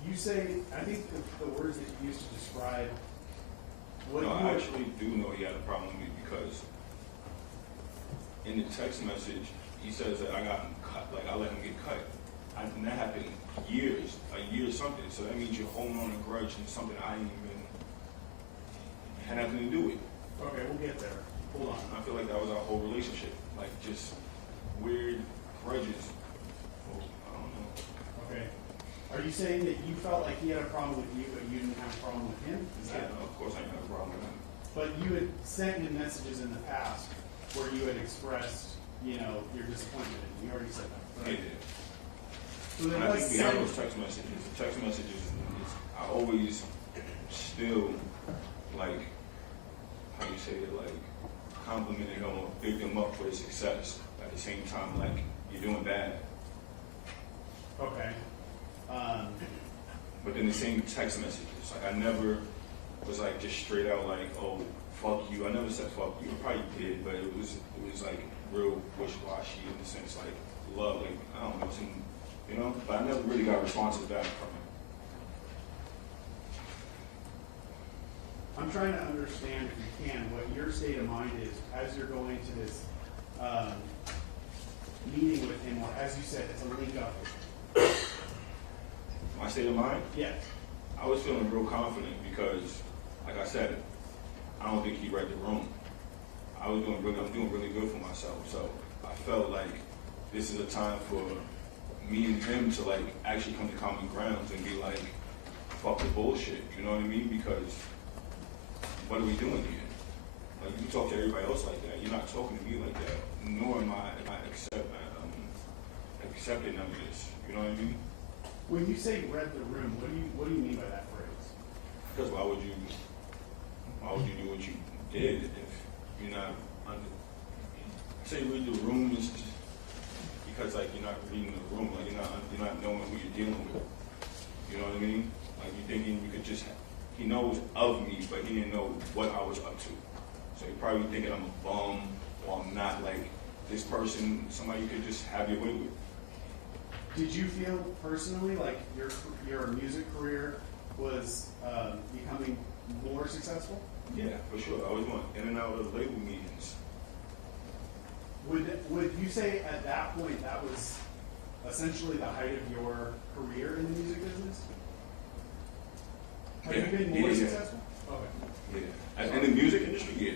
You say, I think the words that you used to describe what No, you I actually do know he had a problem with me because in the text message, he says that I got him cut, like I let him get cut. And that happened a year something. So that means you're holding on a grudge and something I didn't even had nothing to do with. Okay, we'll get there. Hold on. I feel like that was our whole relationship, like just weird grudges. I don't know. Okay. Are you saying that you felt like he had a problem with you, but you didn't have a problem with him? Is Yeah, that? of course I didn't have a problem with him. But you had sent him messages in the past where you had expressed, your disappointment. You already said that, right? Yeah. So then And I let's think we have say, those text messages. The text messages, I always still, like, how you say it, like, complimented him or bigged him up for his success. At the same time, like, you're doing bad. okay. But then the same text messages, like, I never was, like, just straight out, like, oh, fuck you. I never said fuck you. I probably did, but it was like, real wishy-washy in the sense, like, love, like, I don't know, but I never really got responses back from him. I'm trying to understand, if you can, what your state of mind is as you're going to this meeting with him, or as you said, it's a link up. My state of mind? Yes. I was feeling real confident because, like I said, I don't think he read the room. I'm doing really good for myself. So I felt like this is a time for me and him to like actually come to common grounds and be like, fuck the bullshit. You know what I mean? Because what are we doing here? Like you talk to everybody else like that. You're not talking to me like that. Nor am I accepting none of this. You know what I mean? When you say read the room, what do you mean by that phrase? Because why would you do what you did if you're not under? I say read the room is just because like you're not reading the room, like you're not knowing who you're dealing with. You know what I mean? Like you're thinking you could just he knows of me, but he didn't know what I was up to. So you're probably thinking I'm a bum or I'm not like this person, somebody you could just have your way with. Did you feel personally like your music career was becoming more successful? Yeah, for sure. I was going in and out of label meetings. Would you say at that point that was essentially the height of your career in the music business? Have you been more successful? Okay. Yeah. In the music industry, yeah.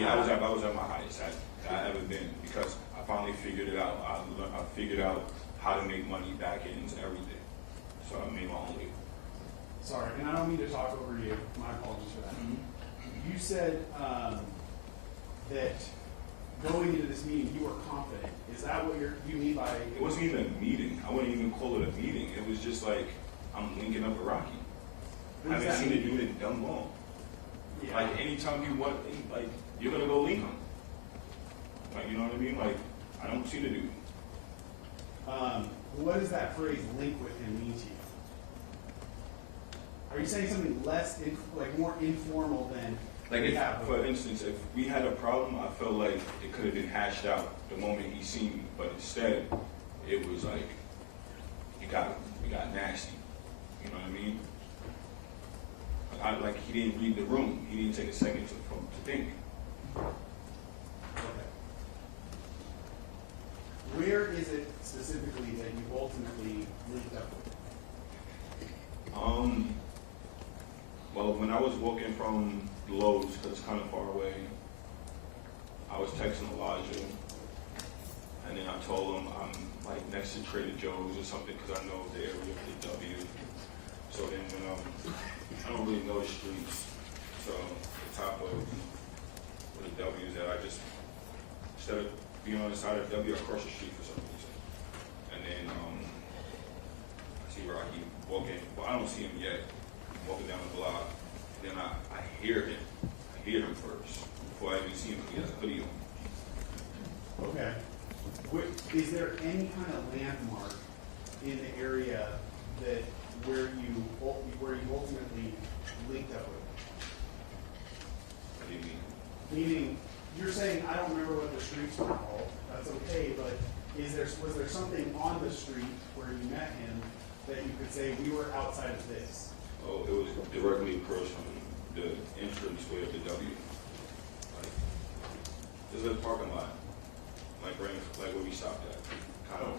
Yeah, I was at my highest I ever been because I finally figured it out. I figured out how to make money back ends, everything. So I made my own label. Sorry, and I don't mean to talk over you. My apologies for that. Mm-hmm. You said that going into this meeting, you were confident. Is that what you mean by? It wasn't even a meeting. I wouldn't even call it a meeting. It was just like I'm linking up with Rocky. I haven't seen it do it in dumb long. Yeah. Like anytime you want, like you're gonna go link him. Like you know what I mean? Like I don't see the dude. What does that phrase "link with him" mean to you? Are you saying something less, more informal than? Like for instance, if we had a problem, I felt like it could have been hashed out the moment he seen me, but instead, it was like we got nasty. You know what I mean? Like he didn't read the room. He didn't take a second to think. Okay. Where is it specifically that you ultimately linked up with? Well, when I was walking from Lowe's, because it's kind of far away, I was texting Elijah, and then I told him I'm like next to Trader Joe's or something because I know the area of the W. So then when I don't really know the streets, so the top of where the W is at, I just, instead of being on the side of the W, I cross the street for some reason. And then I see Rocky walking, well I don't see him yet, walking down the block. Then I hear him. I hear him first. streets were involved, that's okay, but was there something on the street where you met him that you could say, we were outside of this? Oh, it was directly across from the entrance way of the W. Like, there's a parking lot, like right, like where we stopped at, kind of.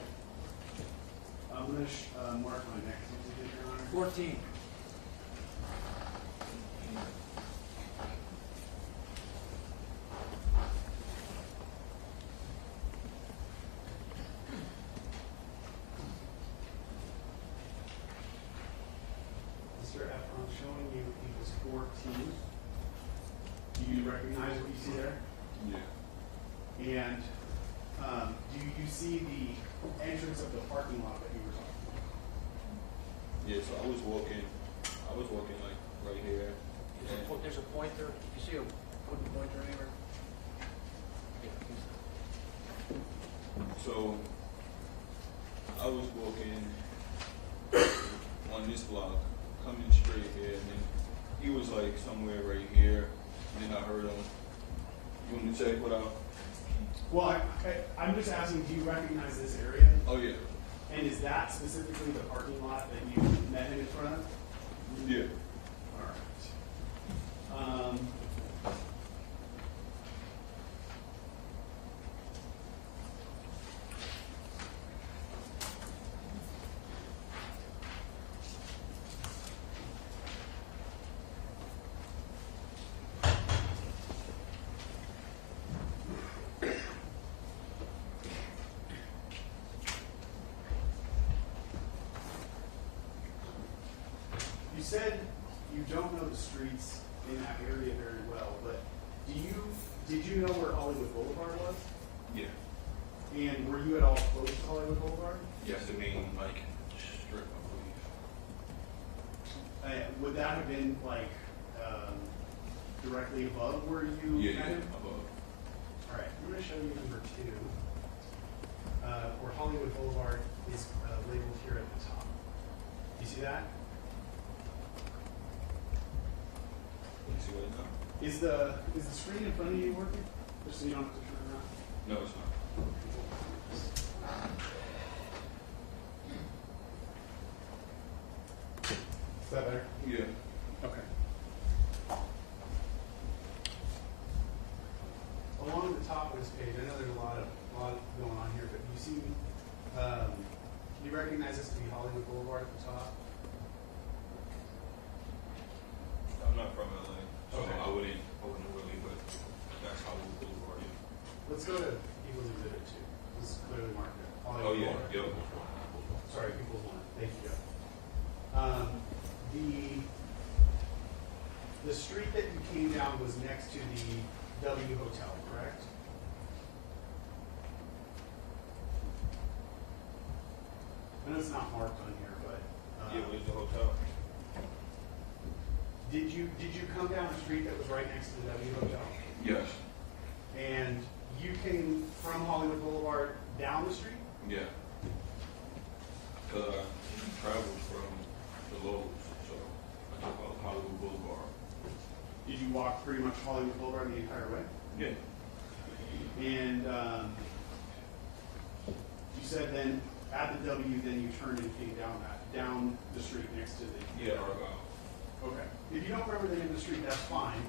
I'm gonna mark my next one, Your Honor. 14. Mr. Ephrom, showing you he was 14. Do you recognize what you see there? Yeah. And do you see the entrance of the parking lot that you were talking about? Yeah, so I was walking like right here. There's a pointer. You see a wooden pointer anywhere? So I was walking on this block, coming straight here, and then he was like somewhere right here, and then I heard him. You want me to check what out? Well, I'm just asking, do you recognize this area? Oh yeah. And is that specifically the parking lot that you met him in front of? Yeah. All right. You said you don't know the streets in that area very well, but did you know where Hollywood Boulevard was? Yeah. And were you at all close to Hollywood Boulevard? Yes, the main like strip, I believe. Would that have been like directly above where you Yeah, met him? above. All right, I'm going to show you number 2, where Hollywood Boulevard is labeled here at the top. You see that? You see what now? Is the screen in front of you working? Just so you don't have to turn around. No, it's not. Is that better? Yeah. Okay. Along the top of this page, I know there's a lot going on here, but you see, you recognize this to be Hollywood Boulevard at the top? I'm not from LA, so Okay. I wouldn't really, but that's how we Boulevard. Yeah. Let's go to People's Exhibit 2. This is clearly marked there. Oh Hollywood yeah, Boulevard. yep. Sorry, People's One. Thank you, Joe. The street that you came down was next to the W Hotel, correct? I know it's not marked on here, but Yeah, where's the hotel? did you come down a street that was right next to the W Hotel? Yes. And you came from Hollywood Boulevard down the street? Yeah. Cause I traveled from the Lowe's, so I took Hollywood Boulevard. Did you walk pretty much Hollywood Boulevard the entire way? Yeah. And you said then at the W, then you turned and came down the street next to the. Yeah, Argyle. Okay. If you don't remember the name of the street, that's fine.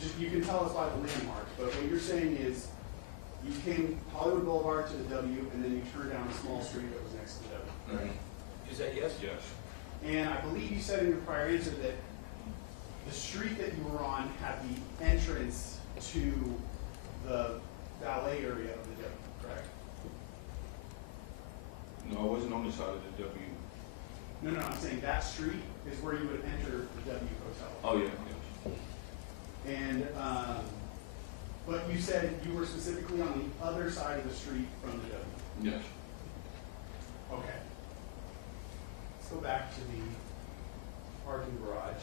Just you can tell us by the landmark. But what you're saying is you came Hollywood Boulevard to the W, and then you turned down a small street that was next to the W. Right? Is that yes? Yes. And I believe you said in your prior answer that the street that you were on had the entrance to the valet area of the W, correct? No, I wasn't on the side of the W. No, I'm saying that street is where you would enter the W Hotel. Oh yeah, yes. And, but you said you were specifically on the other side of the street from the W. Yes. Okay. Let's go back to the parking garage.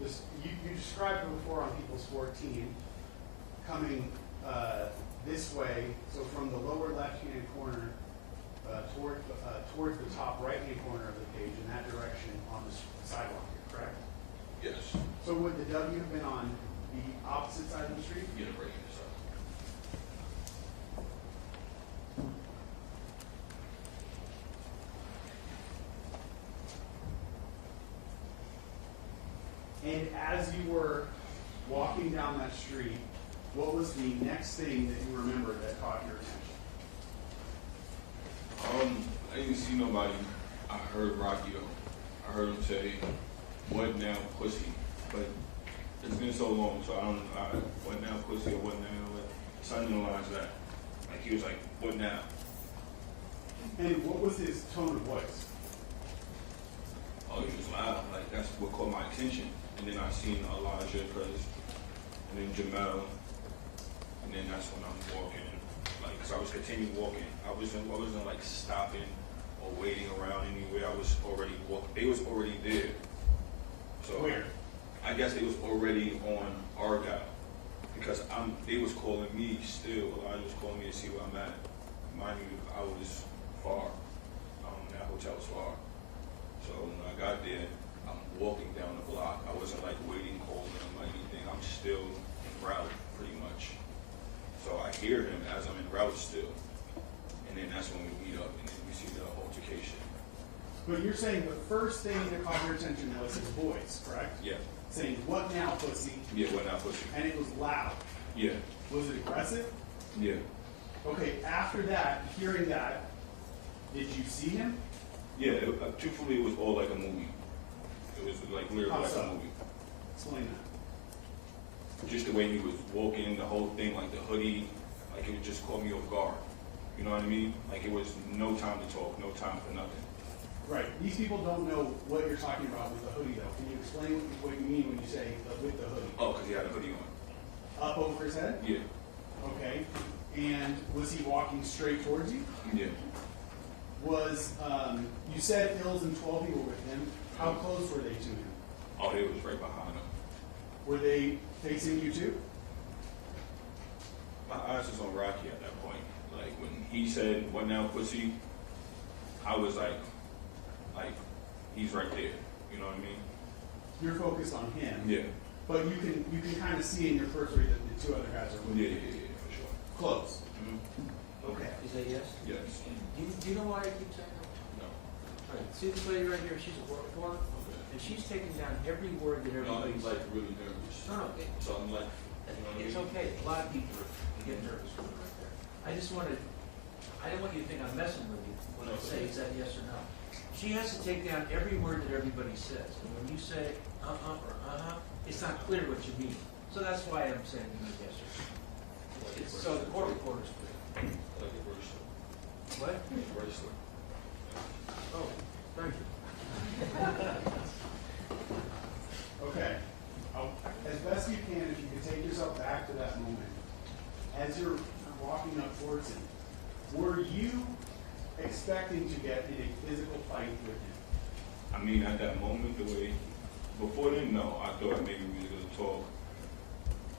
You described it before on People's 14, coming this way, so from the lower left-hand corner towards the top right-hand corner of the page in that direction on the sidewalk here, correct? Yes. So would the W have been on the opposite side of the street? Yeah, right here, sir. as you were walking down that street, what was the next thing that you remember that caught your attention? I didn't see nobody. I heard Rocky though. I heard him say, "What now, pussy?" But it's been so long, so I don't. What now, pussy, or what now? Something along the lines of that. Like he was like, "What now?" And what was his tone of voice? Oh, he was loud. Like that's what caught my attention. And then I seen Elijah, and then Jamel, and then that's when I'm walking. Like, cause I was continuing walking. I wasn't like stopping or waiting around anywhere. I was already walking. They was already there. So Where? I guess they was already on Argyle because they was calling me still. Elijah was calling me to see where I'm at. Mind you, I was far. That hotel was far. So when I got there, I'm walking down the block. I wasn't like waiting, calling him or anything. I'm still en route, pretty much. So I hear him as I'm en route still. And then that's when we meet up and then we see the altercation. But you're saying the first thing that caught your attention was his voice, correct? Yeah. Saying, "What now, pussy?" Yeah, what now, pussy? And it was loud. Yeah. Was it aggressive? Yeah. Okay, after that, hearing that, did you see him? Yeah, truthfully, it was all like a movie. It was like literally How like so? a movie. Explain that. Just the way he was walking, the whole thing, like the hoodie, like it would just caught me off guard. You know what I mean? Like it was no time to talk, no time for nothing. Right. These people don't know what you're talking about with the hoodie, though. Can you explain what you mean when you say with the hoodie? Oh, because he had a hoodie on. Up over his head? Yeah. Okay. And was he walking straight towards you? Yeah. Was, you said Ills and 12 were with him. How close were they to him? Oh, they was right behind him. Were they facing you too? My eyes was on Rocky at that point. Like when he said, "What now, pussy?" I was like, he's right there. You know what I mean? You're focused on him. Yeah. But you can kind of see in your periphery that the two other guys are with Yeah, you. yeah, for sure. Close. Mm-hmm. Okay. Is that yes? Yes. Do you know why I keep saying that? No. Right. See this lady right here? She's a reporter, Okay. and she's taking down every word that No, everybody's. I'm like really nervous. No, So I'm like, you know what I it's mean? okay. A lot of people get nervous when they're right there. I just wanted, I don't want you to think I'm messing with you when I say, is that yes or no? She has to take down every word that everybody says. And when you say or it's not clear what you mean. So that's why I'm saying you mean yes or no. It's, so the court reporter's clear. Like a bracelet. What? Bracelet. Oh, thank you. Okay. As best you can, if you could take yourself back to that moment. As you're walking up towards him, were you expecting to get in a physical fight with him? I mean, at that moment, the way, before then, no, I thought maybe we were going to talk.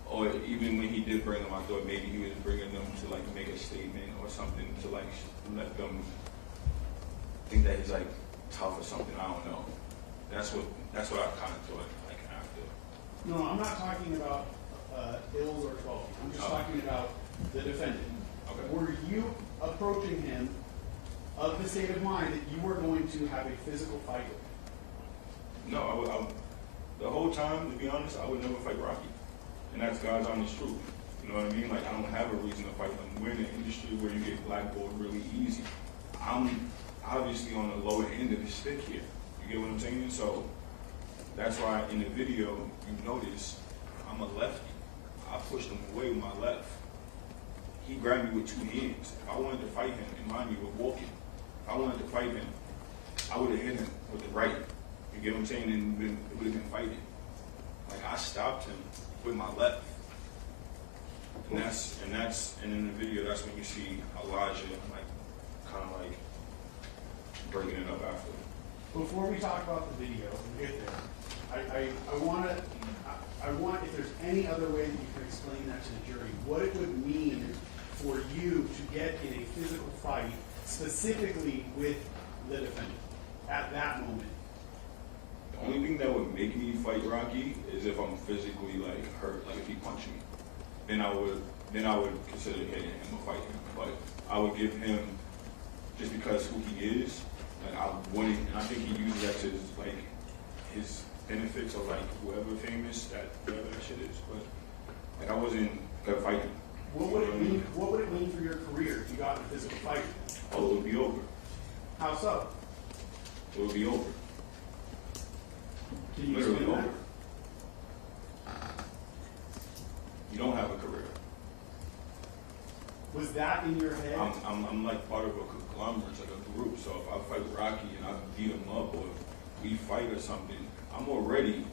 Or even when he did bring them, I thought maybe he was bringing them to like make a statement or something to like let them think that he's like tough or something. I don't know. That's what I kind of thought like after. No, I'm not talking about Ills or 12. I'm just talking about the defendant. Okay. Were you approaching him of the state of mind that you were going to have a physical fight with him? No, the whole time, to be honest, I would never fight Rocky. And that's God's honest truth. You know what I mean? Like, I don't have a reason to fight him. We're in an industry where you get blackballed really easy. I'm obviously on the lower end of the stick here. You get what I'm saying? So that's why in the video, you notice I'm a lefty. I pushed him away with my left. He grabbed me with two hands. If I wanted to fight him, and mind you, we're walking. If I wanted to fight him, I would have hit him with the right. You get what I'm saying? And it would have been fighting. Like, I stopped him with my left. And in the video, that's when you see Elijah, like, kind of like breaking it up after. Before we talk about the video, we get there, I want, if there's any other way that you can explain that to the jury, what it would mean for you to get in a physical fight, specifically with the defendant, at that moment. The only thing that would make me fight Rocky is if I'm physically like hurt, like if he punched me. Then I would consider hitting him or fighting him. But I would give him, just because who he is, like I wouldn't, and I think he uses that to his benefits of like whoever famous that whoever that shit is, but like I wasn't gonna fight him. What would it mean? What would it mean for your career if you got in a physical fight? Oh, it would be over. How so? It would be over. Can you Literally explain over. that? You don't have a career. Was that in your head? I'm like part of a conglomerate, like a group. So if I fight Rocky and I beat him up, or we fight or something, I'm already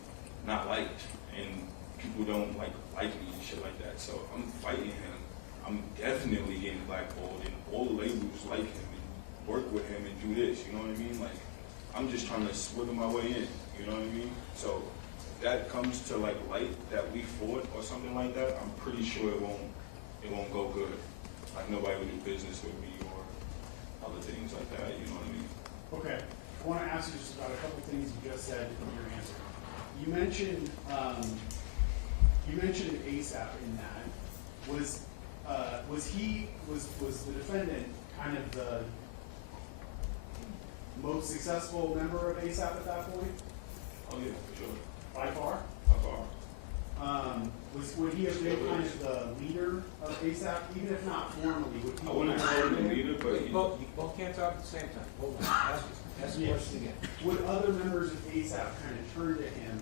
not liked, and people don't like me and shit like that. So if I'm fighting him, I'm definitely getting blackballed, and all the labels like him and work with him and do this. You know what I mean? Like I'm just trying to swiggle my way in. You know what I mean? So if that comes to like light that we fought or something like that, I'm pretty sure it won't go good. Like nobody would do business with me or other things like that. You know what I mean? Okay. I want to ask you just about a couple things you just said in your answer. You mentioned ASAP in that. Was the defendant kind of the most successful member of ASAP at that point? Oh yeah, for sure. By far? By far. Would he have been kind of the leader of ASAP, even if not formally? Would he I wouldn't call him a leader, but You both can't talk at the same time. Hold on. Ask the Yes. question again. Would other members of ASAP kind of turn to him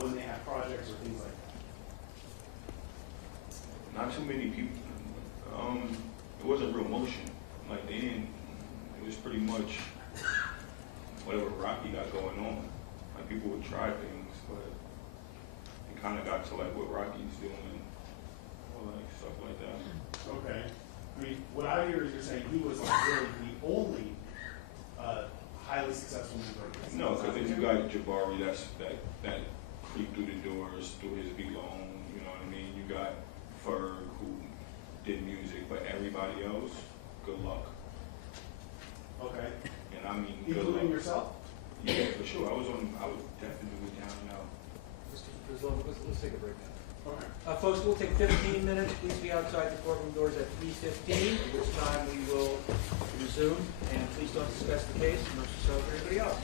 when they have projects or things like that? not too many people. It wasn't real motion. Like they didn't. It was pretty much whatever Rocky got going on. Like people would try things, but it kind of got to like what Rocky's doing, or like stuff like that. Okay. I mean, what I hear is you're saying he was like really the only highly successful member of ASAP. No, because then you got Jabari that creeped through the doors through his V-Loan. You know what I mean? You got Ferg who did music, but everybody else, good luck. Okay. And I mean, good Including luck. yourself? Yeah, for sure. I was definitely down and out. Let's take a break now. Okay. Folks, we'll take 15 minutes. Please be outside the courtroom doors at 3:15, at which time we will resume. And please don't discuss the case amongst yourself or anybody else.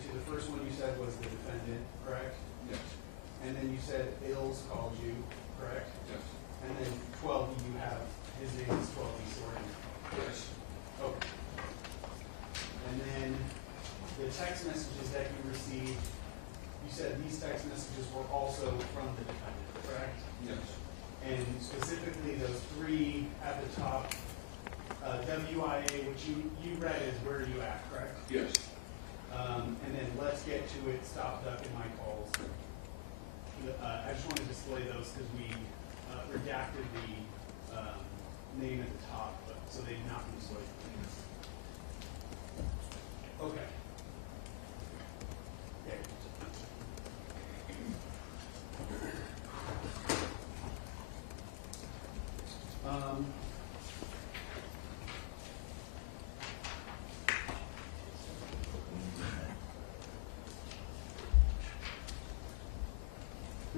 to, the first one you said was the defendant, correct? Yes. And then you said Ills called you, correct? Yes. And then 12, you have, his name is 12, sworn in. Yes. Okay. And then the text messages that you received, you said these text messages were also from the defendant, correct? Yes. And specifically those three at the top, WIA, which you read as where are you at, correct? Yes. And then let's get to it, stop ducking my calls. I just want to display those because we redacted the name at the top, but so they've not been displayed. Okay. Okay.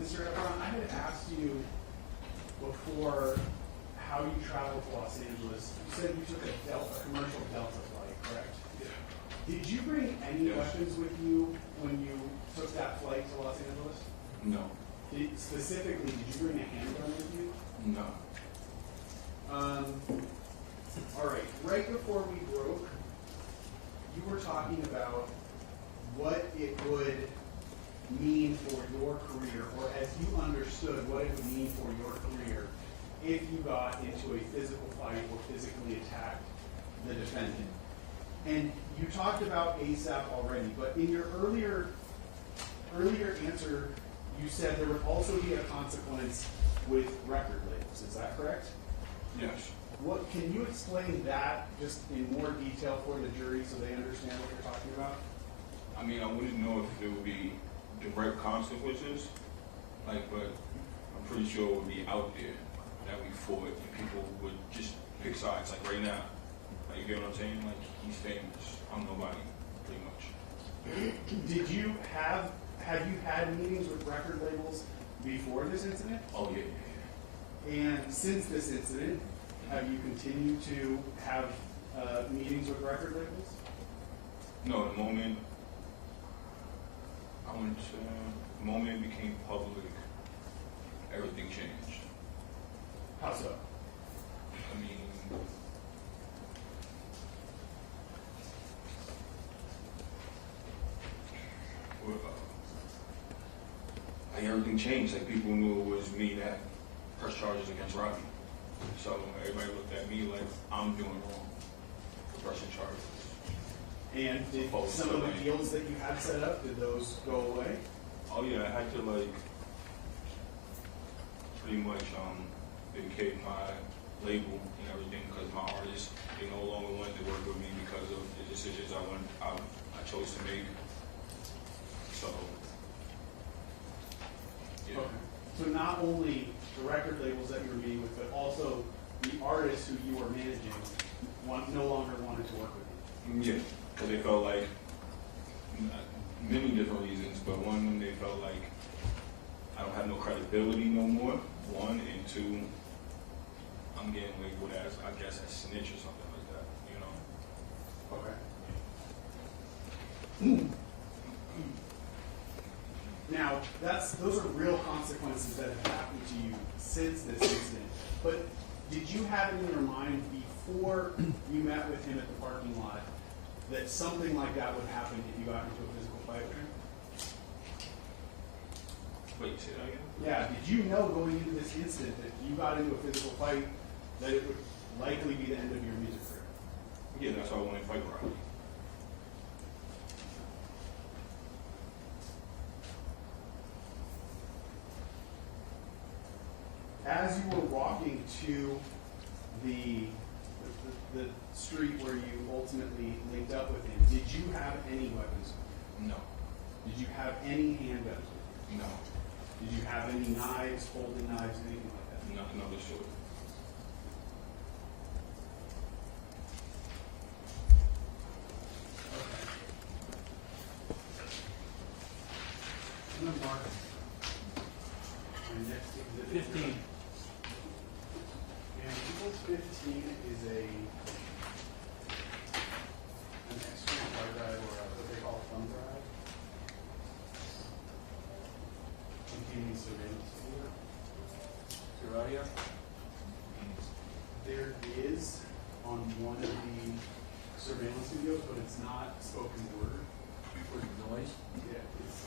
Mr. Ephrom, I had asked you before how you traveled to Los Angeles. You said you took a commercial Delta flight, correct? Yeah. Did you bring any Yes. weapons with you when you took that flight to Los Angeles? No. Specifically, did you bring a handgun with you? No. All right. Right before we broke, you were talking about what it would mean for your career, or as you understood what it would mean for your career if you got into a physical fight or physically attacked the defendant. And you talked about ASAP already, but in your earlier answer, you said there would also be a consequence with record labels. Is that correct? Yes. What can you explain that just in more detail for the jury so they understand what you're talking about? I mean, I wouldn't know if there would be direct consequences, like, but I'm pretty sure it would be out there that we fought and people would just pick sides, like right now. Like, you get what I'm saying? Like, he's famous. I'm nobody, pretty much. Did you have you had meetings with record labels before this incident? Oh, yeah. And since this incident, have you continued to have meetings with record labels? No, the moment the moment it became public, everything changed. How so? I mean, like everything changed. Like people knew it was me that pressed charges against Robbie. So everybody looked at me like I'm doing wrong for pressing charges. And did some of the deals that you had set up, did those go away? Oh yeah, I had to like pretty much vacate my label and everything because my artists, they no longer wanted to work with me because of the decisions I chose to make. So yeah. Okay. So not only the record labels that you were meeting with, but also the artists who you were managing no longer wanted to work with you. Yeah, because they felt like many different reasons, but one, they felt like I don't have no credibility no more, one, and two, I'm getting labeled as, I guess, a snitch or something like that, you know? Okay. Now, those are real consequences that have happened to you since this incident. But did you have in your mind before you met with him at the parking lot that something like that would happen if you got into a physical fight with him? Wait, say that again? Yeah, did you know going into this incident that if you got into a physical fight that it would likely be the end of your music career? Yeah, that's why I wanted to fight Robbie. As you were walking to the street where you ultimately linked up with him, did you have any weapons? No. Did you have any handguns with you? No. Did you have any knives, folding knives, anything like that? Nothing of the sort. Okay. I'm gonna mark my next exhibit. 15. And equals 15 is an external hard drive or what they call a thumb drive. audio? There is on one of the surveillance videos, but it's not spoken word. For noise? Yeah, it's.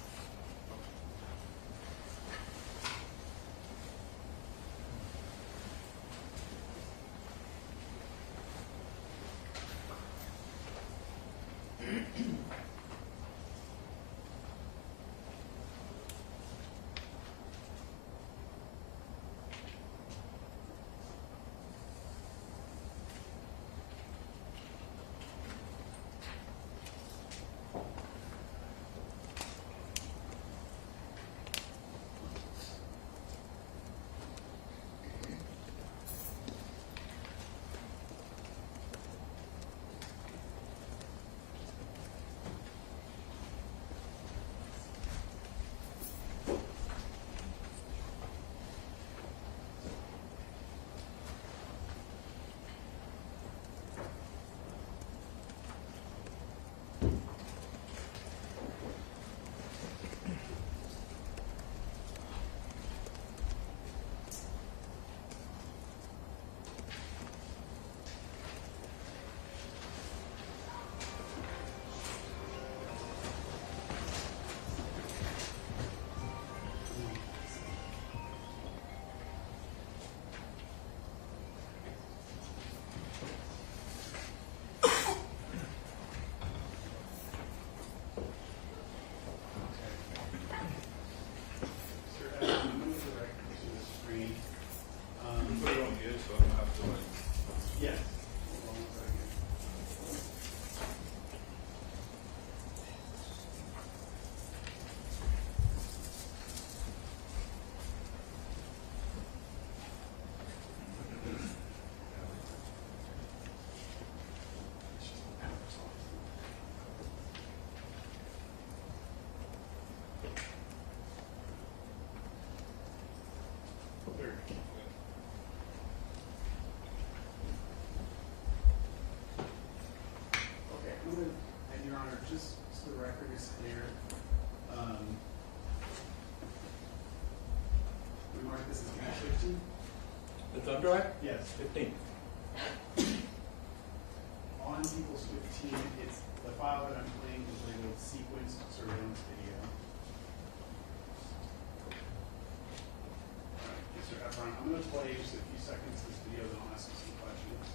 Put it on here, so I don't have to like. Yes. Hold on one second. There. Okay, I'm gonna, and Your Honor, just so the record is clear, we mark this as catch 15? The thumb drive? Yes. 15. On People's 15, it's the file that I'm playing is labeled sequence surveillance video. Mr. Ephrom, I'm gonna play just a few seconds of this video, then I'll ask you some questions.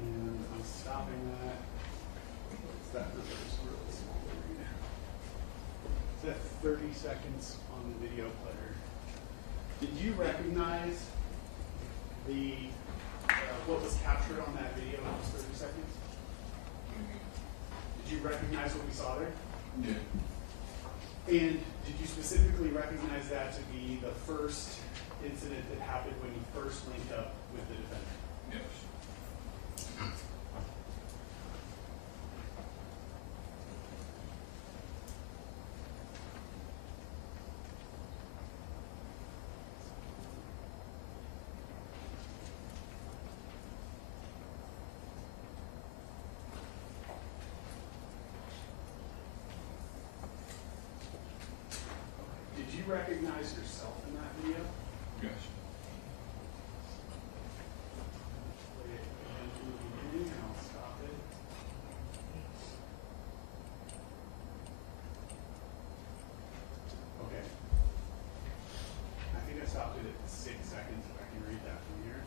And I'm stopping that. What's that? This is really small to read. It's at 30 seconds on the video player. Did you recognize the what was captured on that video in those 30 seconds? Did you recognize what we saw there? Yeah. And did you specifically recognize that to be the first incident that happened when you first linked up with the defendant? Yes. Did you recognize yourself in that video? Yes. Play it again from the beginning, and I'll stop it. Okay. I think I stopped it at 6 seconds, if I can read that from here.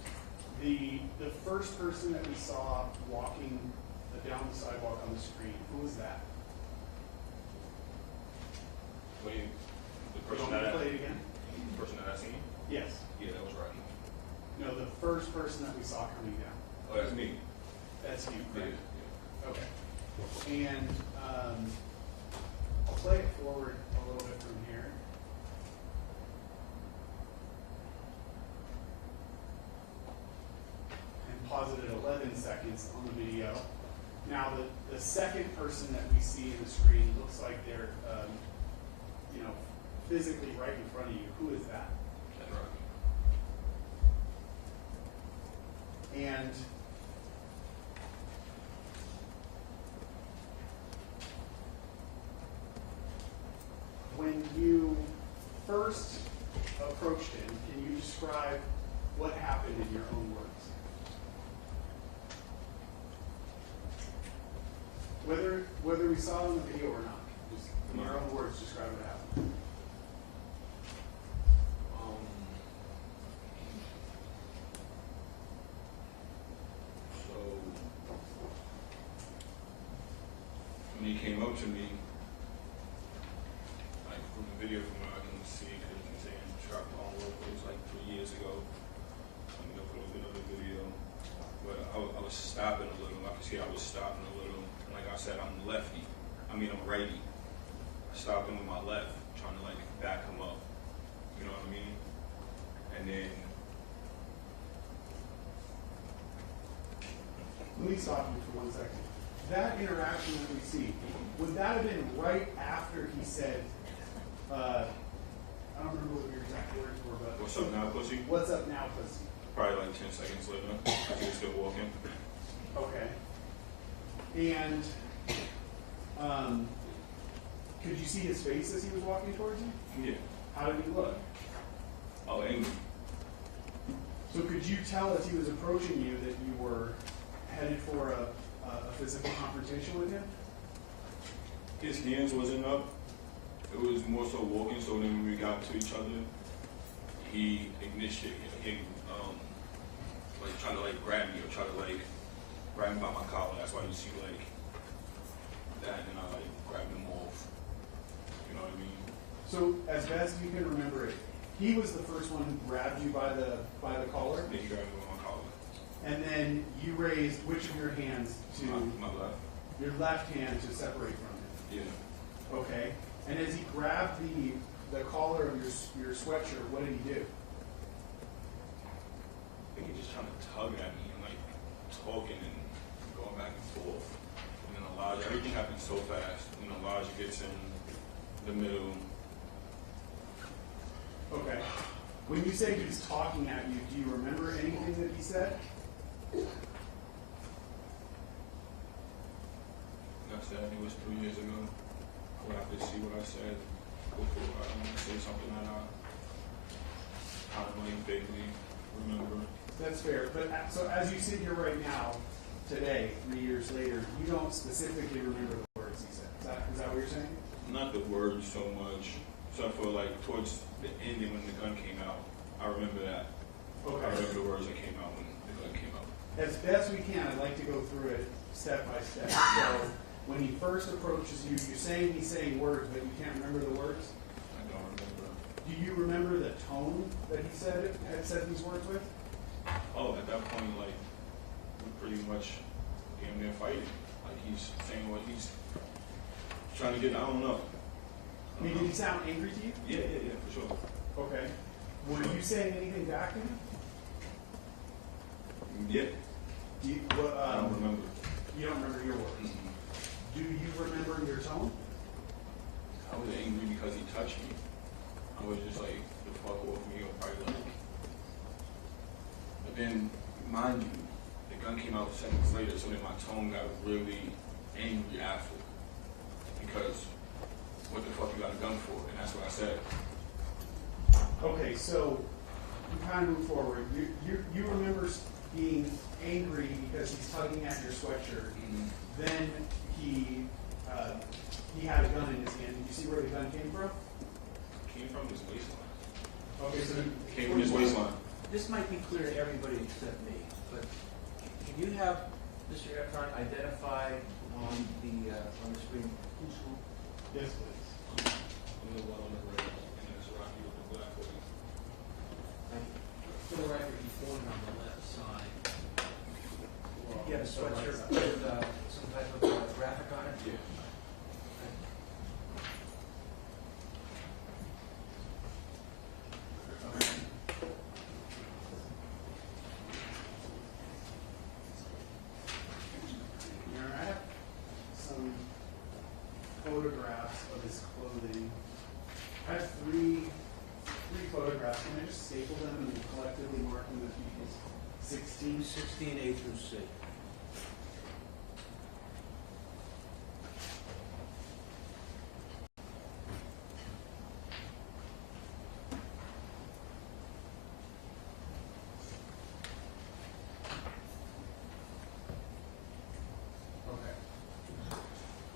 The first person that we saw walking down the sidewalk on the screen, who was that? What do you, the You person want me that to play it again? the person that I seen? Yes. Yeah, that was right. No, the first person that we saw coming down. Oh, that's me. That's you, Yeah. correct? Okay. And I'll play it forward a little bit from here. the second person that we see in the screen looks like they're, physically right in front of you. Who is that? That's right. And when you first approached him, can you describe what happened in your own words? Whether we saw it in the video or not, just in your own words, describe what happened. So when he came up to me, like from the video from what I can see, because he's saying sharp long work, it was like 3 years ago. I'm gonna put a bit of the video, but I was stopping a little. I could see I was stopping a little. Like I said, I'm righty. I stopped him with my left, trying to like back him up. You know what I mean? And then Let me stop you for 1 second. That interaction that we see, would that have been right after he said, I don't remember what your exact words were, but what's up now, pussy? what's up now, pussy? Probably like 10 seconds later, as he was still walking. Okay. And could you see his face as he was walking towards you? Yeah. How did he look? Oh, angry. So could you tell as he was approaching you that you were headed for a physical confrontation with him? His hands wasn't up. It was more so walking. So then when we got to each other, he initiated, like trying to like grab me or try to like grab me by my collar. That's why you see like that, and I like grabbed him off. You know what I mean? So as best you can remember it, he was the first one who grabbed you by the collar, Then he grabbed me by my collar. and then you raised which of your hands to My left. your left hand to separate from him. Yeah. Okay. And as he grabbed the collar of your sweatshirt, what did he do? I think he just trying to tug at me and like talking and going back and forth. And then Elijah, everything happened so fast. And Elijah gets in the middle. Okay. When you say he's talking at you, do you remember anything that he said? Like I said, it was 3 years ago. I would have to see what I said before. I don't want to say something that I kind of like vaguely remember. That's fair. But so as you sit here right now, today, 3 years later, you don't specifically remember the words he said. Is that what you're saying? Not the words so much. So for like towards the ending when the gun came out, I remember that. Okay. I remember the words that came out when the gun came out. As best we can, I'd like to go through it step by step. So when he first approaches you, you're saying he's saying words, but you can't remember the words? I don't remember. Do you remember the tone that he had said these words with? Oh, at that point, like, we're pretty much damn near fighting. Like, he's saying what he's trying to get, I don't know. I mean, did he sound angry to you? Yeah, for sure. Okay. Were you saying anything back to him? Yeah, Do you, I don't remember. You don't remember your words. Mhm. Do you remember your tone? I was angry because he touched me. I was just like, the fuck off me, or probably like. But then, mind you, the gun came out seconds later, so then my tone got really angry after. Because, what the fuck you got a gun for? And that's what I said. Okay, so you kind of move forward. You remember being angry because he's tugging at your sweatshirt. Mm-hmm. Then he had a gun in his hand. Did you see where the gun came from? Came from his waistline. Okay, so Came from his waistline. This might be clear to everybody except me, but can you have Mr. Ephrom identify on the screen who's who? Yes, please. I'm the one on the right, and it's Rocky with the black hoodie. For the record, he's pointing on the left side. You have a sweatshirt with some type of graphic on it? Yeah. All right. 16A through C. Okay.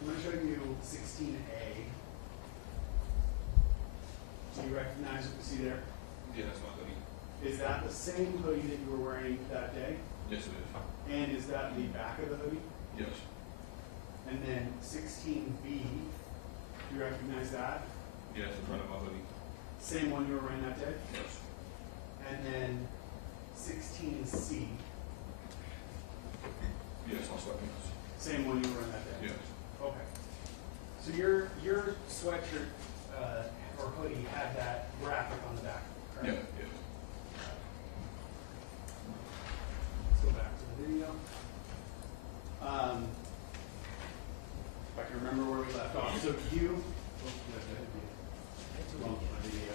I'm going to show you 16A. Do you recognize what you see there? Yeah, that's my hoodie. Is that the same hoodie that you were wearing that day? Yes, it is. And is that the back of the hoodie? Yes. And then 16B, do you recognize that? Yes, in front of my hoodie. Same one you were wearing that day? Yes. And then 16C, Yes, my sweatpants. same one you were wearing that day? Yes. Okay. So your sweatshirt or hoodie had that graphic on the back, Yeah, correct? yes. Let's go back to the video. If I can remember where we left off. So you, oh, yeah, that would be too long for my video.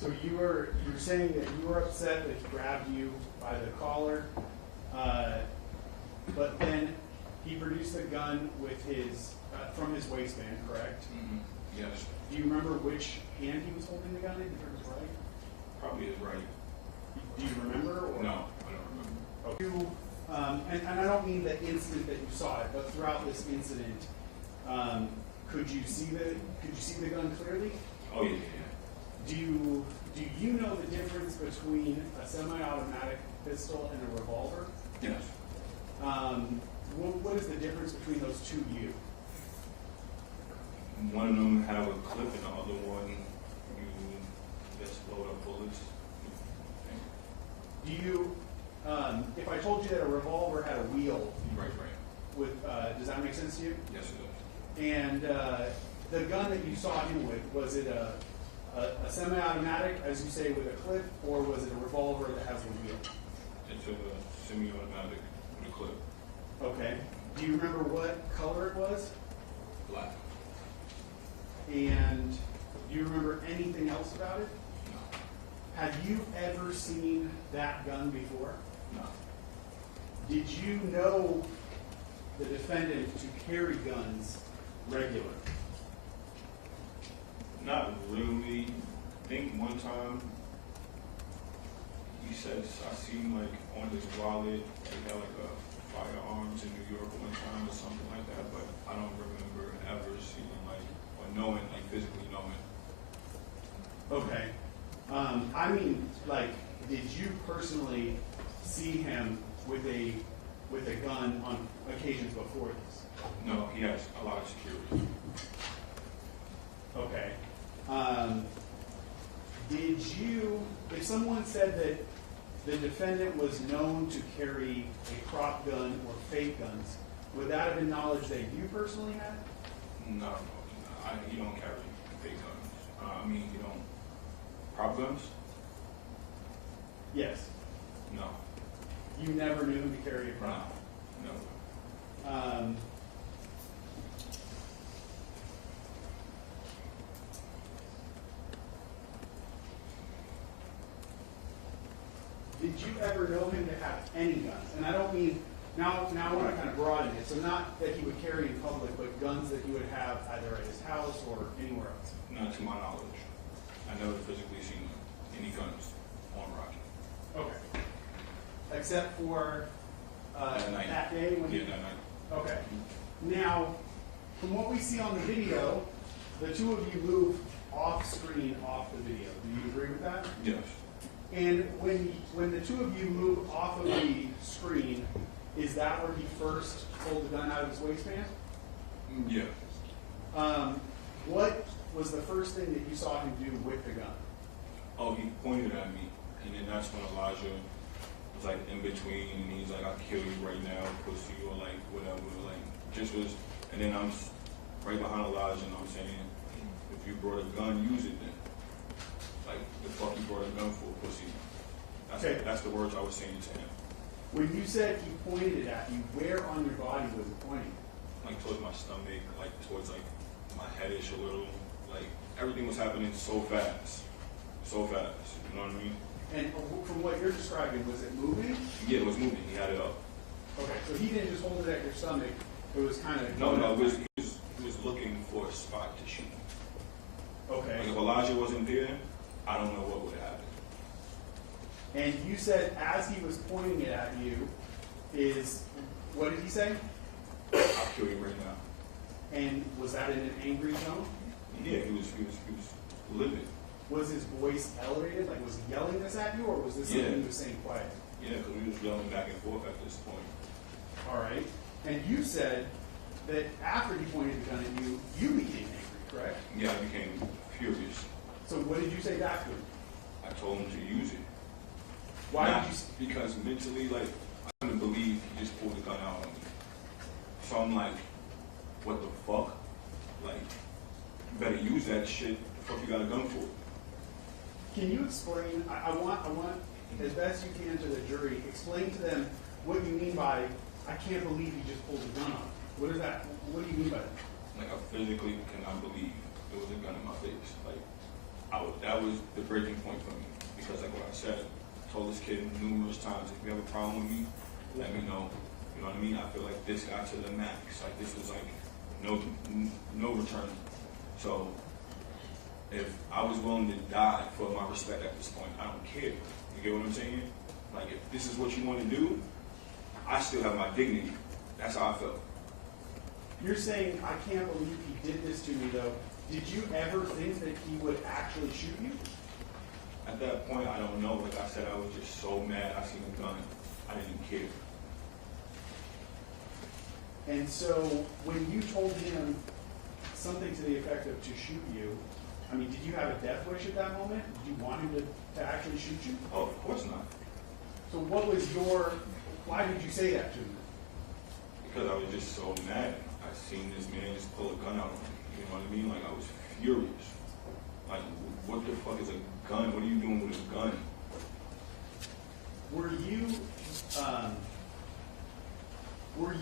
So you were saying that you were upset that he grabbed you by the collar, but then he produced the gun with his from his waistband, correct? Mm-hmm. Yes. Do you remember which hand he was holding the gun in? If it was right? Probably is right. Do you remember? Or? No, I don't remember. Okay. And I don't mean the incident that you saw it, but throughout this incident, could you see the gun clearly? Oh, yeah, yeah, yeah. Do you know the difference between a semi-automatic pistol and a revolver? Yes. What is the difference between those two to you? One of them have a clip and the other one, you just load up bullets. Do you, if I told you that a revolver had a wheel, Right. does that make sense to you? Yes, it does. And the gun that you saw him with, was it a semi-automatic, as you say, with a clip, or was it a revolver that has a wheel? It's a semi-automatic with a clip. Okay. Do you remember what color it was? Black. And do you remember anything else about it? No. Have you ever seen that gun before? No. Did you know the defendant to carry guns regularly? Not really. I think one time he said I seen like on his wallet he had like a firearms in New York one time or something like that, but I don't remember ever seeing like or knowing like physically knowing. Okay. I mean, like, did you personally see him with a gun on occasions before this? No, he has a lot of security. Okay. Did you, if someone said that the defendant was known to carry a prop gun or fake guns, would that have been knowledge that you personally had? No, he don't carry fake guns. I mean, he don't prop guns. Yes. No, You never knew him to carry a prop? no. Did you ever know him to have any guns? And I don't mean, now I want to kind of broaden it. So not that he would carry in public, but guns that he would have either at his house or anywhere else. Not to my knowledge. I never physically seen any guns on Rocky. Okay. Except for That night. that day when Yeah, you... that night. Okay. Now, from what we see on the video, the two of you move off screen off the video. Do you agree with that? Yes. And when the two of you move off of the screen, is that where he first pulled the gun out of his waistband? Yeah. What was the first thing that you saw him do with the gun? Oh, he pointed at me, and then that's when Elijah was like in between, and he's like, "I'll kill you right now, pussy," or like whatever, like just was. And then I'm right behind Elijah, and I'm saying, "If you brought a gun, use it then. Like the fuck you brought a gun for, pussy." Okay. That's the words I was saying to him. When you said he pointed it at you, where on your body was it pointing? Like towards my stomach, like towards like my headish a little. Like everything was happening so fast. So fast. You know what I mean? And from what you're describing, was it moving? Yeah, it was moving. He had it up. Okay, so he didn't just hold it at your stomach. It was kind of No, he was looking for a spot to shoot. Okay. Like if Elijah wasn't there, I don't know what would happen. And you said as he was pointing it at you, what did he say? I'll kill you right now. And was that in an angry tone? Yeah, he was livid. Was his voice elevated? Like, was he yelling this at you, or was this something he was saying quiet? Yeah, because we was yelling back and forth at this point. All right. And you said that after he pointed the gun at you, you became angry, correct? Yeah, I became furious. So what did you say back to him? I told him to use it. Why Not did you? Because mentally, like, I couldn't believe he just pulled the gun out on me. So I'm like, what the fuck? Like, you better use that shit. The fuck you got a gun for? Can you explain? I want, as best you can to the jury, explain to them what you mean by I can't believe he just pulled a gun on me. What is that? What do you mean by that? Like, I physically cannot believe there was a gun in my face. Like, that was the breaking point for me. Because like what I said, I told this kid numerous times, if you have a problem with me, let me know. You know what I mean? I feel like this got to the max. Like, this was like no return. So, if I was willing to die for my respect at this point, I don't care. You get what I'm saying? Like, if this is what you want to do, I still have my dignity. That's how I felt. You're saying I can't believe he did this to me, though. Did you ever think that he would actually shoot you? At that point, I don't know. Like I said, I was just so mad. I seen a gun. I didn't care. And so when you told him something to the effect of to shoot you, I mean, did you have a death wish at that moment? Did you want him to actually shoot you? Oh, of course not. So why did you say that to him? Because I was just so mad. I seen this man just pull a gun out on me. You know what I mean? Like, I was furious. Like, what the fuck is a gun? What are you doing with a gun? Were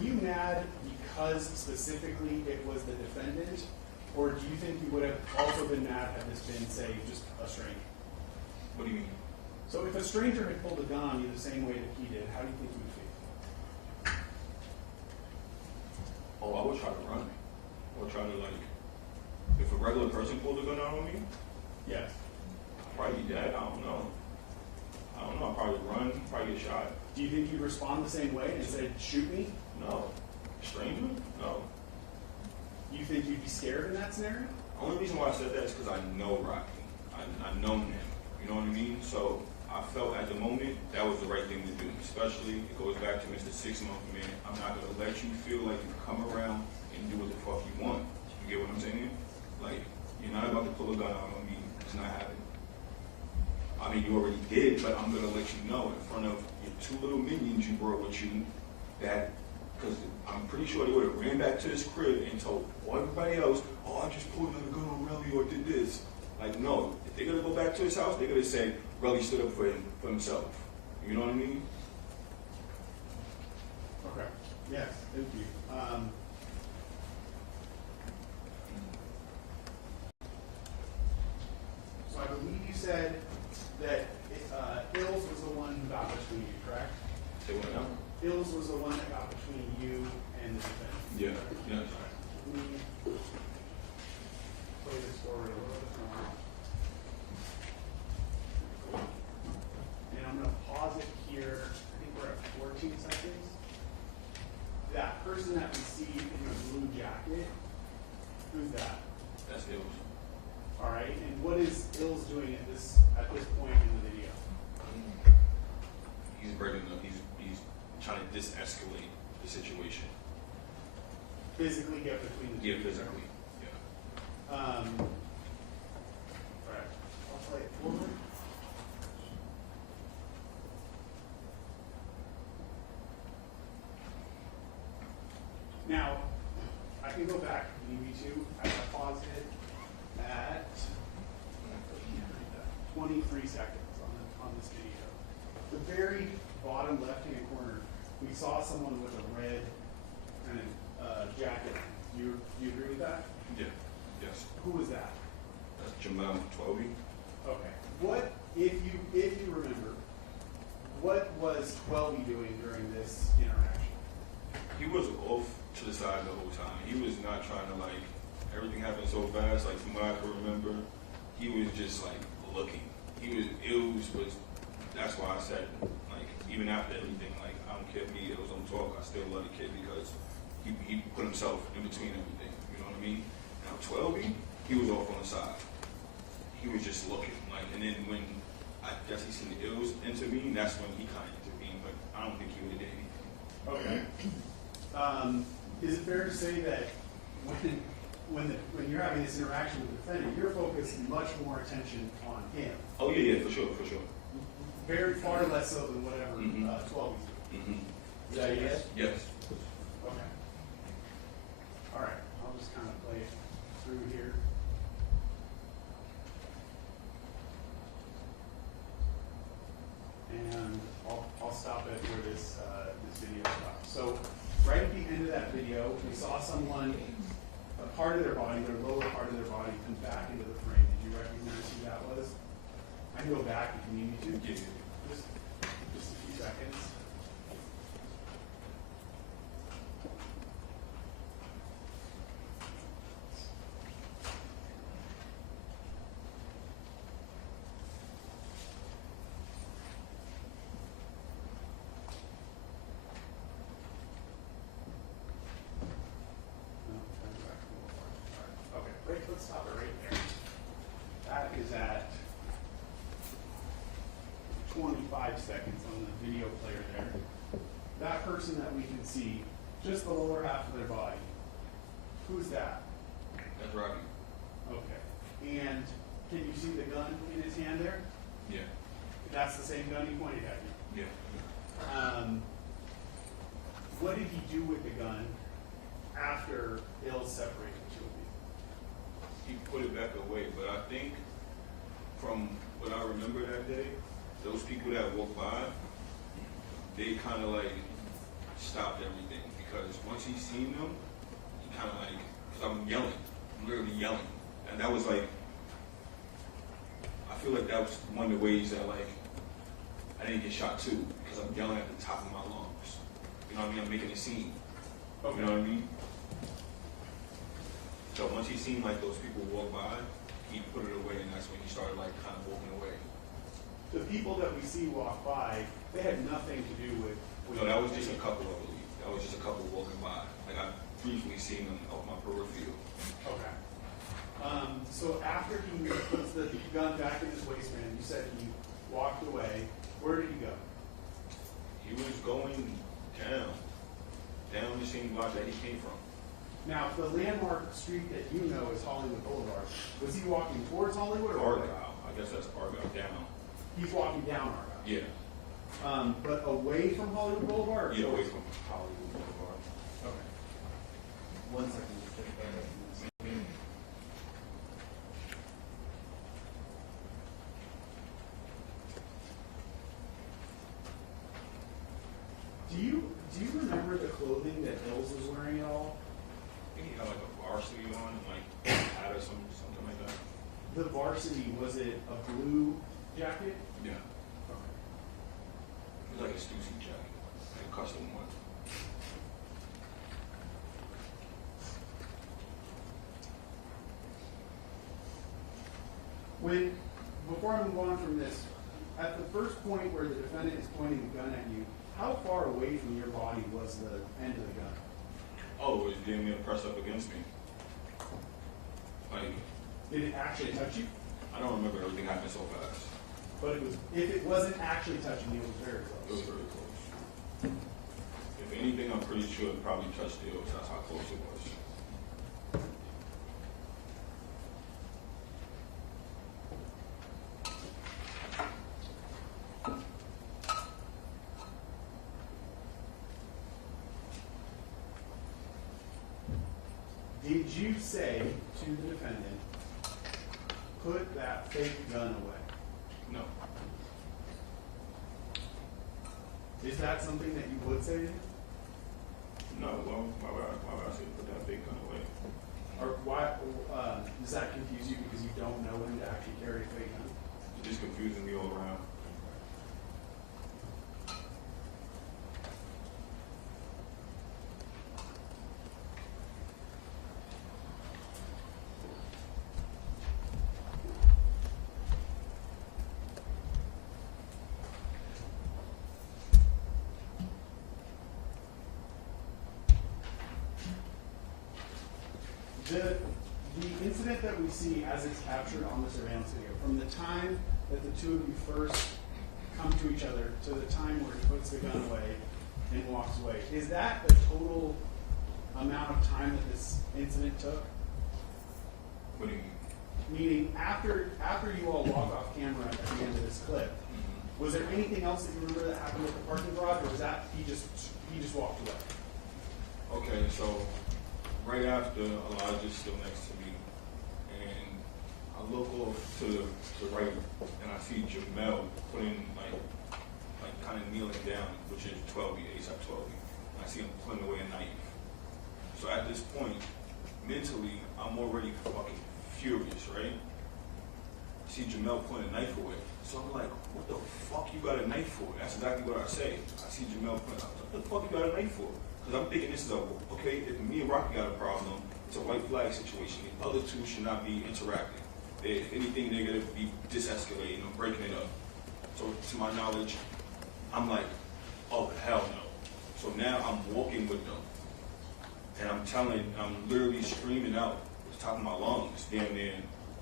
you mad because specifically it was the defendant? Or do you think you would have also been mad had this been, say, just a stranger? What do you mean? So if a stranger had pulled a gun on you the same way that he did, how do you think you would feel? Oh, I would try to run. I would try to, like, if a regular person pulled a gun out on me, Yes. I'd probably be dead. I don't know. I'd probably run, probably get shot. Do you think you'd respond the same way and say, shoot me? No. Stranger? No. You think you'd be scared in that scenario? The only reason why I said that is because I know Rocky. I know him. You know what I mean? So I felt at the moment that was the right thing to do. Especially, it goes back to Mr. 6-month man. I'm not going to let you feel like you come around and do what the fuck you want. You get what I'm saying? Like, you're not about to pull a gun out on me. It's not happening. I mean, you already did, but I'm going to let you know in front of your two little minions you brought with you that, because I'm pretty sure they would have ran back to his crib and told everybody else, oh, I just pulled another gun on Relly or did this. Like, no. If they're going to go back to his house, they're going to say, Relly stood up for himself. You know what I mean? Okay. Yes, thank you. So I believe you said that Ills was the one who got between you, correct? Say what now? Ills was the one that got between you and the defendant. Yeah. Yeah. Let me play the story a little bit more. And I'm going to pause it here. I think we're at 14 seconds. That person that we see in the blue jacket, who's that? That's Ills. All right. And what is Ills doing at this point in the video? He's breaking up. He's trying to de-escalate the situation. Physically get between the two. Yeah, physically. Yeah. All right. I'll play it forward. Now, I can go back if you need me to. I paused it at 23 seconds on this video. The very bottom left-hand corner we saw someone with a red kind of jacket. You agree with that? Yeah, yes. Who was that? That's Jamel Twelby. Okay. What, if you remember, what was Twelby doing during this interaction? He was off to the side the whole time. He was not trying to like, everything happened so fast, like from what I can remember, he was just like looking. That's why I said, like, even after everything, like, I don't care if me, it was on talk, I still love the kid because he put himself in between everything, you know what I mean? Now, 12, he was off on the side. He was just looking, like, and then when I guess he seen the ills into me, that's when he kind of intervened, but I don't think he would have did anything. Okay. Is it fair to say that when you're having this interaction with the defendant, you're focused much more attention on him? Oh, yeah, for sure. Very far less so than whatever 12 is doing. Mm-hmm. Is that a yes? Yes. Okay. All right. I'll just kind of play it through here. And I'll stop it where this video stops. So right at the end of that video, we saw someone, a part of their body, their lower part of their body, come back into the frame. Did you recognize who that was? I can go back if you need me to. Yeah. Just a few seconds. Okay, wait, let's stop it right there. That is at 25 seconds on the video player there. That person that we can see, just the lower half of their body, who's that? That's Rocky. Okay. And can you see the gun in his hand there? Yeah. That's the same gun he pointed at you. Yeah. What did he do with the gun after Bill separated the two of you? He put it back away, but I think from what I remember that day, those people that walked by, they kind of like stopped everything because once he seen them, he kind of like, because I'm yelling, I'm literally yelling, and that was like, I feel like that was one of the ways that like I didn't get shot too because I'm yelling at the top of my lungs. You know what I mean? I'm making a scene. Okay. You know what I mean? So once he seen like those people walk by, he put it away, and that's when he started like kind of walking away. The people that we see walk by, they had nothing to do with No, that was just a couple, I believe. That was just a couple walking by. Like I briefly seen them off my peripheral. Okay. So after he puts the gun back in his waistband, you said he walked away. Where did he go? He was going down the same block that he came from. Now, the landmark street that you know is Hollywood Boulevard. Was he walking towards Hollywood or Argyle. I guess that's Argyle down. He's walking down Argyle. Yeah. But away from Hollywood Boulevard? Yeah, away from Hollywood Boulevard. Okay. 1 second. Do you remember the clothing that Hills was wearing at all? I think he had like a varsity on, like hat or something like that. The varsity, was it a blue jacket? Yeah. Okay. It was like a Stussy jacket, like a custom one. Before I move on from this, at the first point where the defendant is pointing the gun at you, how far away from your body was the end of the gun? Oh, it was getting me to press up against me. Like, Did it actually touch you? I don't remember everything happened so fast. But if it wasn't actually touching you, it was very It was close. very close. If anything, I'm pretty sure it probably touched the O's. That's how close it was. Did you say to the defendant, put that fake gun away? No. Is that something that you would say to him? No, well, why would I say put that big gun away? Or why, does that confuse you because you don't know him to actually carry a fake gun? It's just confusing me all around. The incident that we see as it's captured on the surveillance video, from the time that the two of you first come to each other to the time where he puts the gun away and walks away, is that the total amount of time that this incident took? What do you mean? Meaning, after you all walk off camera at the end of this clip, was there anything else that you remember that happened at the parking garage, or was that he just walked away? Okay, so right after, Elijah's still next to me, and I look off to the right, and I see Jamel putting, like kind of kneeling down, which is 12E, ASAP 12E, and I see him putting away a knife. So at this point, mentally, I'm already fucking furious, right? I see Jamel putting a knife away. So I'm like, what the fuck you got a knife for? That's exactly what I say. I see Jamel putting, what the fuck you got a knife for? Because I'm thinking this is okay, if me and Rocky got a problem, it's a white flag situation. The other two should not be interacting. If anything, they're going to be de-escalating or breaking it up. So to my knowledge, I'm like, oh, hell no. So now I'm walking with them. And I'm literally screaming out at the top of my lungs, damn near,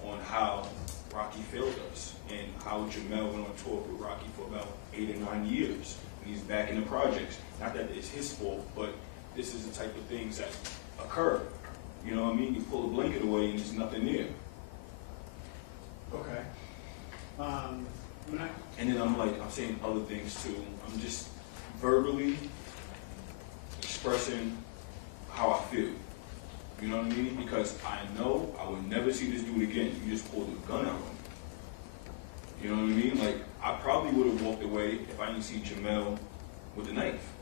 on how Rocky failed us and how Jamel went on tour with Rocky for about 8 or 9 years. And he's back in the projects. Not that it's his fault, but this is the type of things that occur. You know what I mean? You pull the blanket away and there's nothing there. Okay. And then I'm saying other things too. I'm just verbally expressing how I feel. You know what I mean? Because I know I would never see this dude again. You just pulled a gun out on me. You know what I mean? Like, I probably would have walked away if I didn't see Jamel with a knife.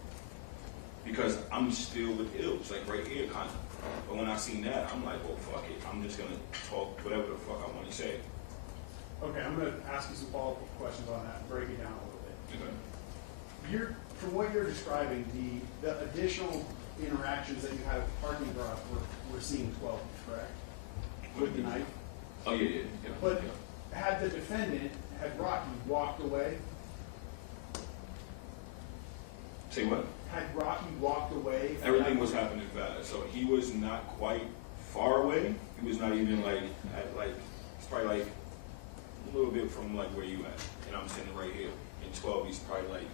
Because I'm still with ills, like right here, kind of. But when I seen that, I'm like, oh, fuck it. I'm just going to talk whatever the fuck I want to say. Okay, I'm going to ask you some follow-up questions on that and break it down a little bit. Okay. From what you're describing, the additional interactions that you had at the parking garage were seeing 12, correct? With the knife? Oh, yeah. But had the defendant, had Rocky walked away? Say what? Had Rocky walked away? Everything was happening fast. So he was not quite far away. He was not even it's probably like a little bit from like where you at. And I'm sitting right here. In 12, he's probably like,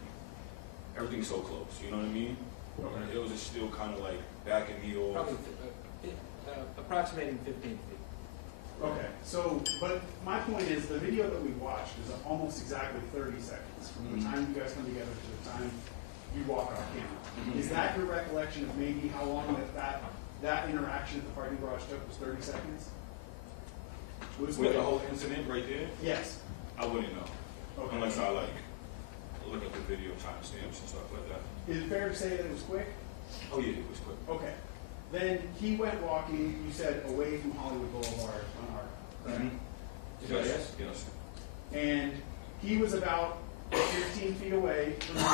everything's so close. You know what I mean? Okay. It was just still kind of like backing me off. Probably approximating 15 feet. Okay, so, but my point is, the video that we watched is almost exactly 30 seconds from the time you guys come together to the time you walk off camera. Is that your recollection of maybe how long that interaction at the parking garage took was 30 seconds? With the whole incident right there? Yes. I wouldn't know. Okay. Unless I look at the video timestamps and stuff like that. Is it fair to say that it was quick? Oh yeah, it was quick. Okay. Then he went walking, you said, away from Hollywood Boulevard on Arc, correct? Yes. And he was about 15 feet away from you,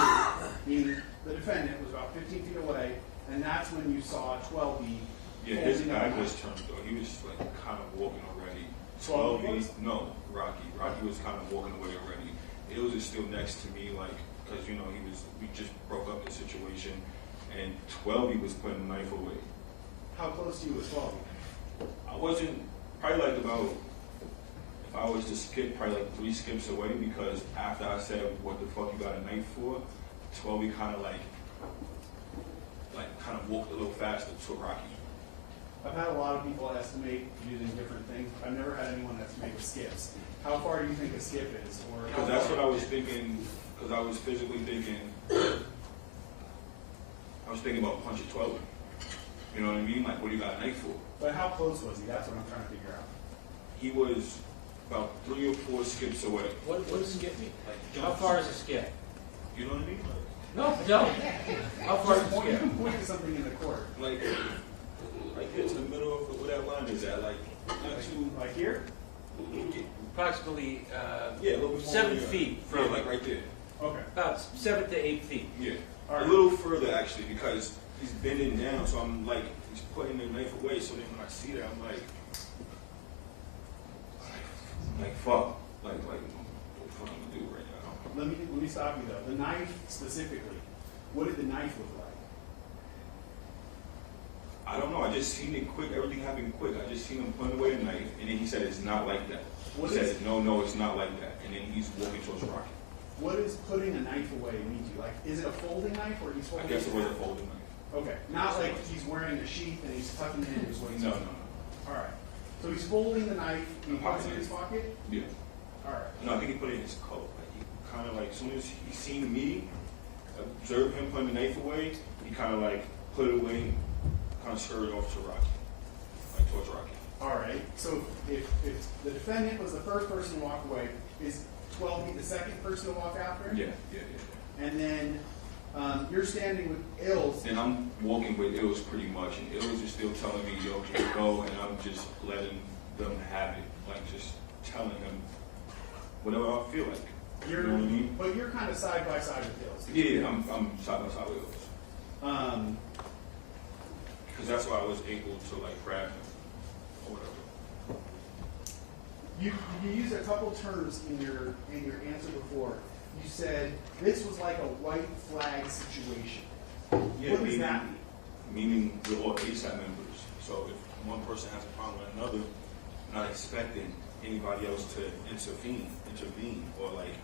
meaning the defendant was about 15 feet away, and that's when you saw 12E. Yeah, his back was turned though. He was like kind of walking already. 12E? No, Rocky. Rocky was kind of walking away already. It was just still next to me, like, because we just broke up the situation, and 12E was putting a knife away. How close to you was 12E? I wasn't, probably like about, if I was to skip, probably like 3 skips away, because after I said, what the fuck you got a knife for, 12E kind of walked a little faster to Rocky. I've had a lot of people estimate using different things. I've never had anyone estimate with skips. How far do you think a skip is? Because that's what I was thinking, because I was physically thinking, I was thinking about punching 12E. You know what I mean? Like, what do you got a knife for? But how close was he? That's what I'm trying to figure out. He was about 3 or 4 skips away. What does skip mean? Like, how far is a skip? You know what I mean? No, no. How far is Just it? point, you can point to something in the court. Like, right there to the middle of where that line is at, like, not too, Like here? Approximately yeah, a little bit more. 7 yeah. feet Yeah, from, like right there. Okay. about 7 to 8 feet. Yeah. All right. A little further actually, because he's bending down, so I'm like, he's putting the knife away, so then when I see that, I'm like, fuck. Like, what the fuck I'm gonna do right now? Let me stop you though. The knife specifically, what did the knife look like? I don't know, I just seen it quick, everything happened quick. I just seen him putting away the knife, and then he said it's not like that. What He is- said, no, it's not like that. And then he's walking towards Rocky. What does putting a knife away mean to you? Like, is it a folding knife or he's I folding? guess it was a folding knife. Okay, not like he's wearing a sheath and he's tucking it into his waist. No, no, no. All right. So he's folding the knife and he puts it in his pocket. Yeah. All right. No, I think he put it in his coat. Like he kind of like, as soon as he seen me, observed him putting the knife away, he kind of like put it away, kind of scurried off to Rocky, like towards Rocky. All right. So if the defendant was the first person to walk away, is 12 feet the second person to walk after him? Yeah. And then you're standing with Ills. And I'm walking with Ills pretty much, and Ills is still telling me, yo, just go, and I'm just letting them have it, like just telling him whatever I feel like. You know what I mean? But you're kind of side by side with Ills. Yeah, I'm side by side with Ills. Because that's why I was able to like grab him or whatever. You used a couple terms in your answer before. You said this was like a white flag situation. Yeah, What does that mean? Meaning we're all ASAP members. So if one person has a problem with another, I'm not expecting anybody else to intervene, or like,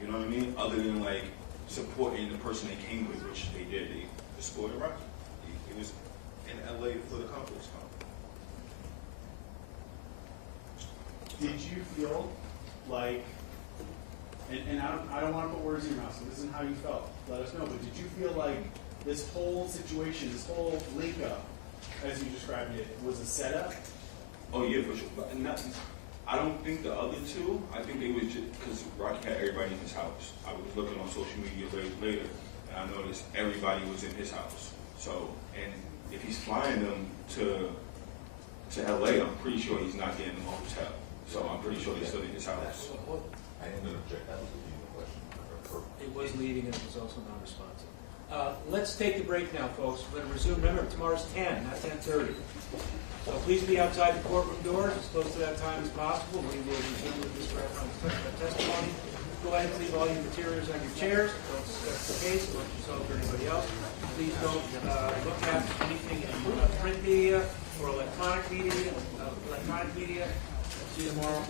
you know what I mean? Other than like supporting the person they came with, which they did. They supported Rocky. He was in LA for the Conflicts Con. Did you feel like, and I don't want to put words in your mouth, so this isn't how you felt. Let us know. But did you feel like this whole situation, this whole link up, as you described it, was a setup? Oh yeah, for sure. But not, I don't think the other two. I think they was just because Rocky had everybody in his house. I was looking on social media later, and I noticed everybody was in his house. So, and if he's flying them to LA, I'm pretty sure he's not getting them a hotel. So I'm pretty sure they're still in his house. I am going to object. That was a leading question. It was leading and it was also non-responsive. Let's take the break now, folks. We're going to resume. Remember, tomorrow's 10, not 10:30. So please be outside the courtroom doors as close to that time as possible. We will resume with Mr. Ephron's testimony. Go ahead and leave all your materials on your chairs. Don't discuss the case amongst yourself or anybody else. Please don't look at anything in print media or electronic media. See you tomorrow.